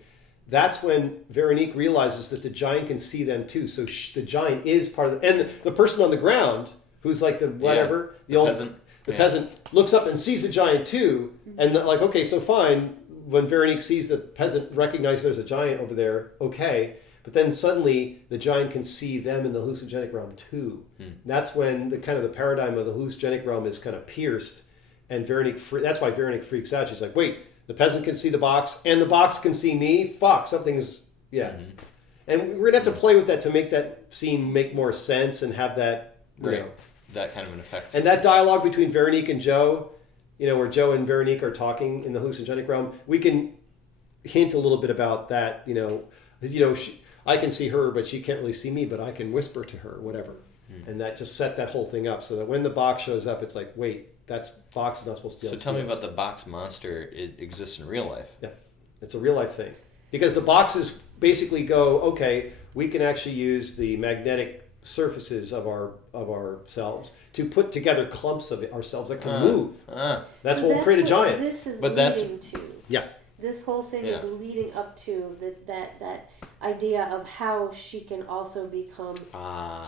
that's when Veronique realizes that the giant can see them too. So the giant is part of and the person on the ground who's like the whatever the old peasant. The peasant looks up and sees the giant too, and like, okay, so fine. When Veronique sees the peasant recognize there's a giant over there, okay. But then suddenly the giant can see them in the hallucinogenic realm too. That's when the kind of the paradigm of the hallucinogenic realm is kind of pierced, and Veronique. That's why Veronique freaks out. She's like, wait, the peasant can see the box, and the box can see me. Fuck, something's And we're gonna have to play with that to make that scene make more sense and have that that kind of an effect. And that dialogue between Veronique and Joe, where Joe and Veronique are talking in the hallucinogenic realm, we can hint a little bit about that. I can see her, but she can't really see me, but I can whisper to her, whatever. And that just set that whole thing up so that when the box shows up, it's like, wait, that box is not supposed to be able to see So tell me us. about the box monster. It exists in real life. Yeah, it's a real life thing. Because the boxes basically go, okay, we can actually use the magnetic surfaces of ourselves to put together clumps of ourselves that can move. That's what will create a giant. This is But that's- leading to. Yeah. This whole thing is leading up to that idea of how she can also become.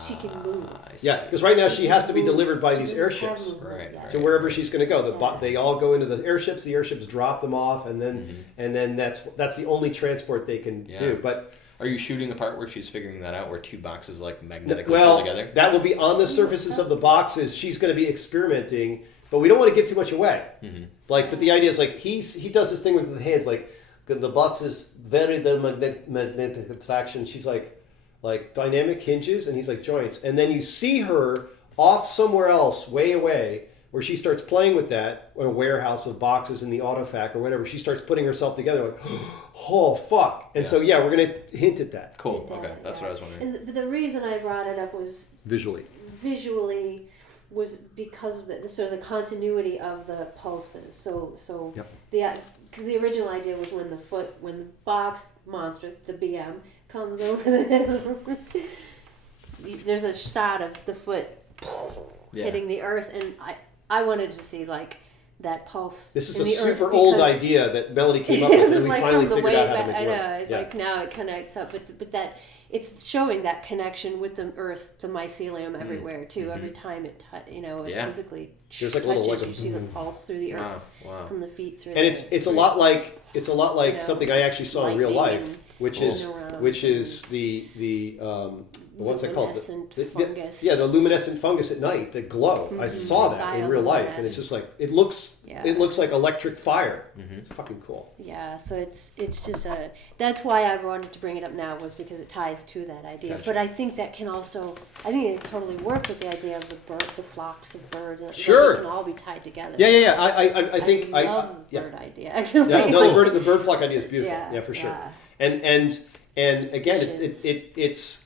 She can move. Yeah, because right now she has to be delivered by these airships Right. to wherever she's going to go. They all go into the airships. The airships drop them off, and then that's the only transport they can do. But are you shooting the part where she's figuring that out, where two boxes like magnetically pull together? That will be on the surfaces of the boxes. She's going to be experimenting, but we don't want to give too much away. But the idea is like he does this thing with the hands, like the box is very the magnetic attraction. She's like dynamic hinges, and he's like joints, and then you see her off somewhere else, way away, where she starts playing with that in a warehouse of boxes in the autofac or whatever. She starts putting herself together, like, oh fuck! And so we're gonna hint at that. Cool. Okay, that's what I was wondering. And the reason I brought it up was Visually was because of the continuity of the pulses. So Yep. because the original idea was when the box monster, the BM, comes over the hill, there's a shot of the foot hitting the earth, and I wanted to see like that pulse. This is in a the super earth old because- idea that Melody came up with, This and is we like finally from the figured way out how to back. make I it know. work. It's like now it connects up, but that it's showing that connection with the earth, the mycelium everywhere too. Every time it physically There's like a touches, little, like you see the pulse through the earth Wow. from the feet through. And it's a lot like something I actually saw in real lightning life. which is the what's it called? Luminescent The fungus. yeah, the luminescent fungus at night that glow. I saw that in real life, and it's just like it looks like electric fire. It's fucking cool. Yeah, so it's just that's why I wanted to bring it up now, was because it ties to that idea. Gotcha. But I think that can also, I think it totally work with the idea of the flocks of birds. And Sure. They can all be tied together. Yeah. I think I love the yeah. bird idea, actually. Yeah, no, the bird flock idea is beautiful. Yeah, Yeah, for sure. yeah. And again, it's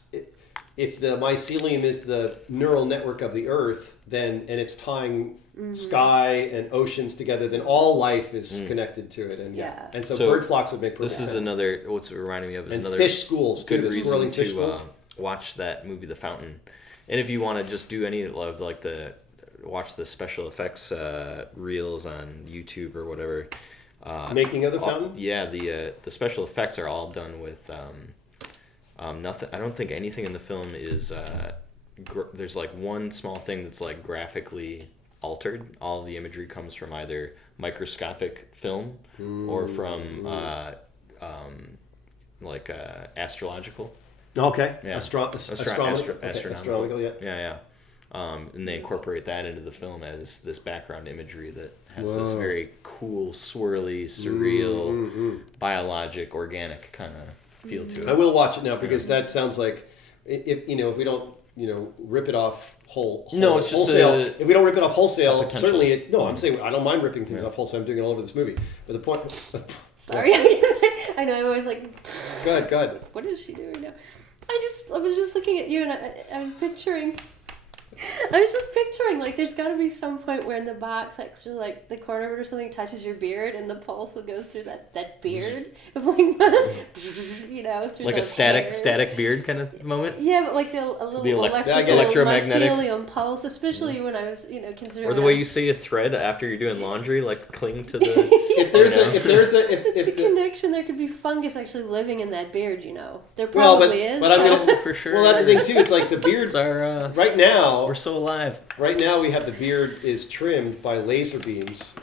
if the mycelium is the neural network of the Earth, then and it's tying sky and oceans together, then all life is connected to it. And and so bird flocks would make perfect sense. This is another. What's reminding me of is and another fish schools too. good The reason swirling fish to schools. watch that movie, The Fountain. And if you want to just do any of like watch the special effects reels on YouTube or whatever. Making of The Fountain? Yeah, the special effects are all done with nothing. I don't think anything in the film is. There's like one small thing that's like graphically altered. All of the imagery comes from either microscopic film or from astrological. Okay. Yeah. Astronomical. Astronomical. Yeah. And they incorporate that into the film as this background imagery that has this very cool, swirly, surreal, biologic, organic kind of feel to it. I will watch it now because that sounds like if we don't rip it off No, it's just wholesale. If we don't rip it off wholesale, potential. certainly I'm saying I don't mind ripping things off wholesale. I'm doing it all over this movie. But the point. Sorry, I know. I'm always like, Go ahead. what is she doing now? I was just looking at you, and I'm picturing. I was just picturing, like, there's got to be some point where in the box, actually, like, the corner of it or something touches your beard, and the pulse goes through that beard of, like, through like a those static hairs. beard kind of moment. Yeah, but like a little electromagnetic mycelium pulse, especially when I was, considering. Or the way you see a thread after you're doing laundry, like cling to the. If the connection, there could be fungus actually living in that beard. There probably is. But I'm gonna for sure. Well, that's the thing too. It's like the beards are right now. We're so alive. Right now, we have the beard is trimmed by laser beams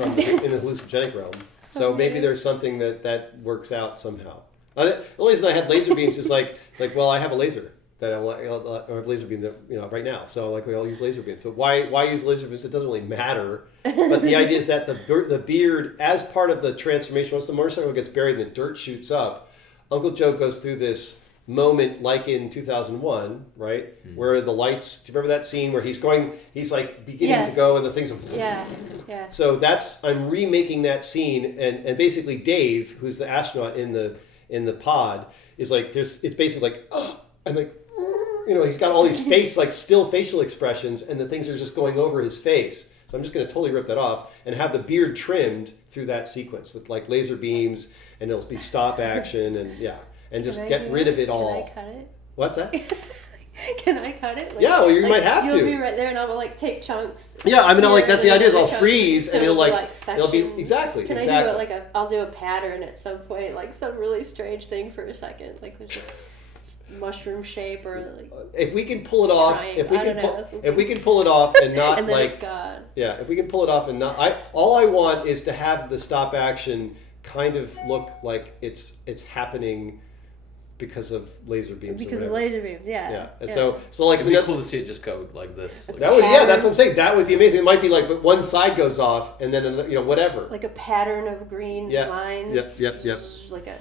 in the hallucinogenic realm. So maybe there's something that works out somehow. The only reason I had laser beams is well, I have a laser that I have laser beam that right now. So like we all use laser beams. But why use laser beams? It doesn't really matter. But the idea is that the beard, as part of the transformation, once the motorcycle gets buried and the dirt shoots up, Uncle Joe goes through this moment like in 2001, right? Where the lights, do you remember that scene where he's like beginning to go and the things are... Yeah. So I'm remaking that scene and basically Dave, who's the astronaut in the pod, is like, it's basically like, and like, he's got all these still facial expressions and the things are just going over his face. So I'm just going to totally rip that off and have the beard trimmed through that sequence with like laser beams, and it'll be stop action and just get rid of it all. Can I cut it? What's that? Can I cut it? You might have you'll to. You'll be right there, and I'll take chunks. Yeah, I mean, that's the idea. Is I'll chunks. freeze, So and it'll be sections. exactly. Can I do it I'll do a pattern at some point, like some really strange thing for a second, like there's a mushroom shape or like. If we can pull it off, if we can pull it off and not and then like it's gone. Yeah, if we can pull it off and not, all I want is to have the stop action kind of look like it's happening because of laser beams. Because of laser beams, yeah. And so like It'd be cool to see it just go like this. That would, that's what I'm saying. That would be amazing. It might be like, but one side goes off, and then whatever. Like a pattern of green lines. Yep. Like a.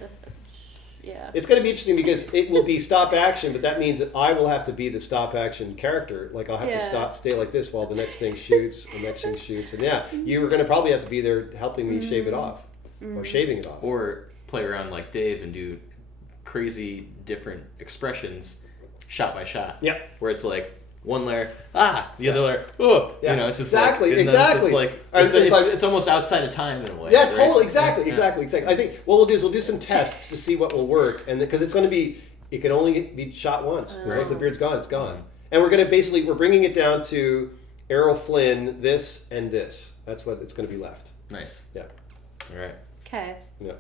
Yeah. It's going to be interesting because it will be stop action, but that means that I will have to be the stop action character. Like I'll have to stay like this while the next thing shoots, the next thing shoots, and you were going to probably have to be there helping me shave it off, or shaving it off, or play around like Dave and do crazy different expressions, shot by shot. Yeah. Where it's like one layer, the other layer, it's just exactly. It's almost outside of time in a way. Yeah, right? totally, exactly. I think what we'll do is we'll do some tests to see what will work, and because it's going to be, it can only be shot once. Once the beard's gone, it's gone, and we're going to we're bringing it down to Errol Flynn, this and this. That's what it's going to be left. Nice. Yeah. All right. Okay. Yeah.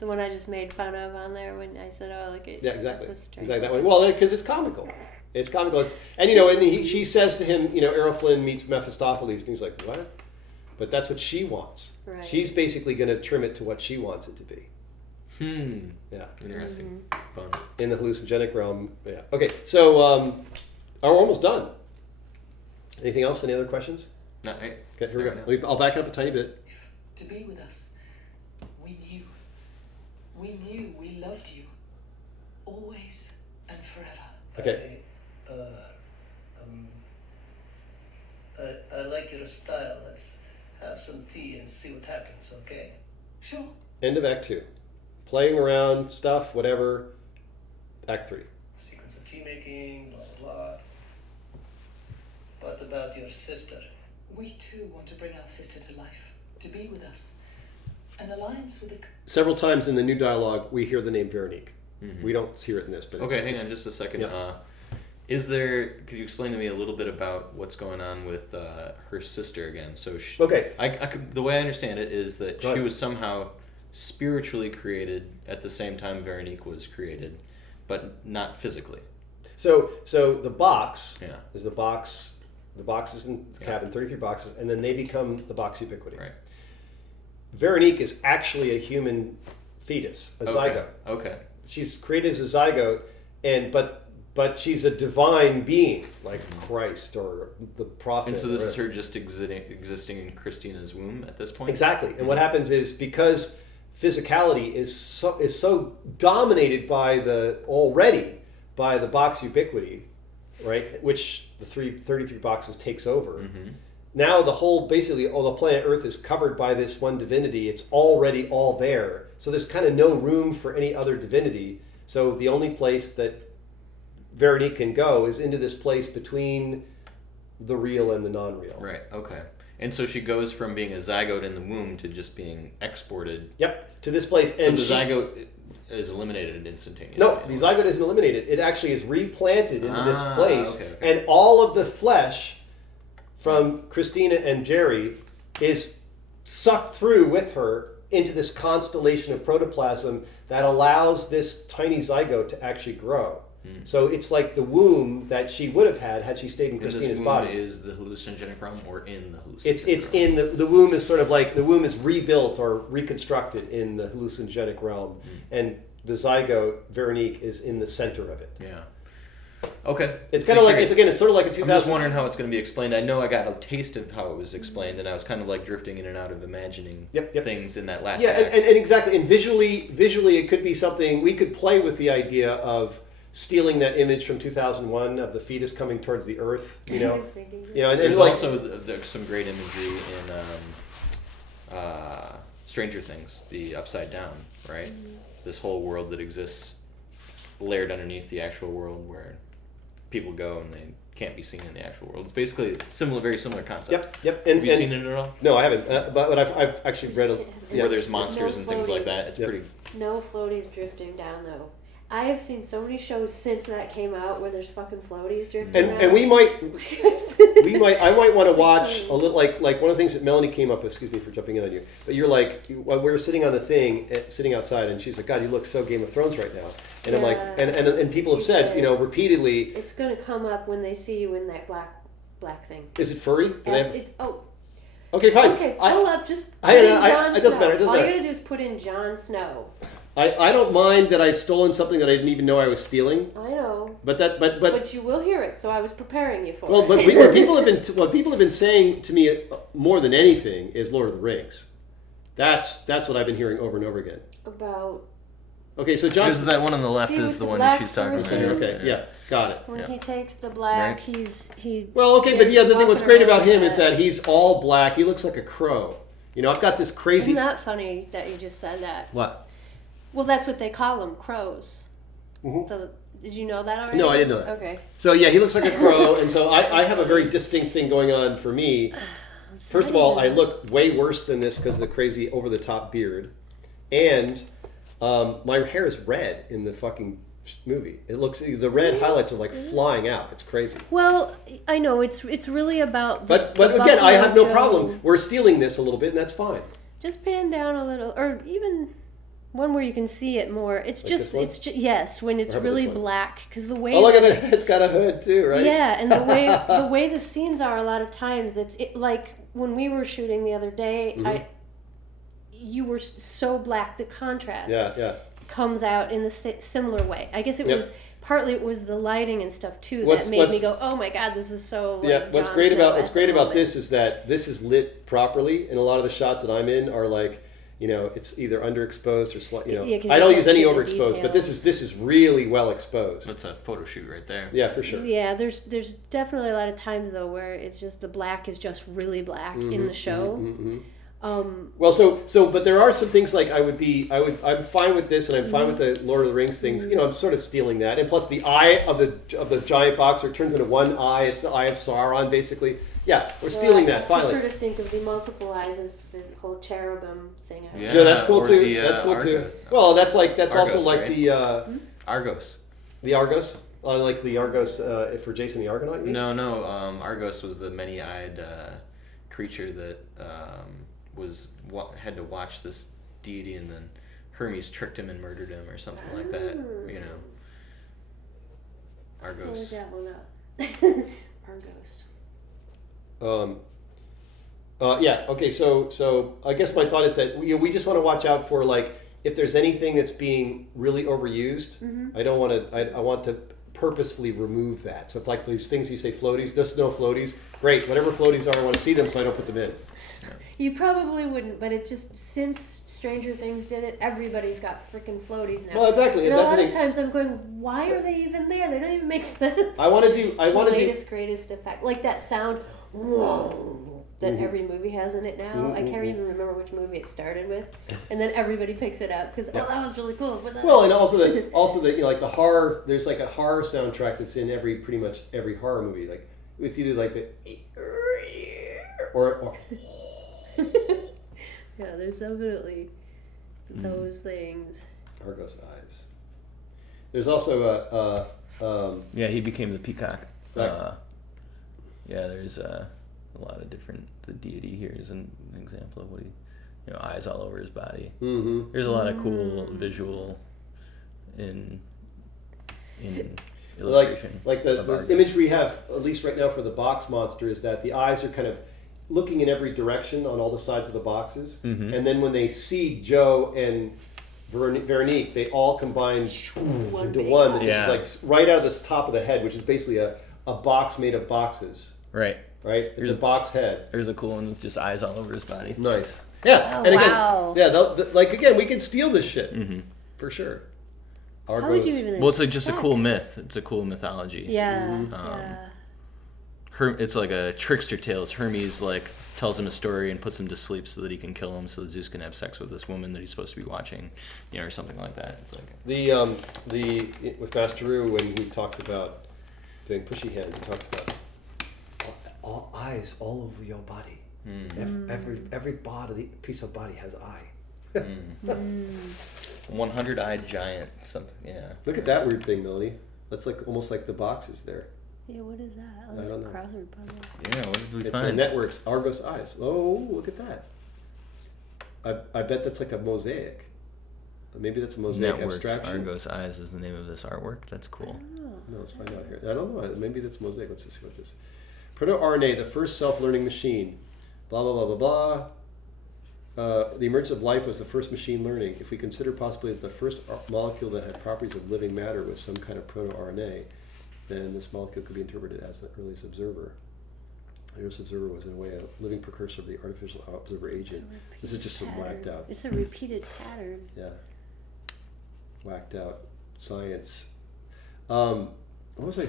The one I just made fun of on there when I said, look at... Yeah, exactly. That one. Well, because it's comical. It's comical. And she says to him, Errol Flynn meets Mephistopheles, and he's like, what? But that's what she wants. Right. She's basically going to trim it to what she wants it to be. Yeah. Interesting. Fun. In the hallucinogenic realm. Yeah. Okay, so we're almost done. Anything else? Any other questions? No, Okay, here we Alright, go. I'll back it up a tiny bit. To be with us, we knew. We knew we loved you. Always and forever. Okay. I like your style. Let's have some tea and see what happens, okay? Sure. End of Act 2. Playing around, stuff, whatever. Act 3. Sequence of tea making, blah, blah, blah. What about your sister? We too want to bring our sister to life, to be with us. An alliance with a... Several times in the new dialogue, we hear the name Veronique. We don't hear it in this, but Okay, hang on just a second. Yeah. Could you explain to me a little bit about what's going on with her sister again? So Okay. the way I understand it is that Go she ahead. was somehow spiritually created at the same time Veronique was created, but not physically. So the box Yeah. is the box. The boxes in the cabin, 33 boxes, and then they become the box ubiquity. Right. Veronique is actually a human fetus, a zygote. Okay. She's created as a zygote, but she's a divine being like Christ or the prophet. And so this or is her just existing in Christina's womb at this point? Exactly. And what happens is because physicality is so dominated by the box ubiquity, right? Which the 33 boxes takes over. Mm-hmm. Now the planet Earth is covered by this one divinity. It's already all there. So there's kind of no room for any other divinity. So the only place that Veronique can go is into this place between the real and the non-real. Right, okay. And so she goes from being a zygote in the womb to just being exported. Yep, to this place. So And the zygote is eliminated instantaneously. No, the zygote isn't eliminated. It actually is replanted into this place. Okay. And all of the flesh from Christina and Jerry is sucked through with her into this constellation of protoplasm that allows this tiny zygote to actually grow. So it's like the womb that she would have had she stayed in And Christina's this womb body. is the hallucinogenic realm or in the hallucinogenic It's realm? in the womb is sort of like the womb is rebuilt or reconstructed in the hallucinogenic realm, and the zygote Veronique is in the center of it. Yeah. Okay. It's kind of like it's sort of like a 2000. I'm just wondering how it's going to be explained. I know I got a taste of how it was explained, and I was kind of like drifting in and out of imagining things in that last Yeah, act. and exactly, and visually it could be something we could play with the idea of stealing that image from 2001 of the fetus coming towards the earth, and There's like also some great imagery in Stranger Things, the Upside Down, right? This whole world that exists layered underneath the actual world where people go and they can't be seen in the actual world. It's basically very similar concept. Yep. Have you seen it at all? No, I haven't, but I've actually read Where there's monsters and things like floaties. that. It's pretty. No floaties drifting down though. I have seen so many shows since that came out where there's fucking floaties drifting around. and we might I might want to watch a little like one of the things that Melanie came up with. Excuse me for jumping in on you, but you're like while we were sitting on the thing, sitting outside, and she's like, "God, you look so Game of Thrones right now." And I'm like, and people have said, repeatedly, it's gonna come up when they see you in that black thing. is it furry? Do they have- It's Okay, fine. okay. Pull up. Just put I- in I- Jon it doesn't Snow. matter, it doesn't All matter. you gotta do is put in Jon Snow. I don't mind that I've stolen something that I didn't even know I was stealing. I know. But You will hear it, so I was preparing you for well, it. but what people have been saying to me more than anything is Lord of the Rings. That's what I've been hearing over and over again. About Okay, so John. That one on the left See, is with the the one black she's talking about. person. Okay, yeah, got it. when Yeah. he takes the black, Right. he. Well, okay, but yeah, the thing what's walking great about around him with is that he's all black. He looks like a crow. I've got this crazy. Isn't that funny that you just said that? What? Well, that's what they call them, crows. Mhm. Did you know that already? No, I didn't know that. Okay. So yeah, he looks like a crow, and so I have a very distinct thing going on for me. First of all, I look way worse than this because of the crazy over-the-top beard, and my hair is red in the fucking movie. It looks the red highlights are like flying out. It's crazy. Well, I know it's really about. But the again, I have no Buffalo problem. Joe. We're stealing this a little bit, and that's fine. Just pan down a little, or even one where you can see it more. It's Like just, this one? it's just yes, when it's Or how about really this one? black, because the way. Oh, look at that that! It's got a hood too, right? Yeah, and the way the scenes are, a lot of times like when we were shooting the other day, Mhm. you were so black, the contrast Yeah. comes out in the similar way. I guess it Yep. was partly it was the lighting and stuff too What's- that made me go, oh my god, this is so like Yeah, what's Jon great Snow about at the moment. this is that this is lit properly, and a lot of the shots that I'm in are like, you know, it's either underexposed or Yeah, 'cause I you don't can't use any see the overexposed, but this is really well exposed. That's a photo shoot right there. Yeah, for sure. Yeah, there's definitely a lot of times though where it's just the black is just really black in the show. Well, so, but there are some things like I'm fine with this, and I'm fine with the Lord of the Rings things. You know, I'm sort of stealing that, and plus the eye of the giant boxer turns into one eye. It's the eye of Sauron, basically. Yeah, we're stealing that I finally. prefer to think of the multiple eyes as the whole cherubim thing. Yeah. So that's cool or too. the, That's cool too. Argo- Well, that's also Argos, like right? Argos. the Argos, like the Argos for Jason the Argonaut. You mean? No. Argos was the many-eyed creature that had to watch this deity, and then Hermes tricked him and murdered him, or something like that. You know, So Argos. look that one up. Argos. Yeah. Okay. So I guess my thought is that we just want to watch out for like if there's anything that's being really overused. I don't want to. I want to purposefully remove that. So if like these things you say floaties, just no floaties. Great. Whatever floaties are, I want to see them, so I don't put them in. You probably wouldn't, but it just since Stranger Things did it, everybody's got freaking floaties now. Well, exactly. And That's a the lot of thing. times I'm going, why are they even there? They don't even make sense. I want to do. Latest greatest effect, like that sound, whoa, that Mm-hmm. every movie has in it now. I can't even remember which movie it started with, and then everybody picks it up because that was really cool. But that, Well, and also the you know, like the horror. There's like a horror soundtrack that's in pretty much every horror movie. Like it's either like the or yeah, there's definitely those things. Argos eyes. There's also Yeah, he became the peacock. Right. Yeah, there's a lot of different. The deity here is an example of what eyes all over his body. mm-hmm. There's a lot of cool visual in illustration. like of the Argos. image we have, at least right now for the box monster, is that the eyes are kind of looking in every direction on all the sides of the boxes, and then when they see Joe and Veronique, they all combine into big one that eye. just is like right out of the top of the head, which is basically a box made of boxes. Right. Right? It's a box head. There's a cool one with just eyes all over his body. Nice. Yeah. Oh, and again, wow. yeah, like again, we can steal this shit for sure. How would Argos. you even? Well, it's like just a cool expect? myth. It's a cool mythology. Yeah. It's like a trickster tales. Hermes like tells him a story and puts him to sleep so that he can kill him, so that Zeus can have sex with this woman that he's supposed to be watching, or something like that. It's like the with Master Ru, when he talks about doing pushy hands, he talks about all eyes all over your body. Every body piece of body has eye. 100-eyed giant. Something. Yeah. Look at that weird thing, Melody. That's like almost like the boxes there. Yeah, what is that? Oh, I it's a don't know. crossword puzzle. Yeah. What did we It's find? networks Argos eyes. Oh, look at that. I bet that's like a mosaic. Maybe that's a mosaic Networks. abstraction. Argos eyes is the name of this artwork. That's cool. No, let's find out here. I don't know. Maybe that's mosaic. Let's just see what this. Proto-RNA, the first self-learning machine. Blah blah blah blah blah. The emergence of life was the first machine learning. If we consider possibly that the first molecule that had properties of living matter was some kind of proto-RNA, then this molecule could be interpreted as the earliest observer. The earliest observer was, in a way, a living precursor of the artificial observer agent. This is just some whacked out. It's a repeated pattern. Yeah. Whacked out science. What was I? Is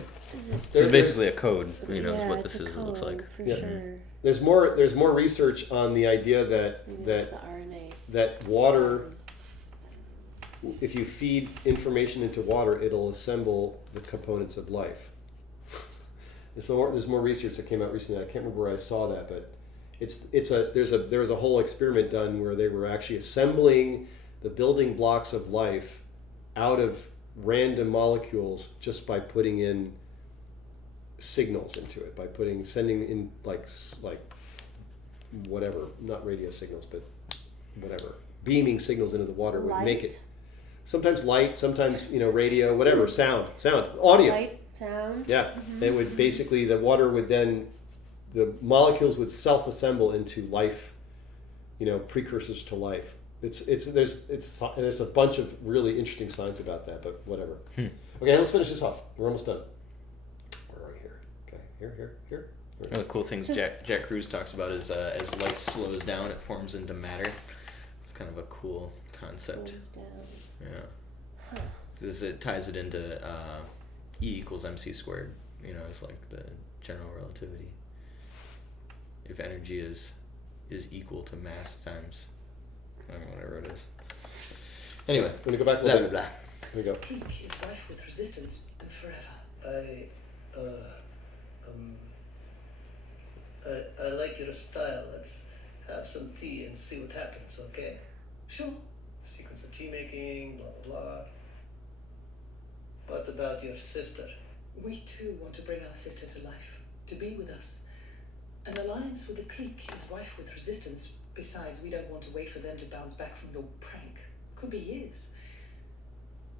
it? This is basically a code. Is Yeah, what it's this a is. It looks like. code, for Yeah. sure. There's more research on the idea that Maybe it's the RNA. that water, if you feed information into water, it'll assemble the components of life. There's more research that came out recently. I can't remember where I saw that, but there was a whole experiment done where they were actually assembling the building blocks of life out of random molecules just by putting in signals into it, by sending in like whatever, not radio signals, but whatever, beaming signals into the water would make it. Sometimes light, sometimes radio, whatever, sound, audio. Light, sound. Yeah, it would basically, the water would then, the molecules would self-assemble into life, precursors to life. There's a bunch of really interesting science about that, but whatever. Okay, let's finish this off. We're almost done. Where are we here? Okay, here. One of the cool things Jack Cruz talks about is as light slows down, it forms into matter. It's kind of a cool concept. Yeah. Because it ties it into E equals MC squared. It's like the general relativity. If energy is equal to mass times, whatever it is. Anyway, I'm gonna go back a little bit. Here we go. Clink is rife with resistance and forever. I like your style. Let's have some tea and see what happens, okay? Sure. Sequence of tea making, blah, blah, blah. What about your sister? We too want to bring our sister to life, to be with us. An alliance with the clique is rife with resistance. Besides, we don't want to wait for them to bounce back from your prank. Could be years.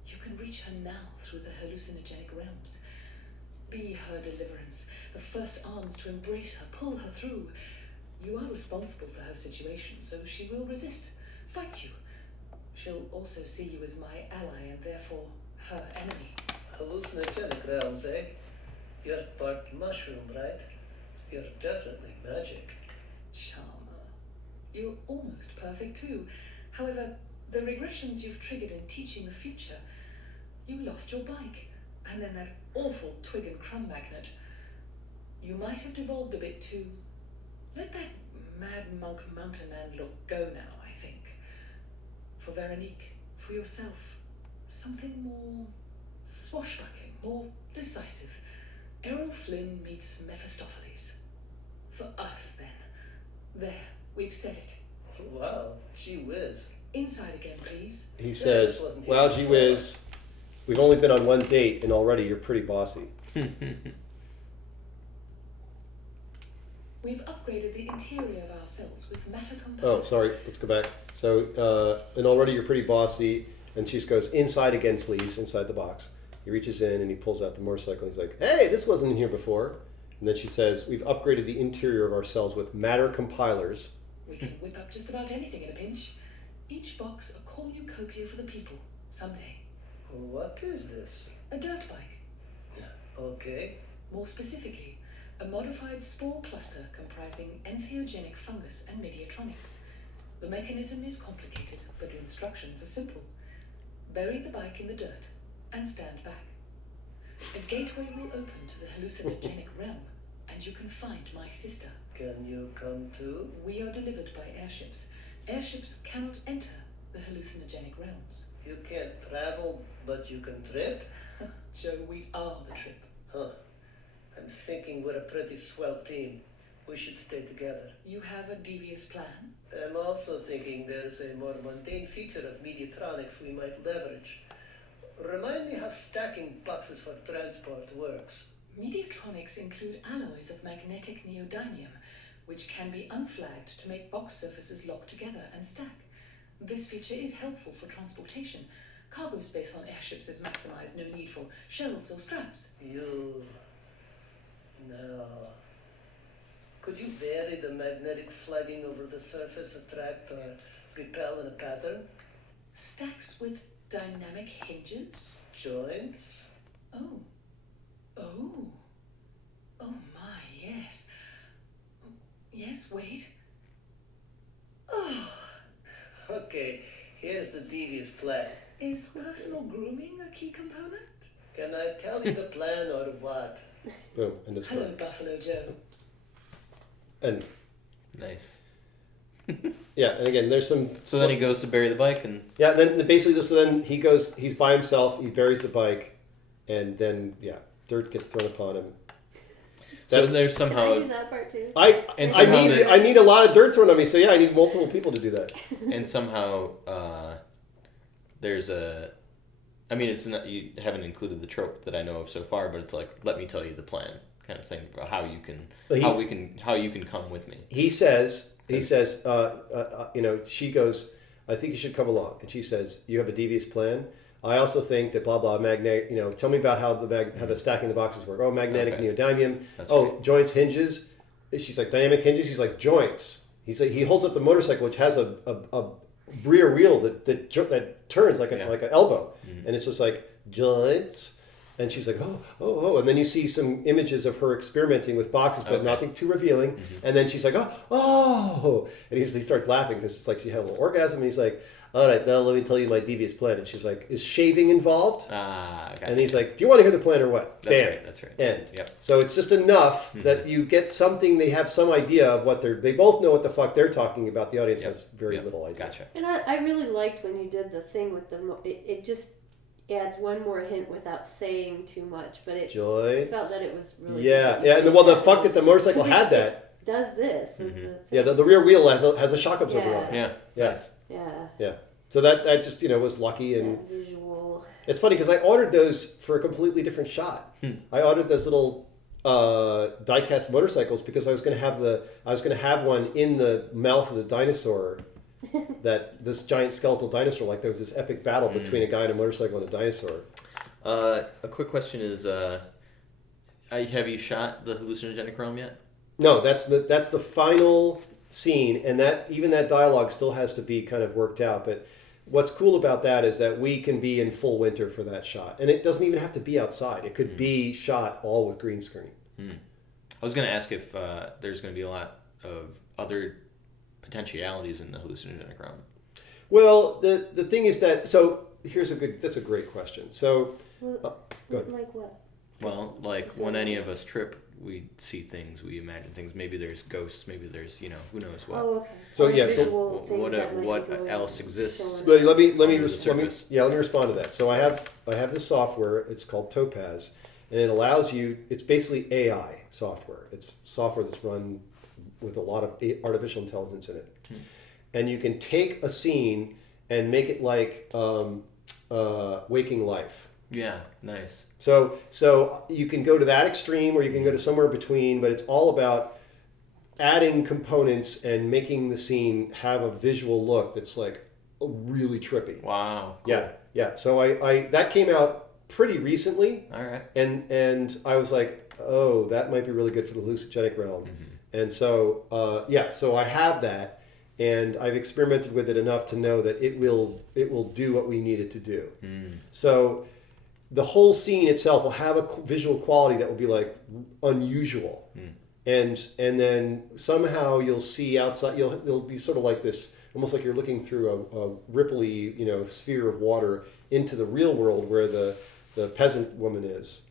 You can reach her now through the hallucinogenic realms. Be her deliverance, the first arms to embrace her, pull her through. You are responsible for her situation, so she will resist, fight you. She'll also see you as my ally and therefore her enemy. Hallucinogenic realms, eh? You're part mushroom, right? You're definitely magic. Charmer. You're almost perfect too. However, the regressions you've triggered in teaching the future, you lost your bike, and then that awful twig and crumb magnet. You might have devolved a bit too. Let that mad monk mountain man look go now, I think. For Veronique, for yourself, something more swashbuckling, more decisive. Errol Flynn meets Mephistopheles. For us, then. There, we've said it. Wow, gee whiz. Inside again, please. He this says, wasn't "Wow, here gee before." whiz, we've only been on one date, and already you're pretty bossy." We've upgraded the interior of our cells with matter Oh, components. sorry. Let's go back. So, and already you're pretty bossy. And she just goes, "Inside again, please." Inside the box. He reaches in and he pulls out the motorcycle. And he's like, "Hey, this wasn't in here before." And then she says, "We've upgraded the interior of our cells with matter compilers." We can whip up just about anything in a pinch. Each box a cornucopia for the people, someday. What is this? A dirt bike. Okay. More specifically, a modified spore cluster comprising entheogenic fungus and mediatronics. The mechanism is complicated, but the instructions are simple. Bury the bike in the dirt and stand back. A gateway will open to the hallucinogenic realm, and you can find my sister. Can you come too? We are delivered by airships. Airships cannot enter the hallucinogenic realms. You can't travel, but you can trip? Joe, we are the trip. Huh. I'm thinking we're a pretty swell team. We should stay together. You have a devious plan? I'm also thinking there's a more mundane feature of mediatronics we might leverage. Remind me how stacking boxes for transport works. Mediatronics include alloys of magnetic neodymium, which can be unflagged to make box surfaces lock together and stack. This feature is helpful for transportation. Cargo space on airships is maximized, no need for shelves or straps. No. Could you vary the magnetic flagging over the surface, attract or repel in a pattern? Stacks with dynamic hinges? Joints? Oh. Oh. Oh my, yes. Yes, wait. Oh. Okay, here's the devious plan. Is personal grooming a key component? Can I tell you the plan or what? Boom. End of Hello, story. Buffalo Joe. And Nice. yeah, and again, there's some. So then he goes to bury the bike, and Yeah, then basically, so then he goes. He's by himself. He buries the bike, and then dirt gets thrown upon him. so That's- there's Can I somehow do that part too? And I somehow need the- I need a lot of dirt thrown on me. So yeah, I need multiple people to do that. and somehow there's a. I mean, it's not, you haven't included the trope that I know of so far, but it's like, let me tell you the plan kind of thing, about how you can But how you can come with me. He says, she goes, "I think you should come along," and she says, "You have a devious plan. I also think that blah blah magnetic. Tell me about how the stacking the boxes work. Oh, magnetic Okay. neodymium. That's Oh, right. joints, hinges." She's like, "Dynamic hinges." He's like, "Joints." He's like, he holds up the motorcycle, which has a rear wheel that turns like Yeah. like an elbow, Mhm. and it's just like joints. And she's like, oh, and then you see some images of her experimenting with boxes, but Okay. nothing too revealing. And then she's like, oh, and he starts laughing because it's like she had a little orgasm. And he's like, all right, now let me tell you my devious plan. And she's like, is shaving involved? Okay. And he's like, do you want to hear the plan or what? That's Bam. right. That's right. End. Yep. So it's just enough that you get something. They have some idea of what they both know what the fuck they're talking about. The audience Yep. has very Yep. little idea. Gotcha. And I really liked when you did the thing with it just adds one more hint without saying too much, but it Joints. felt that it was really Yeah, good. yeah. And the fuck that the motorcycle 'Cause had that. does this. Yeah, the rear wheel has a shock absorber Yeah. on it. Yeah. Yes. Yeah. Yeah. So that just was lucky, and That visual. it's funny because I ordered those for a completely different shot. I ordered those little die-cast motorcycles because I was going to have one in the mouth of the dinosaur. This giant skeletal dinosaur, like there was this epic battle between a guy and a motorcycle and a dinosaur. A quick question is, have you shot the hallucinogenic realm yet? No, that's the final scene, and that dialogue still has to be kind of worked out. But what's cool about that is that we can be in full winter for that shot, and it doesn't even have to be outside. It could be shot all with green screen. I was going to ask if there's going to be a lot of other potentialities in the hallucinogenic realm. Well, the thing is that that's a great question. So, go ahead. Like what? Well, like when any of us trip, we see things, we imagine things. Maybe there's ghosts. Maybe there's who knows what. Oh, okay. So, Other yeah, so visual things what that might be what going else on. exists? But let me Under the respond. Let me respond to that. So I have this software. It's called Topaz, and it allows you. It's basically AI software. It's software that's run with a lot of artificial intelligence in it, and you can take a scene and make it like Waking Life. Yeah, nice. So you can go to that extreme, or you can go to somewhere between. But it's all about adding components and making the scene have a visual look that's like really trippy. Wow. Cool. Yeah. So I that came out pretty recently, All right. and I was like, oh, that might be really good for the hallucinogenic realm. And so so I have that, and I've experimented with it enough to know that it will do what we need it to do. So the whole scene itself will have a visual quality that will be like unusual. And then somehow you'll see outside. It'll be sort of like this, almost like you're looking through a ripply, sphere of water into the real world where the peasant woman is.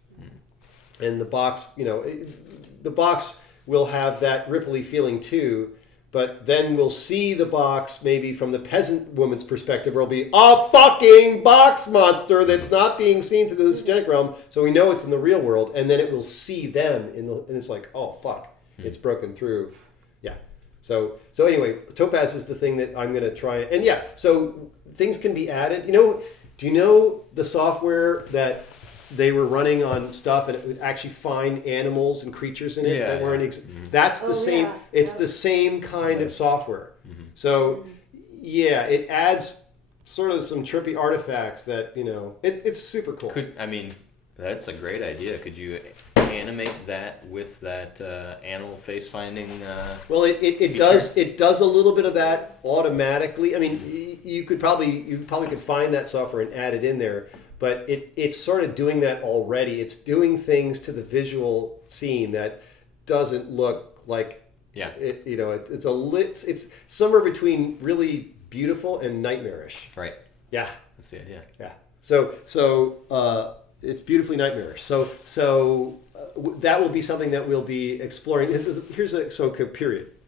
And the box, the box will have that ripply feeling too. But then we'll see the box maybe from the peasant woman's perspective, where it'll be a fucking box monster that's not being seen through the hallucinogenic realm. So we know it's in the real world, and then it will see them and it's like, oh fuck, it's broken through. Yeah. So anyway, Topaz is the thing that I'm going to try. And yeah, so things can be added. Do you know the software that they were running on stuff and it would actually find animals and creatures in it that weren't that's the same. Yeah. It's the same kind of software. So yeah, it adds sort of some trippy artifacts that it's super cool. That's a great idea. Could you animate that with that animal face finding? Well, it does a little bit of that automatically. I mean, you probably could find that software and add it in there, but it's sort of doing that already. It's doing things to the visual scene that doesn't look like it's somewhere between really beautiful and nightmarish. Right. Yeah. That's the idea. Yeah. So it's beautifully nightmarish. So that will be something that we'll be exploring. Here's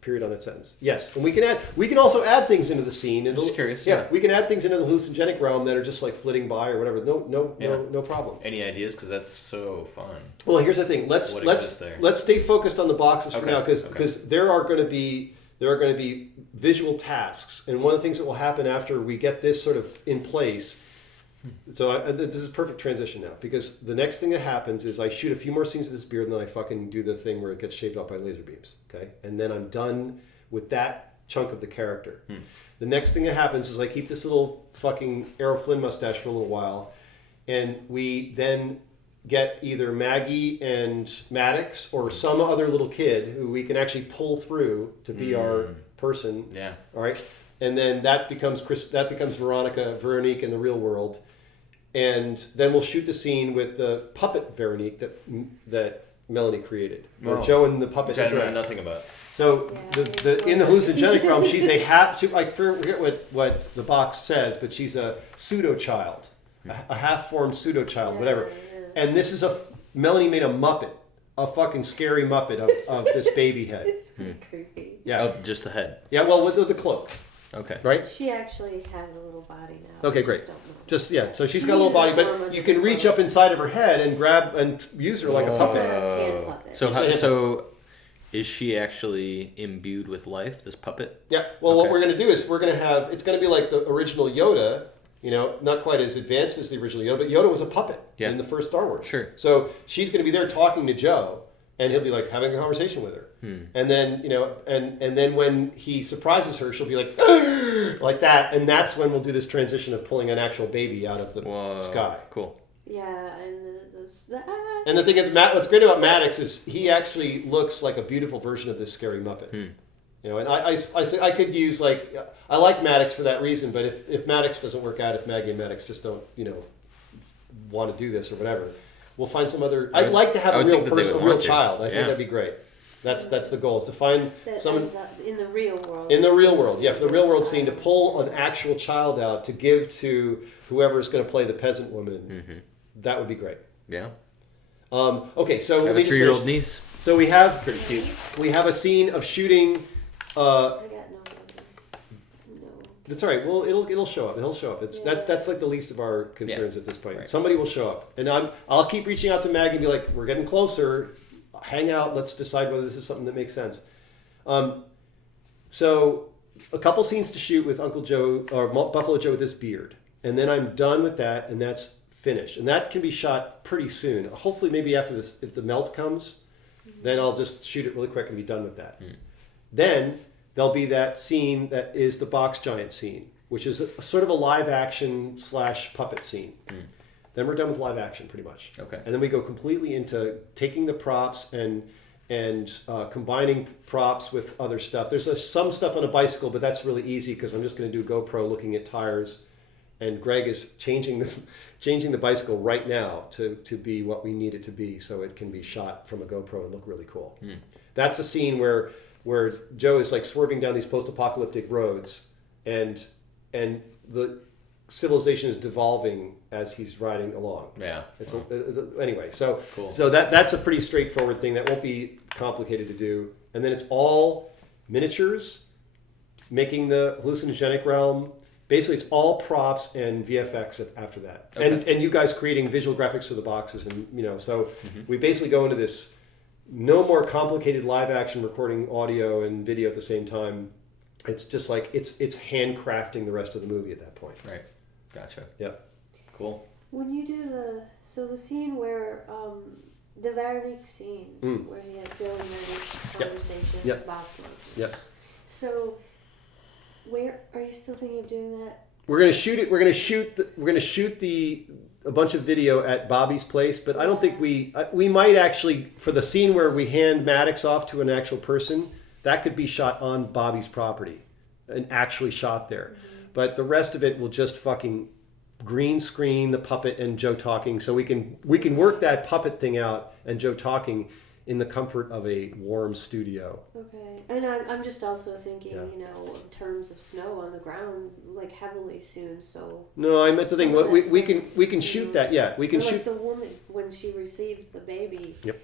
period on that sentence. Yes, and we can also add things into the scene. Just curious. Yeah, we can add things into the hallucinogenic realm that are just like flitting by or whatever. No problem. Any ideas? Because that's so fun. Well, here's the thing. Let's stay focused on the boxes for now because there are going to be visual tasks, and one of the things that will happen after we get this sort of in place. So this is a perfect transition now, because the next thing that happens is I shoot a few more scenes with this beard, and then I fucking do the thing where it gets shaved off by laser beams. Okay, and then I'm done with that chunk of the character. The next thing that happens is I keep this little fucking Errol Flynn mustache for a little while, and we then get either Maggie and Maddox or some other little kid who we can actually pull through to be our person. Yeah. All right. and then that becomes Veronique in the real world, and then we'll shoot the scene with the puppet Veronique that Melanie created, where Oh. Joe and the puppet Which I know interact. nothing about. So Yeah, in the hallucinogenic realm, she's a I forget what the box says, but she's a pseudo child, a half-formed pseudo child, whatever. Yeah. And this is Melanie made a Muppet, a fucking scary Muppet of this baby head. It's pretty creepy. Yeah, Oh, just the head. yeah. Well, with the cloak, Okay. right? She actually has a little body now. Okay, I great. just don't know. Just so she's got a little body, but you can reach up inside of her head and grab and use her like a She's puppet. a hand puppet. So is she actually imbued with life? This puppet? Yeah. Well, what Okay. we're going to do is we're going to have it's going to be like the original Yoda. You know, not quite as advanced as the original Yoda, but Yoda was a puppet Yeah. in the first Star Wars. Sure. So she's going to be there talking to Joe, and he'll be like having a conversation with her. And then and then when he surprises her, she'll be like like that, and that's when we'll do this transition of pulling an actual baby out of the Whoa. sky. Cool. Yeah, and And the thing is, what's great about Maddox is he actually looks like a beautiful version of this scary Muppet. You know, and I could use I like Maddox for that reason, but if Maddox doesn't work out, if Maggie and Maddox just don't want to do this or whatever, we'll find some other. I'd like to have I a would real think that they person, a would real want to. child. I think Yeah. that'd be great. That's the goal, is to find that someone ends up in the real world. in the real world. Yeah, for the real world scene, to pull an actual child out to give to whoever is going to play the peasant woman. That would be great. Yeah. Okay, so I let have me a just 3-year-old finish. niece. So we have Pretty cute. we have a scene of shooting. I got no. That's all right. Well, it'll show up. It'll show up. It's Yeah. that's like the least of our concerns at this point. Right. Somebody will show up, and I'll keep reaching out to Maggie and be like, "We're getting closer. Hang out. Let's decide whether this is something that makes sense." So a couple scenes to shoot with Uncle Joe or Buffalo Joe with his beard, and then I'm done with that, and that's finished. And that can be shot pretty soon. Hopefully, maybe after this, if the melt comes, then I'll just shoot it really quick and be done with that. Then there'll be that scene that is the box giant scene, which is a sort of a live action / puppet scene. Then we're done with live action pretty much. Okay. And then we go completely into taking the props and combining props with other stuff. There's some stuff on a bicycle, but that's really easy because I'm just going to do GoPro looking at tires, and Greg is changing the bicycle right now to be what we need it to be, so it can be shot from a GoPro and look really cool. That's a scene where Joe is like swerving down these post-apocalyptic roads, and the civilization is devolving as he's riding along. Yeah. Anyway, so Cool. so that's a pretty straightforward thing that won't be complicated to do, and then it's all miniatures, making the hallucinogenic realm. Basically, it's all props and VFX after that, Okay. and you guys creating visual graphics for the boxes, and so we basically go into this no more complicated live action recording audio and video at the same time. It's just like it's handcrafting the rest of the movie at that point. Right. Gotcha. Yep. Cool. When you do the scene where the Veronique scene where he had Joe and Maggie's conversation Yep. with Box Monster. Yep. So where are you still thinking of doing that? We're gonna shoot it. We're gonna shoot a bunch of video at Bobby's place, but I don't think we might actually, for the scene where we hand Maddox off to an actual person, that could be shot on Bobby's property and actually shot there. But the rest of it will just fucking green screen the puppet and Joe talking, so we can work that puppet thing out and Joe talking in the comfort of a warm studio. Okay, and I'm just also thinking, Yeah. in terms of snow on the ground, like heavily soon. So No, I meant to think Some of we that can stuff, shoot that. Yeah, we can like shoot. the woman when she receives the baby. Yep.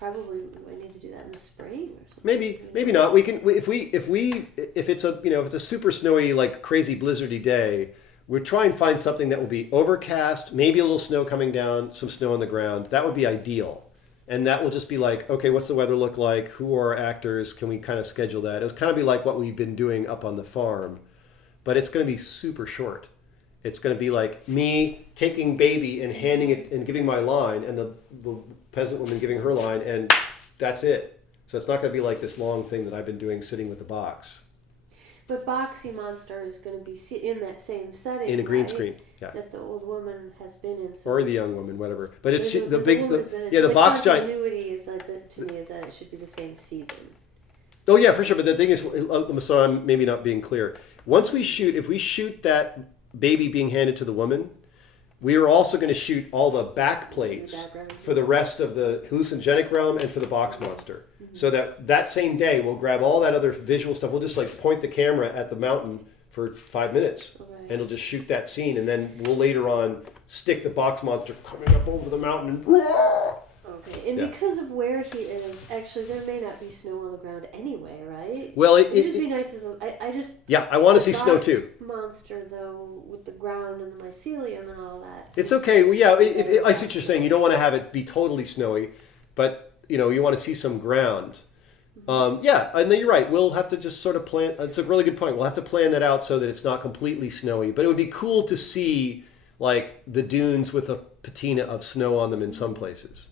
Probably I need to do that in the spring or something. Maybe not. We can if it's a super snowy, like crazy blizzardy day, we'll try and find something that will be overcast, maybe a little snow coming down, some snow on the ground. That would be ideal. And that will just be like, okay, what's the weather look like? Who are our actors? Can we kind of schedule that? It'll kind of be like what we've been doing up on the farm, but it's going to be super short. It's going to be like me taking baby and handing it and giving my line, and the peasant woman giving her line, and that's it. So it's not going to be like this long thing that I've been doing sitting with the box But Boxy Monster is going to be in that same setting. in a green right? screen. Yeah. That the old woman has been in. So Or the young woman, whatever. But it's the the woman's been in. the So box giant. continuity is to me is that it should be the same season. Oh yeah, for sure. But the thing is, so I'm maybe not being clear. If we shoot that baby being handed to the woman, we are also going to shoot all the back plates for the rest of the hallucinogenic realm and for the box monster. So that same day, we'll grab all that other visual stuff. We'll just like point the camera at the mountain for 5 minutes, and it'll just shoot that scene, and then we'll later on stick the box monster coming up over the mountain and. Okay, and because of where he is, actually, there may not be snow on the ground anyway, right? Well, it'd just be nice if I just. Yeah, I want to see snow too. Monster though, with the ground and the mycelium and all that. It's okay. Well, yeah, I see what you're saying. You don't want to have it be totally snowy, but you want to see some ground. Yeah, and then you're right. We'll have to just sort of plan. It's a really good point. We'll have to plan that out so that it's not completely snowy. But it would be cool to see like the dunes with a patina of snow on them in some places.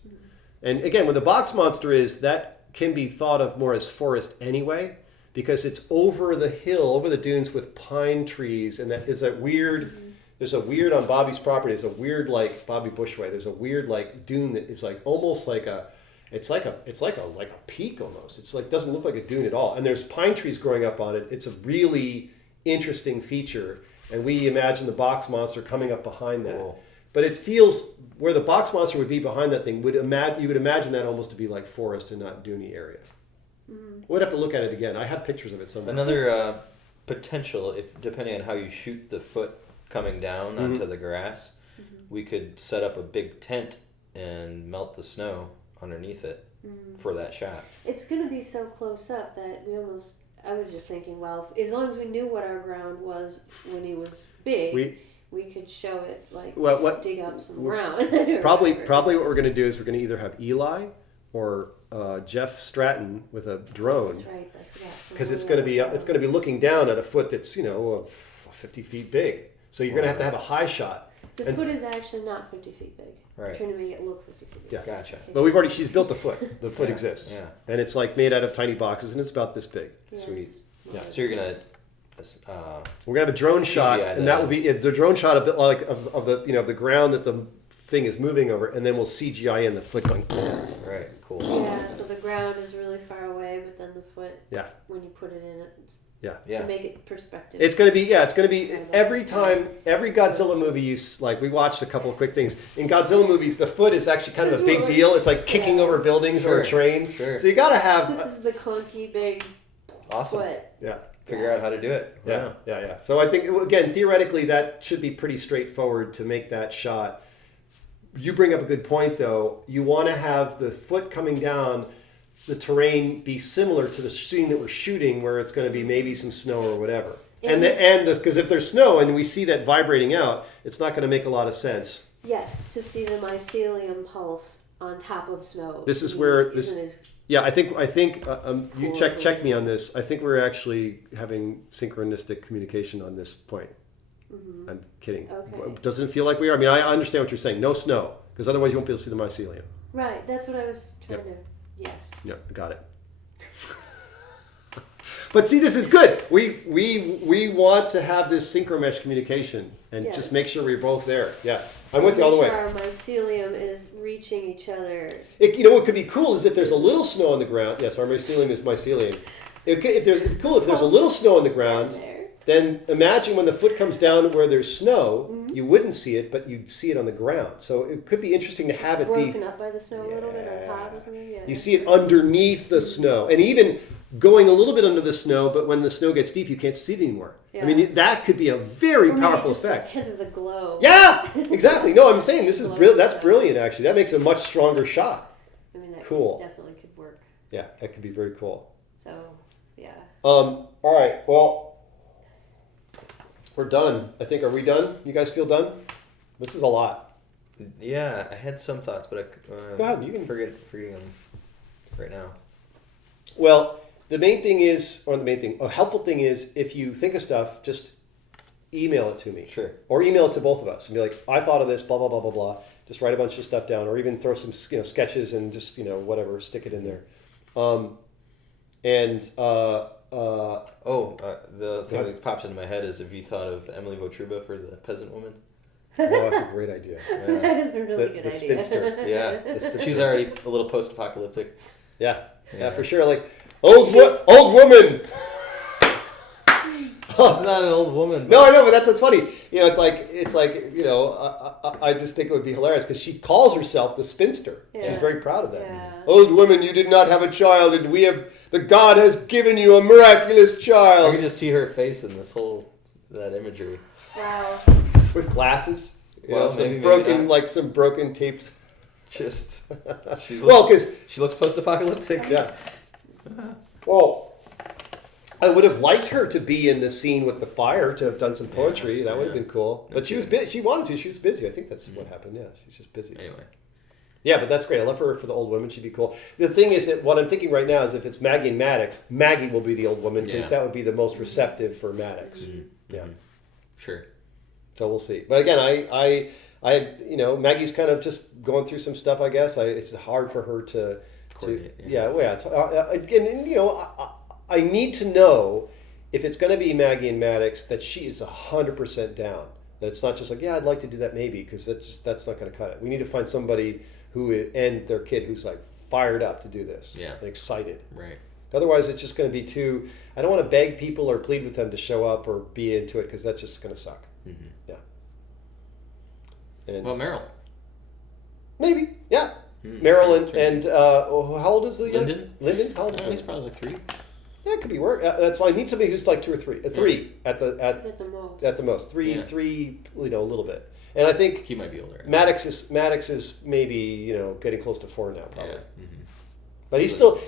And again, where the box monster is, that can be thought of more as forest anyway, because it's over the hill, over the dunes with pine trees, and that is a weird. There's a weird on Bobby's property. There's a weird like Bobby Bushway. There's a weird like dune that is like almost like a. It's like a peak almost. It's like doesn't look like a dune at all. And there's pine trees growing up on it. It's a really interesting feature, and we imagine the box monster coming up behind that. Cool. But it feels where the box monster would be behind that thing. You would imagine that almost to be like forest and not duney area. We'd have to look at it again. I have pictures of it somewhere. Another potential, if depending on how you shoot the foot coming down onto the grass, we could set up a big tent and melt the snow underneath it for that shot. It's going to be so close up that I was just thinking, well, as long as we knew what our ground was when he was big, we could show it, like, dig up some ground. Probably what we're going to do is we're going to either have Eli or Jeff Stratton with a drone. That's right, I forgot. Because it's going to be looking down at a foot that's 50 feet big. So you're going to have a high shot. The foot is actually not 50 feet big. Right. I'm trying to make it look 50 feet big. Yeah, gotcha. But she's built the foot. The foot exists. Yeah. And it's like made out of tiny boxes, and it's about this big. Yes. Sweet. Yeah. So you're gonna. We're gonna have a drone shot, and that will be the drone shot of the ground that the thing is moving over, and then we'll CGI in the foot going. Right. Cool. Yeah. So the ground is really far away, but then the foot. Yeah. When you put it in it. Yeah. To make it perspective. It's gonna be every time every Godzilla movie we watched a couple of quick things. In Godzilla movies, the foot is actually kind of a big deal. It's like kicking over buildings or trains. Sure. So you gotta have. This is the clunky big Awesome. foot. Yeah. Figure out how to do it. Yeah. So I think again, theoretically, that should be pretty straightforward to make that shot. You bring up a good point, though. You want to have the foot coming down, the terrain be similar to the scene that we're shooting, where it's going to be maybe some snow or whatever. Because if there's snow and we see that vibrating out, it's not going to make a lot of sense. Yes, to see the mycelium pulse on top of snow. This is where this. Yeah, I think you Cool. check me on this. I think we're actually having synchronistic communication on this point. I'm kidding. Okay. Doesn't it feel like we are? I mean, I understand what you're saying. No snow, because otherwise you won't be able to see the mycelium. Right, that's what I was trying to. Yes. Yeah, got it. But see, this is good. We want to have this synchromesh communication and just make sure we're both there. Yeah, I'm with you all the way. Our mycelium is reaching each other. What could be cool is if there's a little snow on the ground. If there's a little snow on the ground, then imagine when the foot comes down where there's snow, you wouldn't see it, but you'd see it on the ground. So it could be interesting to have it broken up by the snow a little bit on top or something. Yeah. You see it underneath the snow, and even going a little bit under the snow, but when the snow gets deep, you can't see it anymore. Yeah. I mean, that could be a very powerful effect. Because of the glow. Yeah, exactly. No, I'm saying this is that's brilliant. Actually, that makes a much stronger shot. I mean, that definitely could work. Yeah, that could be very cool. So, yeah. All right. Well, we're done. I think. Are we done? You guys feel done? This is a lot. Yeah, I had some thoughts, but go ahead. You can forget them right now. Well, a helpful thing is if you think of stuff, just email it to me. Sure. Or email it to both of us and be like, I thought of this, blah, blah, blah, blah, blah. Just write a bunch of stuff down, or even throw some sketches and just, whatever, stick it in there. The thing that pops into my head is, if you thought of Emily Votruba for the peasant woman. Oh, that's a great idea. Yeah. That is a really good idea. Spinster. Yeah. She's already a little post-apocalyptic. Yeah, for sure. Like, Old woman. It's not an old woman. No, I know, but that's what's funny. You know, it's like I just think it would be hilarious because she calls herself the spinster. Yeah. She's very proud of that. Yeah. Old woman, you did not have a child, and the God has given you a miraculous I child. can just see her face in that imagery. Wow. With glasses. You Well, know, maybe some broken, not. like some broken taped. Just Well, because she looks post-apocalyptic. yeah. Well, I would have liked her to be in the scene with the fire, to have done some poetry. That would have been cool. But she was busy. She wanted to. She was busy. I think that's what happened. Yeah, she's just busy. Anyway. Yeah, but that's great. I love her for the old woman. She'd be cool. The thing is that what I'm thinking right now is if it's Maggie and Maddox, Maggie will be the old woman because that would be the most receptive for Maddox. Yeah. Sure. So we'll see. But again, I Maggie's kind of just going through some stuff. I guess it's hard for her to Coordinate, I need to know if it's going to be Maggie and Maddox that she is 100% down. That it's not just like, I'd like to do that maybe, because that's not going to cut it. We need to find somebody and their kid who's like fired up to do this. Yeah. And excited. Right. Otherwise, it's just going to be too. I don't want to beg people or plead with them to show up or be into it because that's just going to suck. Mm-hmm. Yeah. And Well, Meryl. maybe, yeah. Hmm. Marilyn and how old is the young- Lyndon? Lyndon, how old is He's he? probably like 3. Yeah, it could be work. That's fine. I need somebody who's like 2 or 3, 3 at the most. at the most. 3, Yeah. 3, a little bit. And I think He might be older. Maddox is maybe getting close to 4 now, probably. Yeah. Mm-hmm. But he's still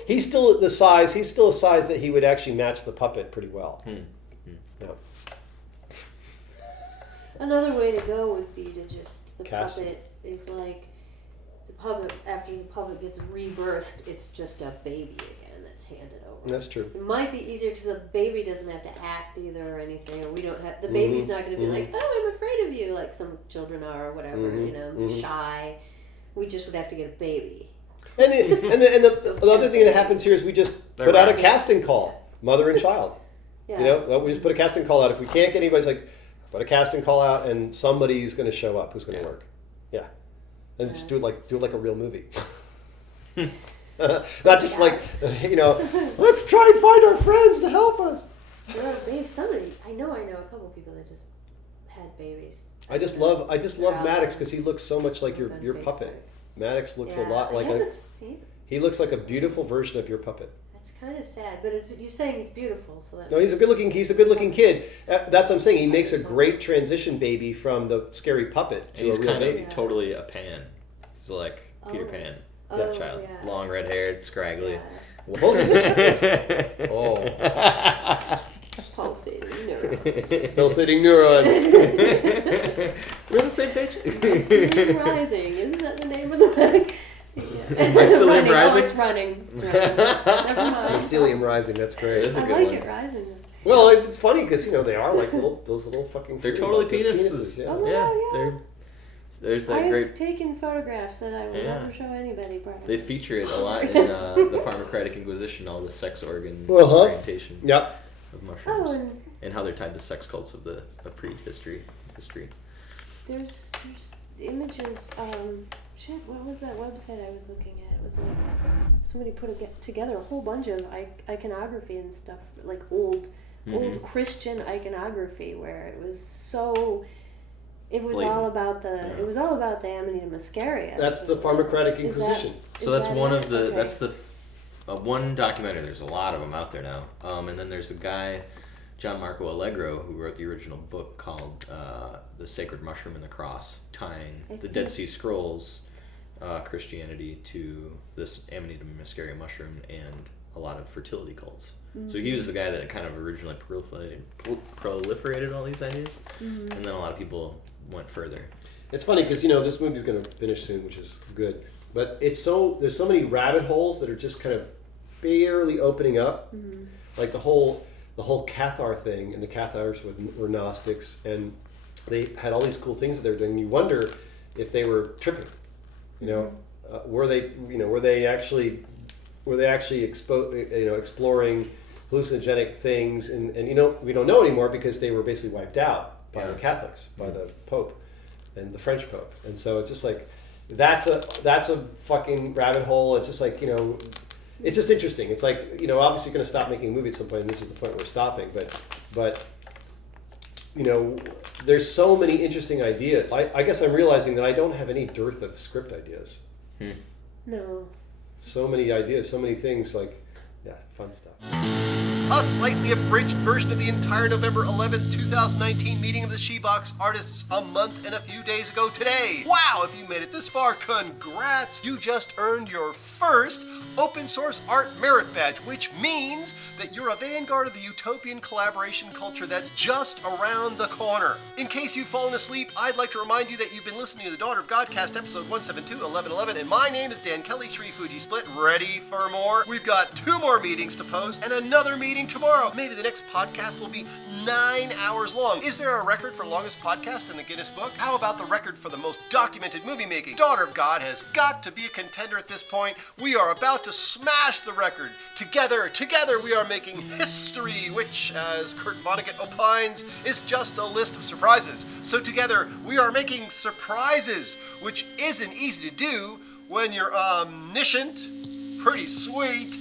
the size. He's still a size that he would actually match the puppet pretty well. Yeah. Another way to go would be to just the Cast it. puppet is like the puppet after the puppet gets rebirthed, it's just a baby again that's handed over. That's true. It might be easier because the baby doesn't have to act either or anything, or we don't have the baby's not going to be like, oh, I'm afraid of you, like some children are or whatever, shy. We just would have to get a baby. And the other thing that happens here is we just put out a casting call, mother and child. Yeah. We just put a casting call out. If we can't get anybody's like, put a casting call out, and somebody's going to show up who's going to work. Yeah, and just do it like a real movie. Not just like let's try and find our friends to help us. Yeah, maybe somebody. I know a couple people that just had babies. I just love Maddox because he looks so much like your puppet. Maddox looks a lot like he looks like a beautiful version of your puppet. That's kind of sad, but you're saying he's beautiful, so that. No, he's a good looking kid. That's what I'm saying. He makes a great transition baby from the scary puppet to And he's a real kind baby. of totally a Pan. He's like Peter Pan. Oh, Child. yeah. Long red hair, scraggly. Yeah. Oh, Pulsating neurons. pulsating neurons. We're on the same page. Mycelium Rising, isn't that the name of the book? Yeah. Mycelium Rising? Oh, it's running. Never mind. Mycelium rising. That's great. That's a I good like one. it rising. Well, it's funny because they are like those little fucking. They're fruit totally balls. They're penises. Yeah. Oh, Yeah, yeah. there's that I've great. taken photographs that I will Yeah. never show anybody, Brian. They feature it a lot in the Pharmacratic Inquisition, all the sex organ Uh-huh. orientation Yep. of mushrooms, Oh, and how they're tied to sex cults of prehistory. there's images. What was that website I was looking at? It was like somebody put together a whole bunch of iconography and stuff, like old Christian iconography, where it was so. It was Blatant. all about it was all about the Amanita muscaria. That's the Pharmacratic Is that- Inquisition. So that's one of the Okay. that's the one documentary. There's a lot of them out there now. And then there's a guy, John Marco Allegro, who wrote the original book called "The Sacred Mushroom and the Cross," tying the Dead Sea Scrolls Christianity to this Amanita muscaria mushroom and a lot of fertility cults. So he was the guy that kind of originally proliferated all these ideas, and then a lot of people went further. It's funny because this movie's going to finish soon, which is good. But there's so many rabbit holes that are just kind of barely opening up, like the whole Cathar thing, and the Cathars were Gnostics, and they had all these cool things that they were doing. You wonder if they were tripping, were they actually exploring hallucinogenic things, and we don't know anymore because they were basically wiped out by the Catholics, by the Pope and the French Pope, and so it's just like that's a fucking rabbit hole. It's just like it's just interesting. It's like, you know, obviously you're going to stop making movies at some point, and this is the point we're stopping. But you know, there's so many interesting ideas. I guess I'm realizing that I don't have any dearth of script ideas. No. So many ideas, so many things, like, yeah, fun stuff. A slightly abridged version of the entire November 11th, 2019 meeting of the Shebox artists a month and a few days ago today. Wow, if you made it this far, congrats! You just earned your first Open Source Art Merit Badge, which means that you're a vanguard of the utopian collaboration culture that's just around the corner. In case you've fallen asleep, I'd like to remind you that you've been listening to the Daughter of Godcast, episode 172, 1111, and my name is Dan Kelly, Shri Fuji Split. Ready for more? We've got 2 more meetings to post and another meeting tomorrow. Maybe the next podcast will be 9 hours long. Is there a record for longest podcast in the Guinness Book? How about the record for the most documented movie making? Daughter of God has got to be a contender at this point. We are about to smash the record. Together we are making history, which, as Kurt Vonnegut opines, is just a list of surprises. So together we are making surprises, which isn't easy to do when you're omniscient, pretty sweet,